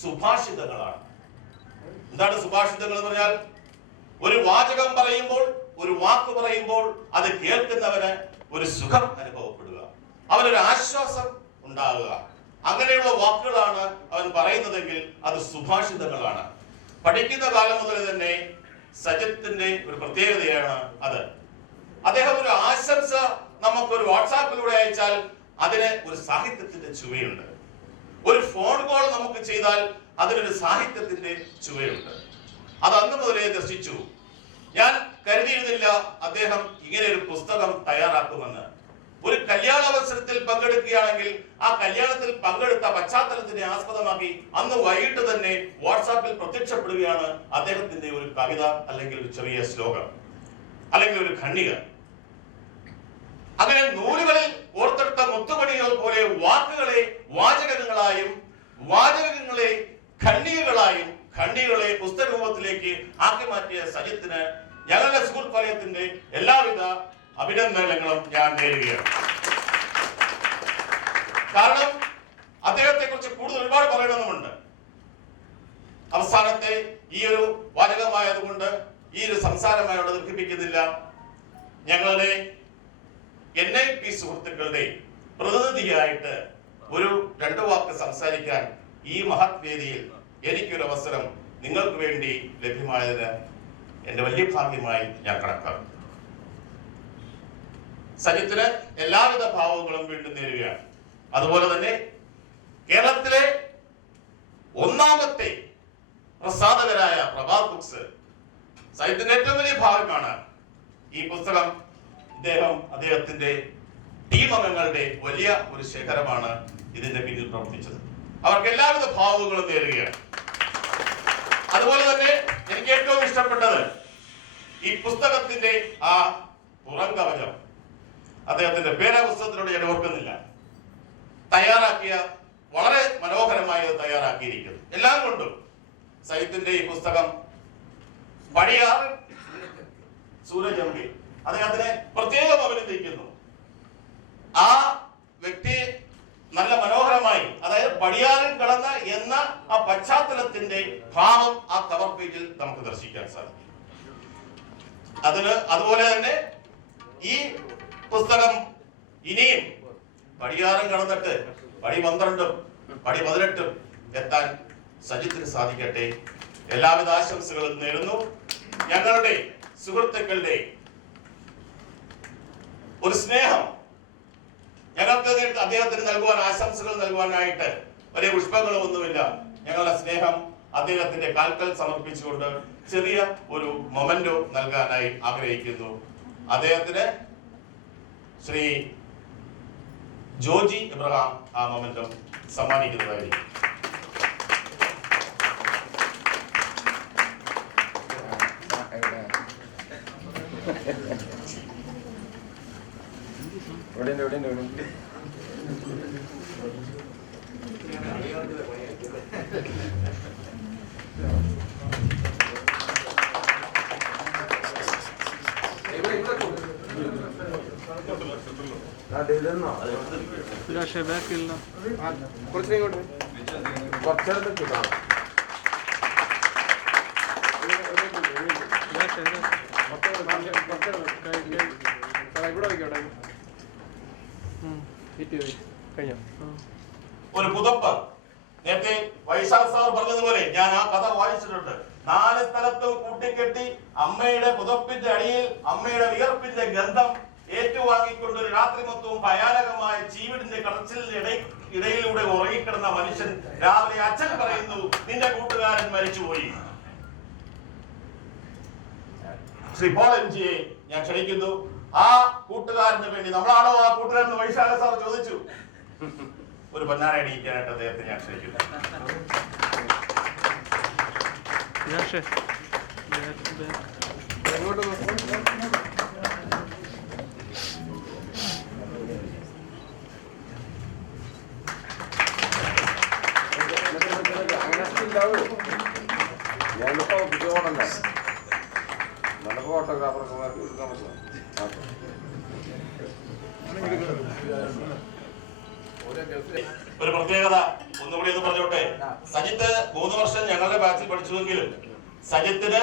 സുഭാഷിതങ്ങളാണ്. എന്താണ് സുഭാഷിതങ്ങൾ എന്ന് പറഞ്ഞാൽ? ഒരു വാചകം പറയുമ്പോൾ, ഒരു വാക്ക് പറയുമ്പോൾ അത് കേൾക്കുന്നവന് ഒരു സുഖം അനുഭവപ്പെടുക, അവനൊരു ആശ്വാസം ഉണ്ടാകുക. അങ്ങനെയുള്ള വാക്കുകളാണ് അവൻ പറയുന്നതെങ്കിൽ അത് സുഭാഷിതങ്ങളാണ്. പഠിക്കുന്ന കാലം മുതൽ തന്നെ സജിത്തിന്റെ ഒരു പ്രത്യേകതയാണ് അത്. അദ്ദേഹം ഒരു ആശംസ നമുക്കൊരു വാട്സാപ്പിലൂടെ അയച്ചാൽ അതിന് ഒരു സാഹിത്യത്തിന്റെ ചുവയുണ്ട്. ഒരു ഫോൺ കോൾ നമുക്ക് ചെയ്താൽ അതിനൊരു സാഹിത്യത്തിന്റെ ചുവയുണ്ട്. അത് അന്ന് മുതലേ ദർശിച്ചു. ഞാൻ കരുതിയിരുന്നില്ല അദ്ദേഹം ഇങ്ങനെ ഒരു പുസ്തകം തയ്യാറാക്കുമെന്ന്. ഒരു കല്യാണ അവസരത്തിൽ പങ്കെടുക്കുകയാണെങ്കിൽ ആ കല്യാണത്തിൽ പങ്കെടുത്ത പശ്ചാത്തലത്തിനെ ആസ്പദമാക്കി അന്ന് വൈകിട്ട് തന്നെ വാട്സാപ്പിൽ പ്രത്യക്ഷപ്പെടുകയാണ് അദ്ദേഹത്തിന്റെ ഒരു കവിത, അല്ലെങ്കിൽ ഒരു ചെറിയ ശ്ലോകം, അല്ലെങ്കിൽ ഒരു ഖണ്ഡിക. അങ്ങനെ നൂലുകളിൽ ഓർത്തെടുത്ത മുത്തുമണികൾ പോലെ വാക്കുകളെ വാചകങ്ങളായും വാചകങ്ങളെ ഖണ്ഡികകളായും ഖണ്ഡികളെ പുസ്തകരൂപത്തിലേക്ക് ആക്കി മാറ്റിയ സജിത്തിന് ഞങ്ങളുടെ സുഹൃത്ത് വലയത്തിന്റെ എല്ലാവിധ അഭിനന്ദനങ്ങളും ഞാൻ നേരുകയാണ്. കാരണം അദ്ദേഹത്തെ കുറിച്ച് കൂടുതൽ ഒരുപാട് പറയണമെന്നുണ്ട്. അവസാനത്തെ ഈ ഒരു വാചകമായതുകൊണ്ട് ഈ ഒരു സംസാരമായോട് ദീർഘിപ്പിക്കുന്നില്ല. ഞങ്ങളുടെ NIP സുഹൃത്തുക്കളുടെ പ്രതിനിധിയായിട്ട് ഒരു 2 വാക്ക് സംസാരിക്കാൻ ഈ മഹത് വേദിയിൽ എനിക്കൊരു അവസരം നിങ്ങൾക്ക് വേണ്ടി ലഭ്യമായതിന് എന്റെ വലിയ ഭാഗ്യമായി ഞാൻ കണക്കാക്കുന്നു. സജിത്തിന് എല്ലാവിധ ഭാവങ്ങളും വീണ്ടും നേരുകയാണ്. അതുപോലെ തന്നെ കേരളത്തിലെ 1ാമത്തെ പ്രസാധകരായ പ്രഭാത് ബുക്സ് സജിത്തിന്റെ ഏറ്റവും വലിയ ഭാഗമാണ് ഈ പുസ്തകം. അദ്ദേഹത്തിന്റെ ടീം അംഗങ്ങളുടെ വലിയ ഒരു ശേഖരമാണ് ഇതിന്റെ പിന്നിൽ പ്രവർത്തിച്ചത്. അവർക്ക് എല്ലാവിധ ഭാവങ്ങളും നേരുകയാണ്. അതുപോലെ തന്നെ എനിക്ക് ഏറ്റവും ഇഷ്ടപ്പെട്ടത് ഈ പുസ്തകത്തിന്റെ ആ പുറംകവചം, അദ്ദേഹത്തിന്റെ പേരാ പുസ്തകത്തിലൂടെ ഞാൻ ഓർക്കുന്നില്ല, തയ്യാറാക്കിയ വളരെ മനോഹരമായി അത് തയ്യാറാക്കിയിരിക്കുന്നു. എല്ലാം കൊണ്ടും സജിത്തിന്റെ ഈ പുസ്തകം പടിയാർ സൂരജ് അദ്ദേഹത്തിനെ പ്രത്യേകം അഭിനന്ദിക്കുന്നു. ആ വ്യക്തി നല്ല മനോഹരമായി, അതായത് പടിയാറിൽ കടന്ന എന്ന ആ പശ്ചാത്തലത്തിന്റെ ഭാവം ആ കവർ പേജിൽ നമുക്ക് ദർശിക്കാൻ സാധിക്കും. അതുപോലെ തന്നെ ഈ പുസ്തകം ഇനിയും പടിയാറും കടന്നിട്ട് പടി 12ഉം പടി 18ഉം എത്താൻ സജിത്തിന് സാധിക്കട്ടെ. എല്ലാവിധ ആശംസകളും നേരുന്നു. ഞങ്ങളുടെ സുഹൃത്തുക്കളുടെ ഒരു സ്നേഹം ഞങ്ങൾക്ക് അദ്ദേഹത്തിന് നൽകുവാൻ, ആശംസകൾ നൽകുവാനായിട്ട് വലിയ പുഷ്പങ്ങളും ഒന്നുമില്ല. ഞങ്ങളുടെ സ്നേഹം അദ്ദേഹത്തിന്റെ കാൽക്കൽ സമർപ്പിച്ചുകൊണ്ട് ചെറിയ ഒരു മൊമെന്റോ നൽകാനായി ആഗ്രഹിക്കുന്നു. അദ്ദേഹത്തിന് ശ്രീ ജോജി എബ്രഹാം ആ മൊമെന്റം സമ്മാനിക്കുന്നതായിരിക്കും. ഒരു പുതപ്പ്, നേരത്തെ വൈശാഖ് സാർ പറഞ്ഞതുപോലെ ഞാൻ ആ കഥ വായിച്ചിട്ടുണ്ട്. 4 സ്ഥലത്തും കൂട്ടിക്കെട്ടി അമ്മയുടെ പുതപ്പിന്റെ അടിയിൽ അമ്മയുടെ വിയർപ്പിന്റെ ഗന്ധം ഏറ്റുവാങ്ങിക്കൊണ്ട് ഒരു രാത്രി മൊത്തവും ഭയാനകമായ ചീവിടിന്റെ കടച്ചിലിന് ഇടയിലൂടെ ഉറങ്ങിക്കിടന്ന മനുഷ്യൻ രാവിലെ അച്ഛൻ പറയുന്നു, നിന്റെ കൂട്ടുകാരൻ മരിച്ചുപോയി. ശ്രീ പോൾ MGയെ ഞാൻ ക്ഷണിക്കുന്നു. ആ കൂട്ടുകാരന് വേണ്ടി, നമ്മളാണോ ആ കൂട്ടുകാരൻ വൈശാഖ സാർ ചോദിച്ചു, ഒരു പൊന്നാര അടിയിക്കാനായിട്ട് അദ്ദേഹത്തെ ഞാൻ ക്ഷണിക്കുന്നു. ഒരു പ്രത്യേകത ഒന്നുകൂടി ഒന്ന് പറഞ്ഞോട്ടെ. സജിത്ത് 3 വർഷം ഞങ്ങളുടെ ബാച്ചിൽ പഠിച്ചുവെങ്കിലും സജിത്തിന്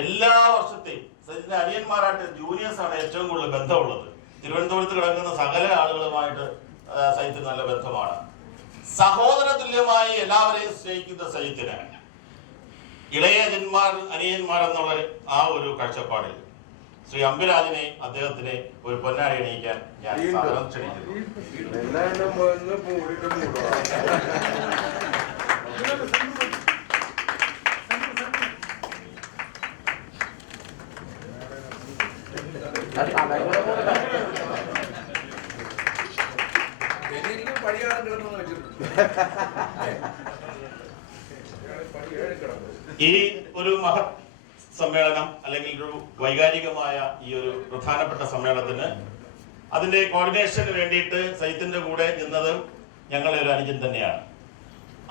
എല്ലാ വർഷത്തെയും സജിത്തിന്റെ അനിയന്മാരായിട്ട് ജൂനിയേഴ്സ് ആണ് ഏറ്റവും കൂടുതൽ ബന്ധമുള്ളത്. തിരുവനന്തപുരത്ത് കിടക്കുന്ന സകല ആളുകളുമായിട്ട് സജിത്തിന് നല്ല ബന്ധമാണ്. സഹോദര തുല്യമായി എല്ലാവരെയും സ്നേഹിക്കുന്ന സജിത്തിന് ഇളയജന്മാർ അനിയന്മാർ എന്നുള്ള ആ ഒരു കാഴ്ചപ്പാടിൽ ശ്രീ അംബിരാജിനെ അദ്ദേഹത്തിനെ ഒരു പൊന്നാടി അണിയിക്കാൻ ഞാൻ സാദരം ക്ഷണിക്കുന്നു. ഈ ഒരു മഹത് സമ്മേളനം അല്ലെങ്കിൽ ഒരു വൈകാരികമായ ഈ ഒരു പ്രധാനപ്പെട്ട സമ്മേളനത്തിന് അതിന്റെ കോർഡിനേഷന് വേണ്ടിയിട്ട് സജിത്തിന്റെ കൂടെ നിന്നത് ഞങ്ങളെ ഒരു അനുജൻ തന്നെയാണ്.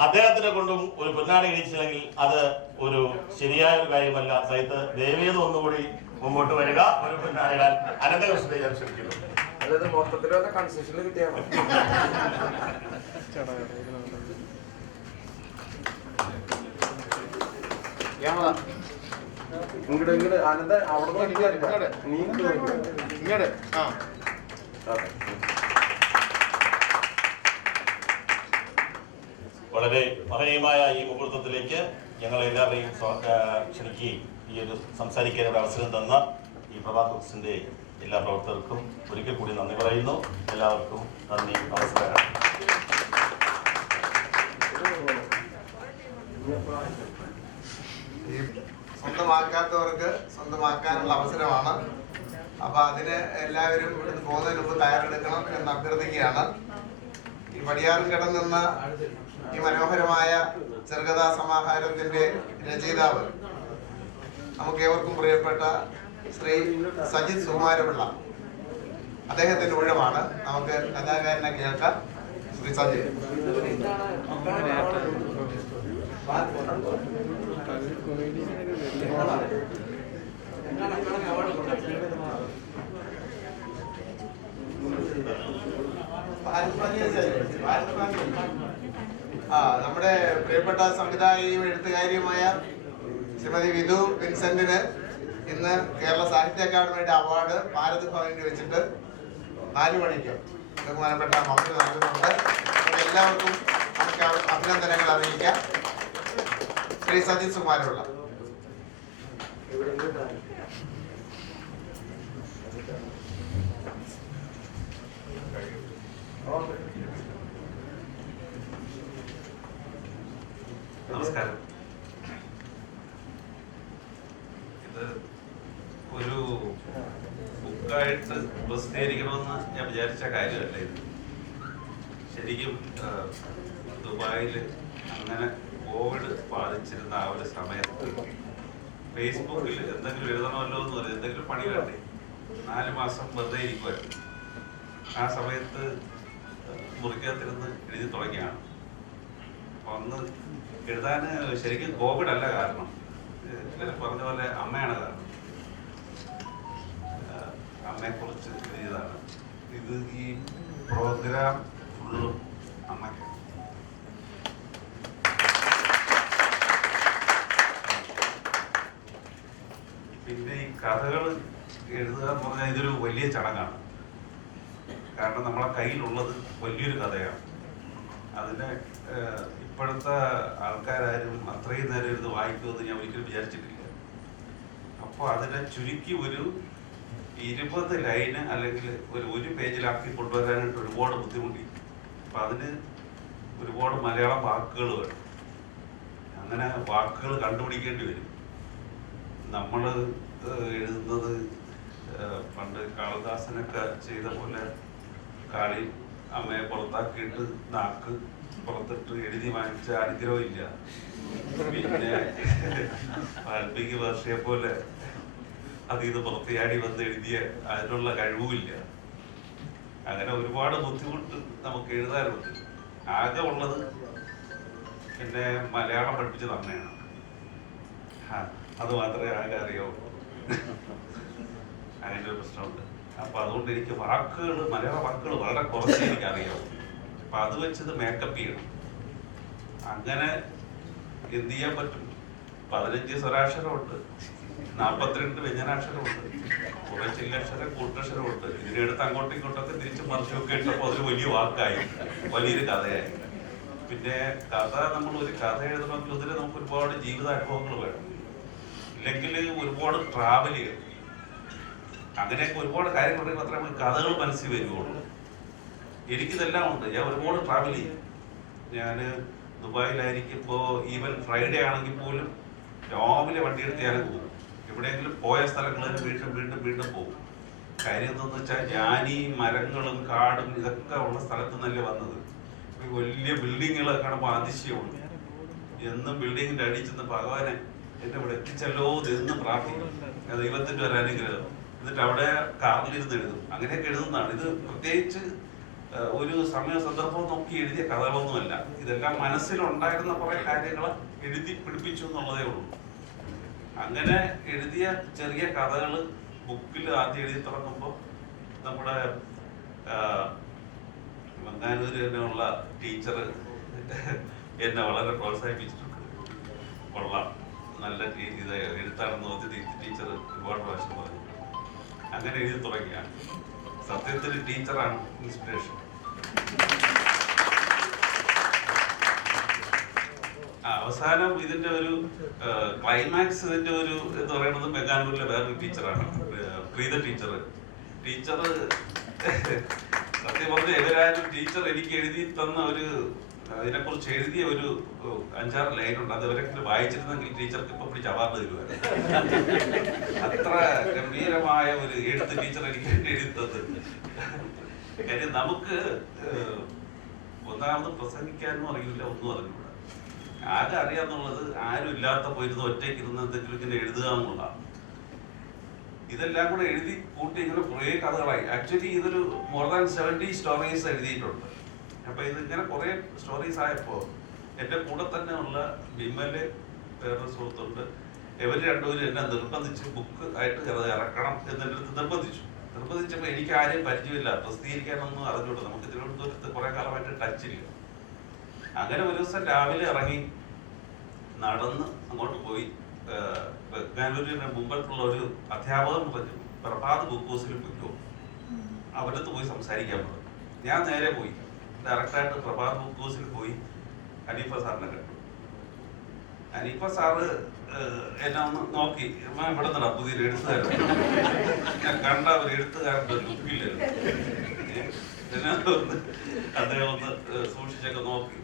അദ്ദേഹത്തിനെ കൊണ്ടും ഒരു പൊന്നാടി കഴിച്ചില്ലെങ്കിൽ അത് ഒരു ശരിയായ ഒരു കാര്യമല്ല. സജിത്ത് ദയവേത് ഒന്നുകൂടി മുമ്പോട്ട് വരിക, ഒരു പൊന്നാടിയാൽ അനന്തകൃഷ്ണനെ ഞാൻ ക്ഷണിക്കുന്നു. അതായത് മൊത്തത്തിൽ കൺസെഷൻ കിട്ടിയാണ്. ഇങ്ങോട്ട് അനന്ത അവിടെ വളരെ മഹനീയമായ ഈ മുഹൂർത്തത്തിലേക്ക് ഞങ്ങൾ എല്ലാവരെയും ക്ഷണിക്കുകയും ഈ ഒരു സംസാരിക്കാൻ ഒരു അവസരം തന്ന ഈ പ്രഭാത് ബുക്സിന്റെ എല്ലാ പ്രവർത്തകർക്കും ഒരിക്കൽ കൂടി നന്ദി പറയുന്നു. എല്ലാവർക്കും നന്ദി, നമസ്കാരം. സ്വന്തമാക്കാത്തവർക്ക് സ്വന്തമാക്കാനുള്ള അവസരമാണ്. അപ്പൊ അതിന് എല്ലാവരും ഇവിടുന്ന് പോകുന്നതിന് മുമ്പ് തയ്യാറെടുക്കണം എന്ന് അഭ്യർത്ഥിക്കുകയാണ്. ഈ പടിയാറും കിടന്ന ഈ മനോഹരമായ ചെറുകഥാ സമാഹാരത്തിന്റെ രചയിതാവ് നമുക്ക് ഏവർക്കും പ്രിയപ്പെട്ട ശ്രീ സജിത് സുകുമാരപിള്ള, അദ്ദേഹത്തിന്റെ ഊഴമാണ്. നമുക്ക് കഥാകാരനെ കേൾക്കാം. ശ്രീ സജിത്. നമ്മുടെ പ്രിയപ്പെട്ട സംവിധായകയും എഴുത്തുകാരിയുമായ ശ്രീമതി വിധു വിൻസെന്റിന് ഇന്ന് കേരള സാഹിത്യ അക്കാദമിയുടെ അവാർഡ് ഭാരത് ഭവനിൽ വെച്ചിട്ട് 4 മണിക്ക് ബഹുമാനപ്പെട്ട മന്ത്രി നൽകുന്നുണ്ട്. എല്ലാവർക്കും നമുക്ക് അഭിനന്ദനങ്ങൾ അറിയിക്കാം. ശ്രീ സജിത് സുകുമാരപിള്ള. നമസ്കാരം. ഇത് ഒരു ബുക്കായിട്ട് പ്രസിദ്ധീകരിക്കണമെന്ന് ഞാൻ വിചാരിച്ച കാര്യമല്ല. ഇത് ശരിക്കും ദുബായിൽ അങ്ങനെ കോവിഡ് ബാധിച്ചിരുന്ന ആ ഒരു സമയത്ത് ഫേസ്ബുക്കിൽ എന്തെങ്കിലും എഴുതണമല്ലോ എന്ന് പറയും, എന്തെങ്കിലും പണി വേണ്ടേ, 4 മാസം വെറുതെ ഇരിക്കുമായിരുന്നു. ആ സമയത്ത് മുറിക്കകത്തിരുന്ന് എഴുതി തുടങ്ങിയാണ്. അപ്പൊ അന്ന് എഴുതാൻ ശരിക്കും കോവിഡ് അല്ല കാരണം, പറഞ്ഞ പോലെ അമ്മയാണ് കാരണം. അമ്മയെ കുറിച്ച് എഴുതിയതാണ് ഇത്. ഈ പ്രോഗ്രാം ഫുള്ളും അമ്മയ്ക്ക്. പിന്നെ ഈ കഥകൾ എഴുതുക എന്ന് പറഞ്ഞാൽ ഇതൊരു വലിയ ചടങ്ങാണ്. കാരണം നമ്മളെ കയ്യിലുള്ളത് വലിയൊരു കഥയാണ്. അതിനെ ഇപ്പോഴത്തെ ആൾക്കാരും അത്രയും നേരം ഇരുന്ന് വായിക്കുമെന്ന് ഞാൻ ഒരിക്കലും വിചാരിച്ചിട്ടില്ല. അപ്പോൾ അതിനെ ചുരുക്കി ഒരു 20 ലൈന് അല്ലെങ്കിൽ ഒരു പേജിലാക്കി കൊണ്ടുവരാനായിട്ട് ഒരുപാട് ബുദ്ധിമുട്ടി. അപ്പം അതിന് ഒരുപാട് മലയാളം വാക്കുകൾ വേണം. അങ്ങനെ വാക്കുകൾ കണ്ടുപിടിക്കേണ്ടി വരും. നമ്മൾ എഴുതുന്നത് പണ്ട് കാളിദാസനൊക്കെ ചെയ്ത പോലെ കാളി അമ്മയെ പുറത്താക്കിയിട്ട് നാക്ക് പുറത്തിട്ട് എഴുതി വാങ്ങിച്ച അനുഗ്രഹം ഇല്ല. പിന്നെ വാൽമീകി മഹർഷിയെ പോലെ അതിന്ന് പുറത്തിയാടി വന്ന് എഴുതിയ അതിനുള്ള കഴിവുമില്ല. അങ്ങനെ ഒരുപാട് ബുദ്ധിമുട്ട് നമുക്ക് എഴുതാറുണ്ട്. ആകെ ഉള്ളത് പിന്നെ മലയാളം പഠിപ്പിച്ചത് അമ്മയാണ്. അത് മാത്രമേ ആകെ അറിയാവൂ. അതുകൊണ്ട് എനിക്ക് വാക്കുകൾ, മലയാള വാക്കുകൾ വളരെ കുറച്ചേ എനിക്കറിയാവും. അപ്പം അത് വെച്ചത് മേക്കപ്പ് ചെയ്യണം. അങ്ങനെ എന്ത് ചെയ്യാൻ പറ്റും? 15 സ്വരാക്ഷരമുണ്ട്, 42 വ്യഞ്ജനാക്ഷരമുണ്ട്, കുറെ ചില്ലക്ഷരം കൂട്ടക്ഷരമുണ്ട്. ഇതിനെടുത്ത് അങ്ങോട്ടും ഇങ്ങോട്ടൊക്കെ തിരിച്ച് മറിച്ചൊക്കെ ഇട്ടപ്പോൾ അതൊരു വലിയ വാക്കായി, വലിയൊരു കഥയായി. പിന്നെ കഥ, നമ്മൾ ഒരു കഥ എഴുതണമെങ്കിൽ ഇതിൽ നമുക്ക് ഒരുപാട് ജീവിതാനുഭവങ്ങൾ വേണം, ഇല്ലെങ്കിൽ ഒരുപാട് ട്രാവൽ ചെയ്യണം. അങ്ങനെയൊക്കെ ഒരുപാട് കാര്യങ്ങളുണ്ടെങ്കിൽ മാത്രമേ നമുക്ക് കഥകൾ മനസ്സിൽ വരുവുള്ളൂ. എനിക്കിതെല്ലാം ഉണ്ട്. ഞാൻ ഒരുപാട് ട്രാവൽ ചെയ്യും. ഞാൻ ദുബായിലായിരിക്കുമ്പോൾ ഈവൻ ഫ്രൈഡേ ആണെങ്കിൽ പോലും രാവിലെ വണ്ടിയെടുത്ത് ഞാൻ പോകും. എവിടെയെങ്കിലും പോയ സ്ഥലങ്ങളിൽ വീണ്ടും വീണ്ടും വീണ്ടും പോകും. കാര്യം എന്താണെന്ന് വെച്ചാൽ ഞാൻ ഈ മരങ്ങളും കാടും ഇതൊക്കെ ഉള്ള സ്ഥലത്ത് നിന്നല്ലേ വന്നത്. വലിയ ബിൽഡിങ്ങുകളൊക്കെ കാണുമ്പോൾ അതിശയമുണ്ട്. എന്നും ബിൽഡിങ്ങിൻ്റെ അടിയിൽ ചെന്ന് ഭഗവാനെ എന്നെ ഇവിടെ എത്തിച്ചല്ലോ എന്ന് പ്രാർത്ഥിക്കും. ദൈവത്തിൻ്റെ ഒരു അനുഗ്രഹം. എന്നിട്ട് അവിടെ കാറിലിരുന്ന് എഴുതും. അങ്ങനെയൊക്കെ എഴുതുന്നതാണ്. ഇത് പ്രത്യേകിച്ച് ഒരു സമയ സന്ദർഭം നോക്കി എഴുതിയ കഥകളൊന്നുമല്ല. ഇതെല്ലാം മനസ്സിലുണ്ടായിരുന്ന കുറെ കാര്യങ്ങൾ എഴുതി പിടിപ്പിച്ചു എന്നുള്ളതേ ഉള്ളൂ. അങ്ങനെ എഴുതിയ ചെറിയ കഥകൾ ബുക്കിൽ ആദ്യം എഴുതി തുടങ്ങുമ്പോൾ നമ്മുടെ മങ്ങാനൂര് തന്നെയുള്ള ടീച്ചർ എന്നെ വളരെ പ്രോത്സാഹിപ്പിച്ചിട്ടുണ്ട്. കൊള്ളാം, നല്ല ഇത് എഴുത്താണെന്ന് നോക്കി ടീച്ചർ ഒരുപാട് പ്രാവശ്യം പറഞ്ഞു. അങ്ങനെ എഴുതി തുടങ്ങിയാണ്. സത്യത്തിൽ ടീച്ചറാണ് ഇൻസ്പിറേഷൻ. അവസാനം ഇതിന്റെ ഒരു ക്ലൈമാക്സ്, ഇതിന്റെ ഒരു എന്ന് പറയുന്നത് മെഗാനൂരിലെ വേറൊരു ടീച്ചറാണ്, പ്രീത ടീച്ചർ. സത്യം പറഞ്ഞ എവരായാലും ടീച്ചർ എനിക്ക് എഴുതി തന്ന ഒരു അതിനെക്കുറിച്ച് എഴുതിയ ഒരു 5-6 ലൈനുണ്ട്. അത് അവരൊക്കെ വായിച്ചിരുന്നെങ്കിൽ ടീച്ചർക്ക് ഇപ്പൊ പിടിച്ച് അവാർഡ് തരുവായിരുന്നു. അത്ര ഗംഭീരമായ ഒരു എഴുത്ത് ടീച്ചർ എനിക്ക് എഴുതി തന്നത്. കാര്യം നമുക്ക് ഒന്നാമത് പ്രസംഗിക്കാനും അറിയില്ല, ഒന്നും അറിഞ്ഞൂടാ. ആകെ അറിയാന്നുള്ളത് ആരും ഇല്ലാത്ത പോയിരുന്ന് ഒറ്റയ്ക്ക് ഇരുന്ന് എന്തെങ്കിലും ഇങ്ങനെ എഴുതുക എന്നുള്ളതാണ്. ഇതെല്ലാം കൂടെ എഴുതി കൂട്ടി ഇങ്ങനെ കുറേ കഥകളായി. ആക്ച്വലി ഇതൊരു മോർ ദാൻ 70 സ്റ്റോറീസ് എഴുതിയിട്ടുണ്ട്. അപ്പൊ ഇതിങ്ങനെ കുറെ സ്റ്റോറീസ് ആയപ്പോ എന്റെ കൂടെ തന്നെ ഉള്ള വിമല്, വേറൊരു സുഹൃത്തുണ്ട്, ഇവർ രണ്ടുപേരും എന്നെ നിർബന്ധിച്ച് ബുക്ക് ആയിട്ട് ഇറക്കണം എന്നെ നിർബന്ധിച്ചപ്പോ എനിക്ക് ആരെയും പരിചയമില്ല, പ്രസിദ്ധീകരിക്കാനൊന്നും അറിഞ്ഞൂടാ. നമുക്ക് തിരുവനന്തപുരത്ത് കുറെ കാലമായിട്ട് ടച്ചില്ല. അങ്ങനെ ഒരു ദിവസം രാവിലെ ഇറങ്ങി നടന്ന് അങ്ങോട്ട് പോയി. ബാംഗ്ലൂരിന് മുമ്പത്തുള്ള ഒരു അധ്യാപകൻ പറഞ്ഞു, പ്രഭാത് ബുക്ക് ഹൗസിൽ പോയിക്കോ, അവരടുത്ത് പോയി സംസാരിക്കാൻ പറഞ്ഞു. ഞാൻ നേരെ പോയി ഡയറക്റ്റായിട്ട് പ്രഭാത് ബുക്ക് ഹൗസിൽ പോയി ഹനീഫ സാറിനെ കണ്ടു. ഹനീഫ സാറ് എന്നെ ഒന്ന് നോക്കി, ഇവിടെ നിന്നാ പുതിയൊരു എഴുത്തുകാരൻ. ഞാൻ കണ്ട ഒരു എഴുത്തുകാരൻ്റെ ഒരു ലുക്കില്ലല്ലോ. അദ്ദേഹം ഒന്ന് സൂക്ഷിച്ചൊക്കെ നോക്കി.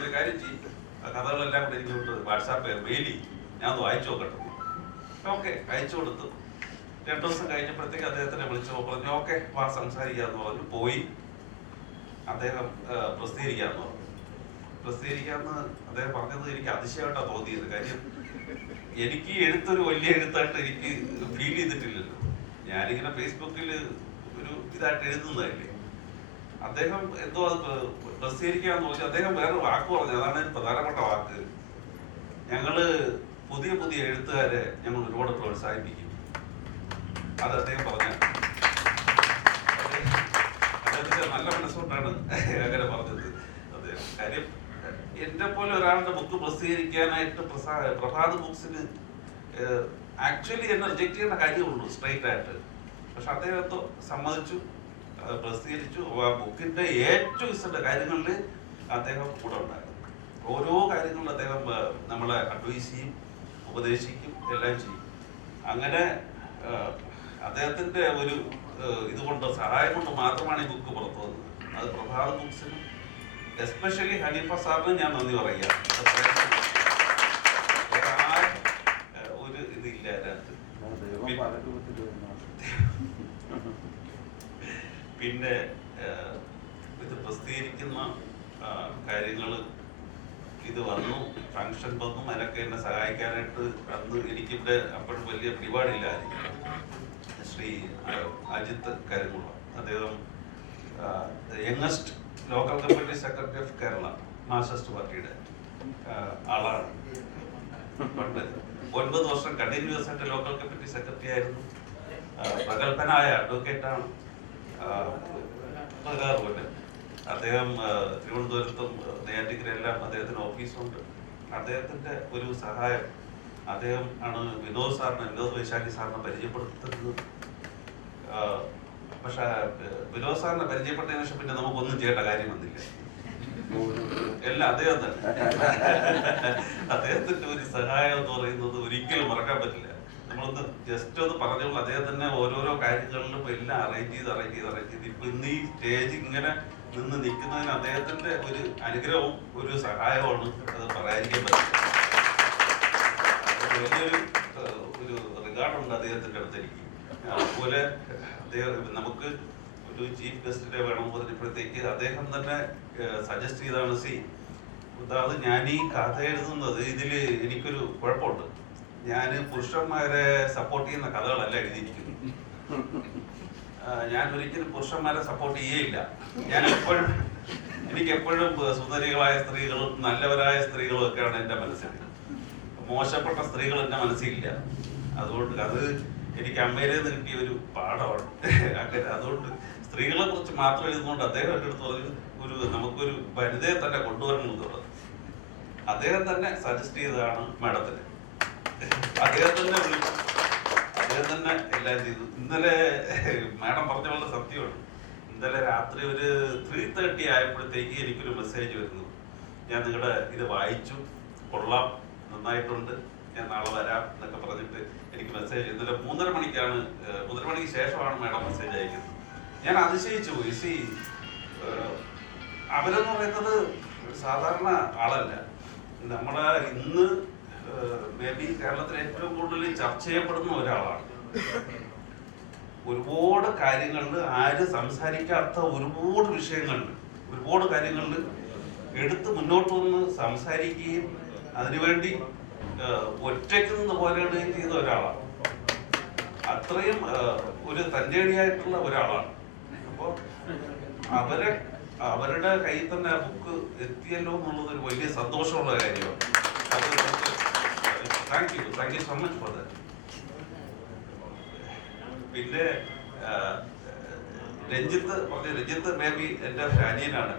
ഒരു കാര്യം ചെയ്യും, ആ കഥകളെല്ലാം കൂടെ എനിക്ക് വാട്സാപ്പ് മെയിലി ഞാൻ ഒന്ന് വായിച്ചു നോക്കട്ടെ. ഓക്കെ, അയച്ചു കൊടുത്തു. 2 ദിവസം കഴിഞ്ഞപ്പോഴത്തേക്ക് അദ്ദേഹത്തിനെ വിളിച്ചപ്പോൾ പറഞ്ഞു ഓക്കെ വാ സംസാരിക്കാന്ന് പറഞ്ഞു. പോയി അദ്ദേഹം പ്രസിദ്ധീകരിക്കാന്ന് പറഞ്ഞു. പ്രസിദ്ധീകരിക്കാന്ന് അദ്ദേഹം പറഞ്ഞത് എനിക്ക് അതിശയമായിട്ടാണ് തോന്നിയത്. കാര്യം എനിക്ക് എഴുത്തൊരു വലിയ എഴുത്തായിട്ട് എനിക്ക് ഫീൽ ചെയ്തിട്ടില്ലല്ലോ. ഞാനിങ്ങനെ ഫേസ്ബുക്കിൽ ഒരു ഇതായിട്ട് എഴുതുന്നതല്ലേ. അദ്ദേഹം എന്തോ അത് പ്രസിദ്ധീകരിക്കാന്ന് പറഞ്ഞു. അദ്ദേഹം വേറെ വാക്ക് പറഞ്ഞു, അതാണ് പ്രധാനപ്പെട്ട വാക്ക്. ഞങ്ങള് പുതിയ പുതിയ എഴുത്തുകാരെ ഞങ്ങൾ ഒരുപാട് പ്രോത്സാഹിപ്പിക്കും. അത് അദ്ദേഹം പറഞ്ഞു. അദ്ദേഹത്തിന്റെ നല്ല മനസ്സുകൊണ്ടാണ് അങ്ങനെ പറഞ്ഞത് അദ്ദേഹം. കാര്യം എന്നെ പോലെ ഒരാളുടെ ബുക്ക് പ്രസിദ്ധീകരിക്കാനായിട്ട് പ്രഭാത് ബുക്സിന് ആക്ച്വലി എന്നെ റിജക്ട് ചെയ്യുന്ന കാര്യമുള്ളൂ സ്ട്രൈറ്റ് ആയിട്ട്. പക്ഷെ അദ്ദേഹത്തെ സമ്മതിച്ചു, പ്രസിദ്ധീകരിച്ചു. ആ ബുക്കിന്റെ ഏറ്റവും ഇഷ്ടപ്പെട്ട കാര്യങ്ങളിൽ അദ്ദേഹം കൂടെ ഉണ്ടായിരുന്നു. ഓരോ കാര്യങ്ങളിലും അദ്ദേഹം നമ്മളെ അഡ്വൈസ് ചെയ്യും, ഉപദേശിക്കും, എല്ലാം ചെയ്യും. അങ്ങനെ അദ്ദേഹത്തിന്റെ ഒരു ഇതുകൊണ്ട് സഹായം കൊണ്ട് മാത്രമാണ് ഈ ബുക്ക് പുറത്തു വന്നത്. അത് പ്രഭാത് ബുക്സിനും എസ്പെഷ്യലി ഹനീഫ സാറിന് ഞാൻ നന്ദി പറയുക. ഒരു ഇതില്ല അതിനകത്ത്. പിന്നെ ഇത് പ്രസിദ്ധീകരിക്കുന്ന കാര്യങ്ങൾ ഇത് വന്നു, ഫംഗ്ഷൻ വന്നു, അതിനൊക്കെ എന്നെ സഹായിക്കാനായിട്ട് അന്ന് എനിക്കിവിടെ അപ്പോഴും വലിയ പിടിപാടില്ലായിരുന്നു. ശ്രീ അജിത്ത് കരിമുള, അദ്ദേഹം youngest local committee secretary of Kerala Marxist പാർട്ടിയുടെ ആളാണ്. പണ്ട് 9 വർഷം കണ്ടിന്യൂസ് ആയിട്ട് ലോക്കൽ കമ്മിറ്റി സെക്രട്ടറി ആയിരുന്നു. പ്രഗത്ഭനായ അഡ്വക്കേറ്റാണ്. നൽകാറുണ്ട്. അദ്ദേഹം തിരുവനന്തപുരത്തും നെയ്യാറ്റിൻകരയെല്ലാം അദ്ദേഹത്തിന് ഓഫീസുണ്ട്. അദ്ദേഹത്തിൻ്റെ ഒരു സഹായം, അദ്ദേഹം ആണ് വിനോദ് വൈശാഖി സാറിനെ പരിചയപ്പെടുത്തുന്നത്. പക്ഷെ വിനോദ് സാറിനെ പരിചയപ്പെട്ടതിന് ശേഷം പിന്നെ നമുക്കൊന്നും ചെയ്യേണ്ട കാര്യം വന്നില്ല. എല്ലാം അദ്ദേഹം തന്നെ. അദ്ദേഹത്തിന്റെ ഒരു സഹായം എന്ന് പറയുന്നത് ഒരിക്കലും മറക്കാൻ പറ്റില്ല. നമ്മളൊന്ന് ജസ്റ്റ് ഒന്ന് പറഞ്ഞോളൂ, അദ്ദേഹം തന്നെ ഓരോരോ കാര്യങ്ങളിലും എല്ലാം അറേഞ്ച് ചെയ്ത് ഇപ്പൊ ഇന്ന് ഈ സ്റ്റേജ് ഇങ്ങനെ നിന്ന് നിൽക്കുന്നതിന് അദ്ദേഹത്തിന്റെ ഒരു അനുഗ്രഹവും ഒരു സഹായമാണ്. അത് പറയാതിരിക്കാൻ പറ്റില്ല. വലിയൊരു ഒരു റിഗാർഡുണ്ട് അദ്ദേഹത്തിന്റെ അടുത്ത് എനിക്ക്. അതുപോലെ അദ്ദേഹം നമുക്ക് ഒരു ചീഫ് ഗസ്റ്റിനെ വേണമെന്ന് പറഞ്ഞപ്പോഴത്തേക്ക് അദ്ദേഹം തന്നെ സജസ്റ്റ് ചെയ്താണ്, അതായത് ഞാൻ ഈ കഥ എഴുതുന്നത് ഇതിൽ എനിക്കൊരു കുഴപ്പമുണ്ട്. ഞാൻ പുരുഷന്മാരെ സപ്പോർട്ട് ചെയ്യുന്ന കഥകളല്ല എഴുതിയിരിക്കുന്നത്. ഞാൻ ഒരിക്കലും പുരുഷന്മാരെ സപ്പോർട്ട് ചെയ്യേയില്ല. എനിക്ക് എപ്പോഴും സുന്ദരികളായ സ്ത്രീകളും നല്ലവരായ സ്ത്രീകളും ഒക്കെയാണ് എൻ്റെ മനസ്സിൽ. മോശപ്പെട്ട സ്ത്രീകൾ എൻ്റെ മനസ്സിലില്ല. അതുകൊണ്ട് അത് എനിക്ക് അമ്മയിലെ നിന്ന് കിട്ടിയ ഒരു പാഠമാണ്. അങ്ങനെ അതുകൊണ്ട് സ്ത്രീകളെ കുറിച്ച് മാത്രം എഴുതുന്നുകൊണ്ട് അദ്ദേഹം എൻ്റെ അടുത്ത് പറഞ്ഞു, നമുക്കൊരു വനിതയെ തന്നെ കൊണ്ടുവരണമെന്നുള്ളത്. അദ്ദേഹം തന്നെ സജസ്റ്റ് ചെയ്തതാണ് മാഡത്തിന്. അദ്ദേഹം തന്നെ വിളിച്ചു, അദ്ദേഹം തന്നെ എല്ലാം ചെയ്തു. ഇന്നലെ മാഡം പറഞ്ഞ പോലെ സത്യമാണ്. ഇന്നലെ രാത്രി ഒരു 3:30 ആയപ്പോഴത്തേക്ക് എനിക്കൊരു മെസ്സേജ് വരുന്നു, ഞാൻ നിങ്ങളുടെ ഇത് വായിച്ചു, കൊള്ളാം, നന്നായിട്ടുണ്ട്, ഞാൻ നാളെ വരാം എന്നൊക്കെ പറഞ്ഞിട്ട് എനിക്ക് മെസ്സേജ്. ഇന്നലെ 3:30 മണിക്കാണ്, 3:30 മണിക്ക് ശേഷമാണ് മാഡം മെസ്സേജ് അയക്കുന്നത്. ഞാൻ അതിശയിച്ചു പോയി. അവരെന്ന് പറയുന്നത് സാധാരണ ആളല്ല. നമ്മളെ ഇന്ന് മേ ബി കേരളത്തിൽ ഏറ്റവും കൂടുതൽ ചർച്ച ചെയ്യപ്പെടുന്ന ഒരാളാണ്. ഒരുപാട് കാര്യങ്ങളിൽ ആരും സംസാരിക്കാത്ത ഒരുപാട് വിഷയങ്ങളിൽ, ഒരുപാട് കാര്യങ്ങളിൽ എടുത്ത് മുന്നോട്ട് വന്ന് സംസാരിക്കുകയും അതിനുവേണ്ടി ഒറ്റയ്ക്ക് നിന്ന് പോരാടുകയും ചെയ്ത ഒരാളാണ്. അത്രയും ഒരു തൻ്റെടിയായിട്ടുള്ള ഒരാളാണ്. അപ്പോൾ അവരുടെ കയ്യിൽ തന്നെ ആ ബുക്ക് എത്തിയല്ലോ എന്നുള്ളത് ഒരു വലിയ സന്തോഷമുള്ള കാര്യമാണ്. അത് thank you so much for that. പിന്നെ രഞ്ജിത്ത് മേ ബി എൻ്റെ അനിയനാണ്.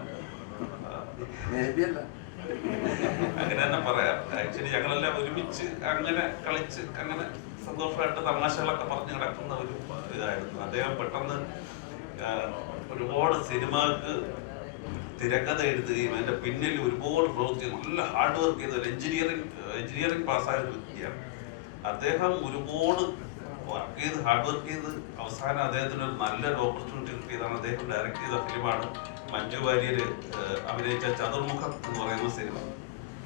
അങ്ങനെ തന്നെ പറയാം. ആക്ച്വലി ഞങ്ങളെല്ലാം ഒരുമിച്ച് അങ്ങനെ കളിച്ച് അങ്ങനെ സന്തോഷമായിട്ട് തമാശകളൊക്കെ പറഞ്ഞു കിടക്കുന്ന ഒരു ഇതായിരുന്നു. അദ്ദേഹം പെട്ടെന്ന് ഒരുപാട് സിനിമകൾക്ക് തിരക്കഥ എഴുതുകയും അതിന്റെ പിന്നിൽ ഒരുപാട് പ്രവൃത്തി നല്ല ഹാർഡ് വർക്ക് ചെയ്ത ഒരു എഞ്ചിനീയറിംഗ് പാസ്സായ ഒരു വ്യക്തിയാണ് അദ്ദേഹം. ഒരുപാട് ഹാർഡ് വർക്ക് ചെയ്ത് അവസാനം അദ്ദേഹത്തിന് ഒരു നല്ലൊരു ഓപ്പർച്യൂണിറ്റി കിട്ടിയതാണ്. അദ്ദേഹം ഡയറക്ട് ചെയ്ത ഫിലിമാണ് മഞ്ജു വാര്യർ അഭിനയിച്ച ചതുർമുഖം എന്ന് പറയുന്ന സിനിമ.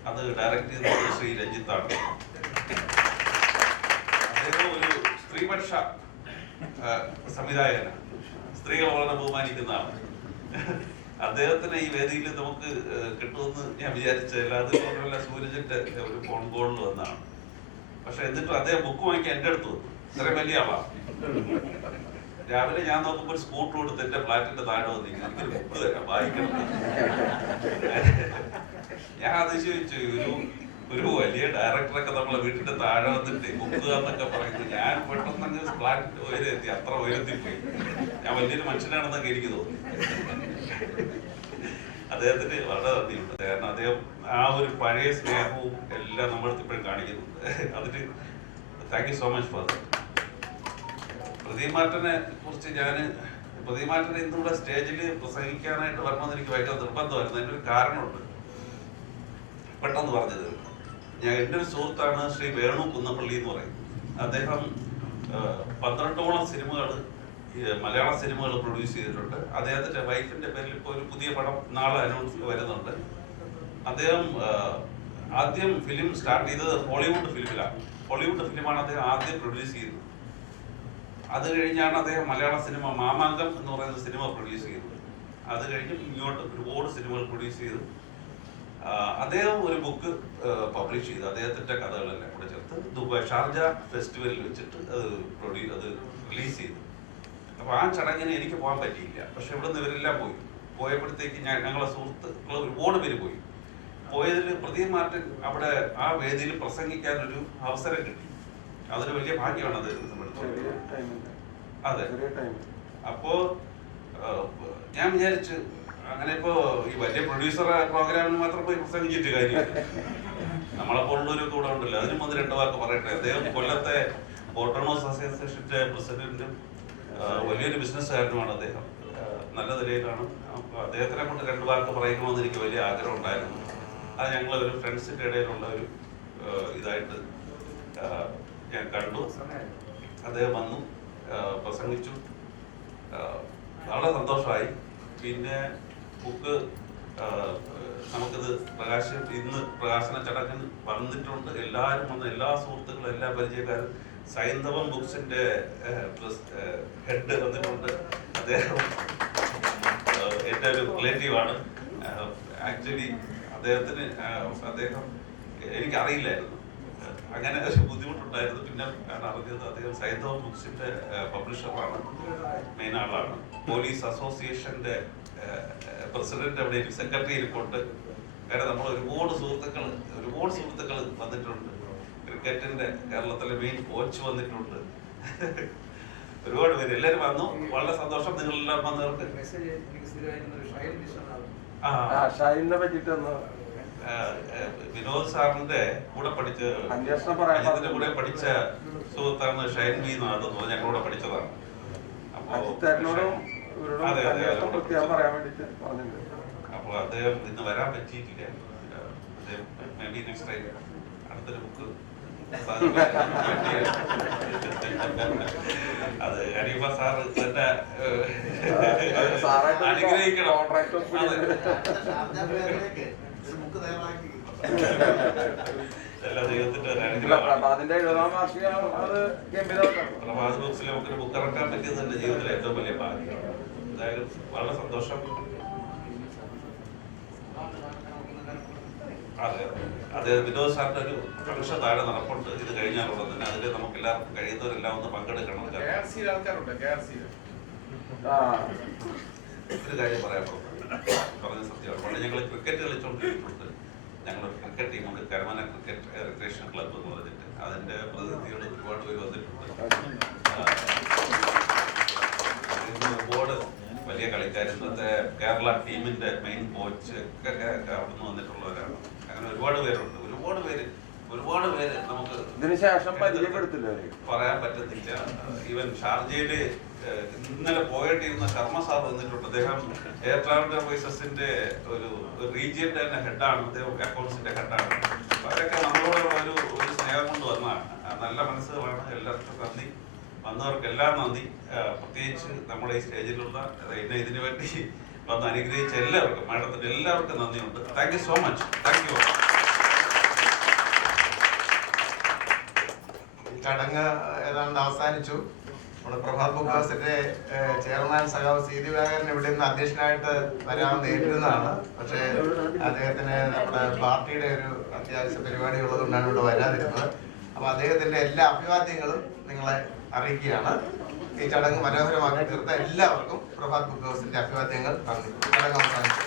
അത് ഡയറക്ട് ചെയ്തത് ശ്രീ രഞ്ജിത്താണ്. അദ്ദേഹം ഒരു സ്ത്രീപക്ഷ സംവിധായകനാണ്. സ്ത്രീകളെ വളരെ ബഹുമാനിക്കുന്നതാണ്. അദ്ദേഹത്തിന് ഈ വേദിയിൽ നമുക്ക് കിട്ടുമെന്ന് ഞാൻ വിചാരിച്ചില്ല. അതുകൊണ്ടല്ല, സൂരജിന്റെ ഒരു ഫോൺ കോളിൽ വന്നാണ്. പക്ഷെ എന്നിട്ടും അദ്ദേഹം ബുക്ക് വാങ്ങിക്കാൻ എൻ്റെ അടുത്ത് വന്നു. ഇത്രയും വലിയ ആളാണ്. രാവിലെ ഞാൻ നോക്കുമ്പോൾ സ്കൂട്ടർ കൊടുത്ത് എന്റെ ഫ്ലാറ്റിന്റെ താഴെ വന്നിരിക്കുന്നു, എനിക്കൊരു ബുക്ക് തരാം വായിക്കണം. ഞാൻ അതിശയിച്ചു, ഒരു വലിയ ഡയറക്ടറൊക്കെ നമ്മളെ വീട്ടിന്റെ താഴെ വന്നിട്ട് ബുക്ക് എന്നൊക്കെ പറയുന്നത്. ഞാൻ പെട്ടെന്ന് ഫ്ലാറ്റ് ഉയരെത്തി, അത്ര ഉയരത്തിൽ പോയി. ഞാൻ വലിയൊരു മനുഷ്യനാണെന്നൊക്കെ എനിക്ക് തോന്നി. അദ്ദേഹത്തിന് വളരെ നന്ദിയുണ്ട്. കാരണം അദ്ദേഹം ആ ഒരു പഴയ സ്നേഹവും എല്ലാം നമ്മളടുത്ത് ഇപ്പോഴും കാണിക്കുന്നുണ്ട്. അതിന് thank you so much for that. Pradeep കുറിച്ച് പ്രദീപ് ഇന്നിവിടെ സ്റ്റേജിൽ പ്രസംഗിക്കാനായിട്ട് വരണമെന്ന് എനിക്ക് ഭയങ്കര നിർബന്ധമായിരുന്നു. അതിൻ്റെ ഒരു കാരണമുണ്ട്, പെട്ടെന്ന് പറഞ്ഞത്. എൻ്റെ ഒരു സുഹൃത്താണ് ശ്രീ വേണു കുന്നപ്പള്ളി എന്ന് പറയുന്നത്. അദ്ദേഹം 12ഓളം സിനിമകൾ, മലയാള സിനിമകൾ പ്രൊഡ്യൂസ് ചെയ്തിട്ടുണ്ട്. അദ്ദേഹത്തിന്റെ വൈഫിന്റെ പേരിൽ ഇപ്പോൾ ഒരു പുതിയ പടം നാളെ അനൗൺസ് വരുന്നുണ്ട്. അദ്ദേഹം ആദ്യം ഫിലിം സ്റ്റാർട്ട് ചെയ്തത് ഹോളിവുഡ് ഫിലിമാണ് അദ്ദേഹം ആദ്യം പ്രൊഡ്യൂസ് ചെയ്തത്. അത് കഴിഞ്ഞാണ് അദ്ദേഹം മലയാള സിനിമ മാമാങ്കം എന്ന് പറയുന്ന സിനിമ പ്രൊഡ്യൂസ് ചെയ്തത്. അത് കഴിഞ്ഞ് ഇങ്ങോട്ട് ഒരുപാട് സിനിമകൾ പ്രൊഡ്യൂസ് ചെയ്തു. അദ്ദേഹം ഒരു ബുക്ക് പബ്ലിഷ് ചെയ്തു, അദ്ദേഹത്തിന്റെ കഥകളെല്ലാം കൂടെ ചേർത്ത് ദുബായ് ഷാർജ ഫെസ്റ്റിവലിൽ വെച്ചിട്ട് അത് റിലീസ് ചെയ്തു. അപ്പോൾ ആ ചടങ്ങിന് എനിക്ക് പോകാൻ പറ്റിയില്ല. പക്ഷെ ഇവിടെ നിന്ന് ഇവരെല്ലാം പോയപ്പോഴത്തേക്ക് ഞങ്ങളെ സുഹൃത്തുക്കൾ ഒരുപാട് പേര് പോയതിൽ പ്രദീപ് മാർട്ടിൻ അവിടെ ആ വേദിയിൽ പ്രസംഗിക്കാനൊരു അവസരം കിട്ടി. അതൊരു വലിയ ഭാഗ്യമാണ് അദ്ദേഹത്തിന്. അതെ. അപ്പോ ഞാൻ വിചാരിച്ചു അങ്ങനെ ഇപ്പോൾ ഈ വലിയ പ്രൊഡ്യൂസർ പ്രോഗ്രാമിന് മാത്രം പോയി പ്രസംഗിച്ചിട്ട് കാര്യമില്ല. നമ്മളെപ്പോലുള്ളൊരു കൂടെ ഉണ്ടല്ലോ, അതിനും 1-2 വാക്ക് പറയട്ടെ. അദ്ദേഹം കൊല്ലത്തെ ഓട്ടോണോമസ് അസോസിയേഷന്റെ പ്രസിഡന്റും വലിയൊരു ബിസിനസ്സുകാരനുമാണ്. അദ്ദേഹം നല്ല നിലയിലാണ്. അപ്പോൾ അദ്ദേഹത്തിനെ കൊണ്ട് 2 വാക്ക് പറയണമെന്ന് എനിക്ക് വലിയ ആഗ്രഹം ഉണ്ടായിരുന്നു. അത് ഞങ്ങൾ ഒരു ഫ്രണ്ട്സിന്റെ ഇടയിലുള്ള ഒരു ഇതായിട്ട് ഞാൻ കണ്ടു. അദ്ദേഹം വന്നു, പ്രസംഗിച്ചു, വളരെ സന്തോഷമായി. പിന്നെ ബുക്ക് നമുക്കിത് ഇന്ന് പ്രകാശന ചടങ്ങിന് വന്നിട്ടുണ്ട്. എല്ലാവരും വന്ന്, എല്ലാ സുഹൃത്തുക്കളും, എല്ലാ പരിചയക്കാരും. സൈന്ധവം ബുക്സിന്റെ ഹെഡ് വന്നിട്ടുണ്ട്. അദ്ദേഹം എൻ്റെ ഒരു റിലേറ്റീവാണ്. ആക്ച്വലി അദ്ദേഹം എനിക്കറിയില്ലായിരുന്നു, അങ്ങനെ ഒരു ബുദ്ധിമുട്ടുണ്ടായിരുന്നു. പിന്നെ അറിഞ്ഞത് അദ്ദേഹം സൈന്ധവം ബുക്സിന്റെ പബ്ലിഷറാണ്, മെയിൻ ആളാണ്. പോലീസ് അസോസിയേഷന്റെ പ്രസിഡന്റ് അവിടെ സെക്രട്ടറി ഇരിപ്പുണ്ട്. കാരണം നമ്മൾ ഒരുപാട് സുഹൃത്തുക്കൾ വന്നിട്ടുണ്ട്. ക്രിക്കറ്റിന്റെ കേരളത്തിലെ മെയിൻ കോച്ച് വന്നിട്ടുണ്ട്. ഒരുപാട് പേര് എല്ലാവരും വന്നു. വളരെ സന്തോഷം നിങ്ങളെല്ലാം വന്നവർക്ക്. വിനോദ് സാറിന്റെ കൂടെ പഠിച്ച കൂടെ പഠിച്ച സുഹൃത്താണ് ഷൈൻ ബി എന്നാണ്, ഞങ്ങളൂടെ പഠിച്ചതാണ്. അപ്പോൾ അദ്ദേഹം ഇന്ന് വരാൻ പറ്റിയിട്ടില്ല. അദ്ദേഹം മേ ബി നെക്സ്റ്റ് ടൈം അടുത്തൊരു ബുക്ക് അത് അനീഫ സാർ തന്നെ അനുഗ്രഹിക്കണം. എല്ലാ ദൈവത്തിന്റെ പ്രഭാത് ബുക്സിൽ നമുക്കൊരു ബുക്ക് ഇറക്കാൻ പറ്റിയത് എന്റെ ജീവിതത്തിലെ ഏറ്റവും വലിയ ഭാഗ്യം. എന്തായാലും വളരെ സന്തോഷം. അതെ, വിനോദ് സാറിന്റെ ഒരു ഫംഗ്ഷൻ താഴെ നടപ്പുണ്ട്. ഇത് കഴിഞ്ഞാലുള്ളത് തന്നെ അതിൽ നമുക്ക് എല്ലാവർക്കും കഴിയുന്നവരെല്ലാം ഒന്ന് പങ്കെടുക്കണം. ഒരു കാര്യം പറയാൻ പറഞ്ഞ സത്യമാണ്. പണ്ട് ഞങ്ങൾ ക്രിക്കറ്റ് കളിച്ചുകൊണ്ടിരിക്കുന്നുണ്ട്. ഞങ്ങളൊരു ക്രിക്കറ്റ് ടീമുണ്ട്, കരമന ക്രിക്കറ്റ് റിക്രിയേഷൻ ക്ലബ്ബ് എന്ന് പറഞ്ഞിട്ട്. അതിന്റെ പ്രതിനിധികൾ ഒരുപാട് പേര് വന്നിട്ടുണ്ട്. ഒരുപാട് വലിയ കളിക്കാർ, ഇന്നത്തെ കേരള ടീമിന്റെ മെയിൻ കോച്ച് ഒക്കെ അവിടുന്ന് വന്നിട്ടുള്ളവരാണ്. അങ്ങനെ ഒരുപാട് പേരുണ്ട്. ഒരുപാട് പേര് നമുക്ക് ഇതിനുശേഷം പരിചയപ്പെടുത്തില്ല, പറയാൻ പറ്റത്തില്ല. ഈവൻ ഷാർജയില് ഇന്നലെ പോകേണ്ടിയിരുന്ന ശർമ്മ സാർ വന്നിട്ടുണ്ട്. അദ്ദേഹം എയർ ട്രാവൽ സർവീസസിന്റെ ഒരു റീജിയന്റെ തന്നെ ഹെഡാണ്. അദ്ദേഹം അക്കൗണ്ട്സിന്റെ ഹെഡാണ്. അവരൊക്കെ നമ്മളോടുള്ള ഒരു സ്നേഹം കൊണ്ട് വന്നതാണ്. നല്ല മനസ്സുകളാണ്. എല്ലാവർക്കും നന്ദി. വന്നവർക്കെല്ലാം നന്ദി. പ്രത്യേകിച്ച് നമ്മുടെ ഈ സ്റ്റേജിലുള്ള ഇതിനു വേണ്ടി വന്ന് അനുഗ്രഹിച്ച എല്ലാവർക്കും, മാഡത്തിന് എല്ലാവർക്കും നന്ദിയുണ്ട്. Thank you so much. Thank you. ചടങ്ങ് ഏതാണ്ട് അവസാനിച്ചു. നമ്മുടെ പ്രഭാത് ബുക്ക് ഹൗസിന്റെ ചെയർമാൻ സഖാവ് സി ദിവാകരൻ ഇവിടെ നിന്ന് അധ്യക്ഷനായിട്ട് വരാമെന്ന് ഏറ്റിരുന്നതാണ്. പക്ഷേ അദ്ദേഹത്തിന് നമ്മുടെ പാർട്ടിയുടെ ഒരു അത്യാവശ്യ പരിപാടി ഉള്ളതുകൊണ്ടാണ് ഇവിടെ വരാതിരുന്നത്. അപ്പൊ അദ്ദേഹത്തിന്റെ എല്ലാ അഭിവാദ്യങ്ങളും നിങ്ങളെ അറിയിക്കുകയാണ്. ഈ ചടങ്ങ് മനോഹരമാക്കി തീർത്ത എല്ലാവർക്കും പ്രഭാത് ബുക്ക് ഹൗസിന്റെ അഭിവാദ്യങ്ങൾ. നന്ദി. ചടങ്ങ് അവസാനിച്ചു.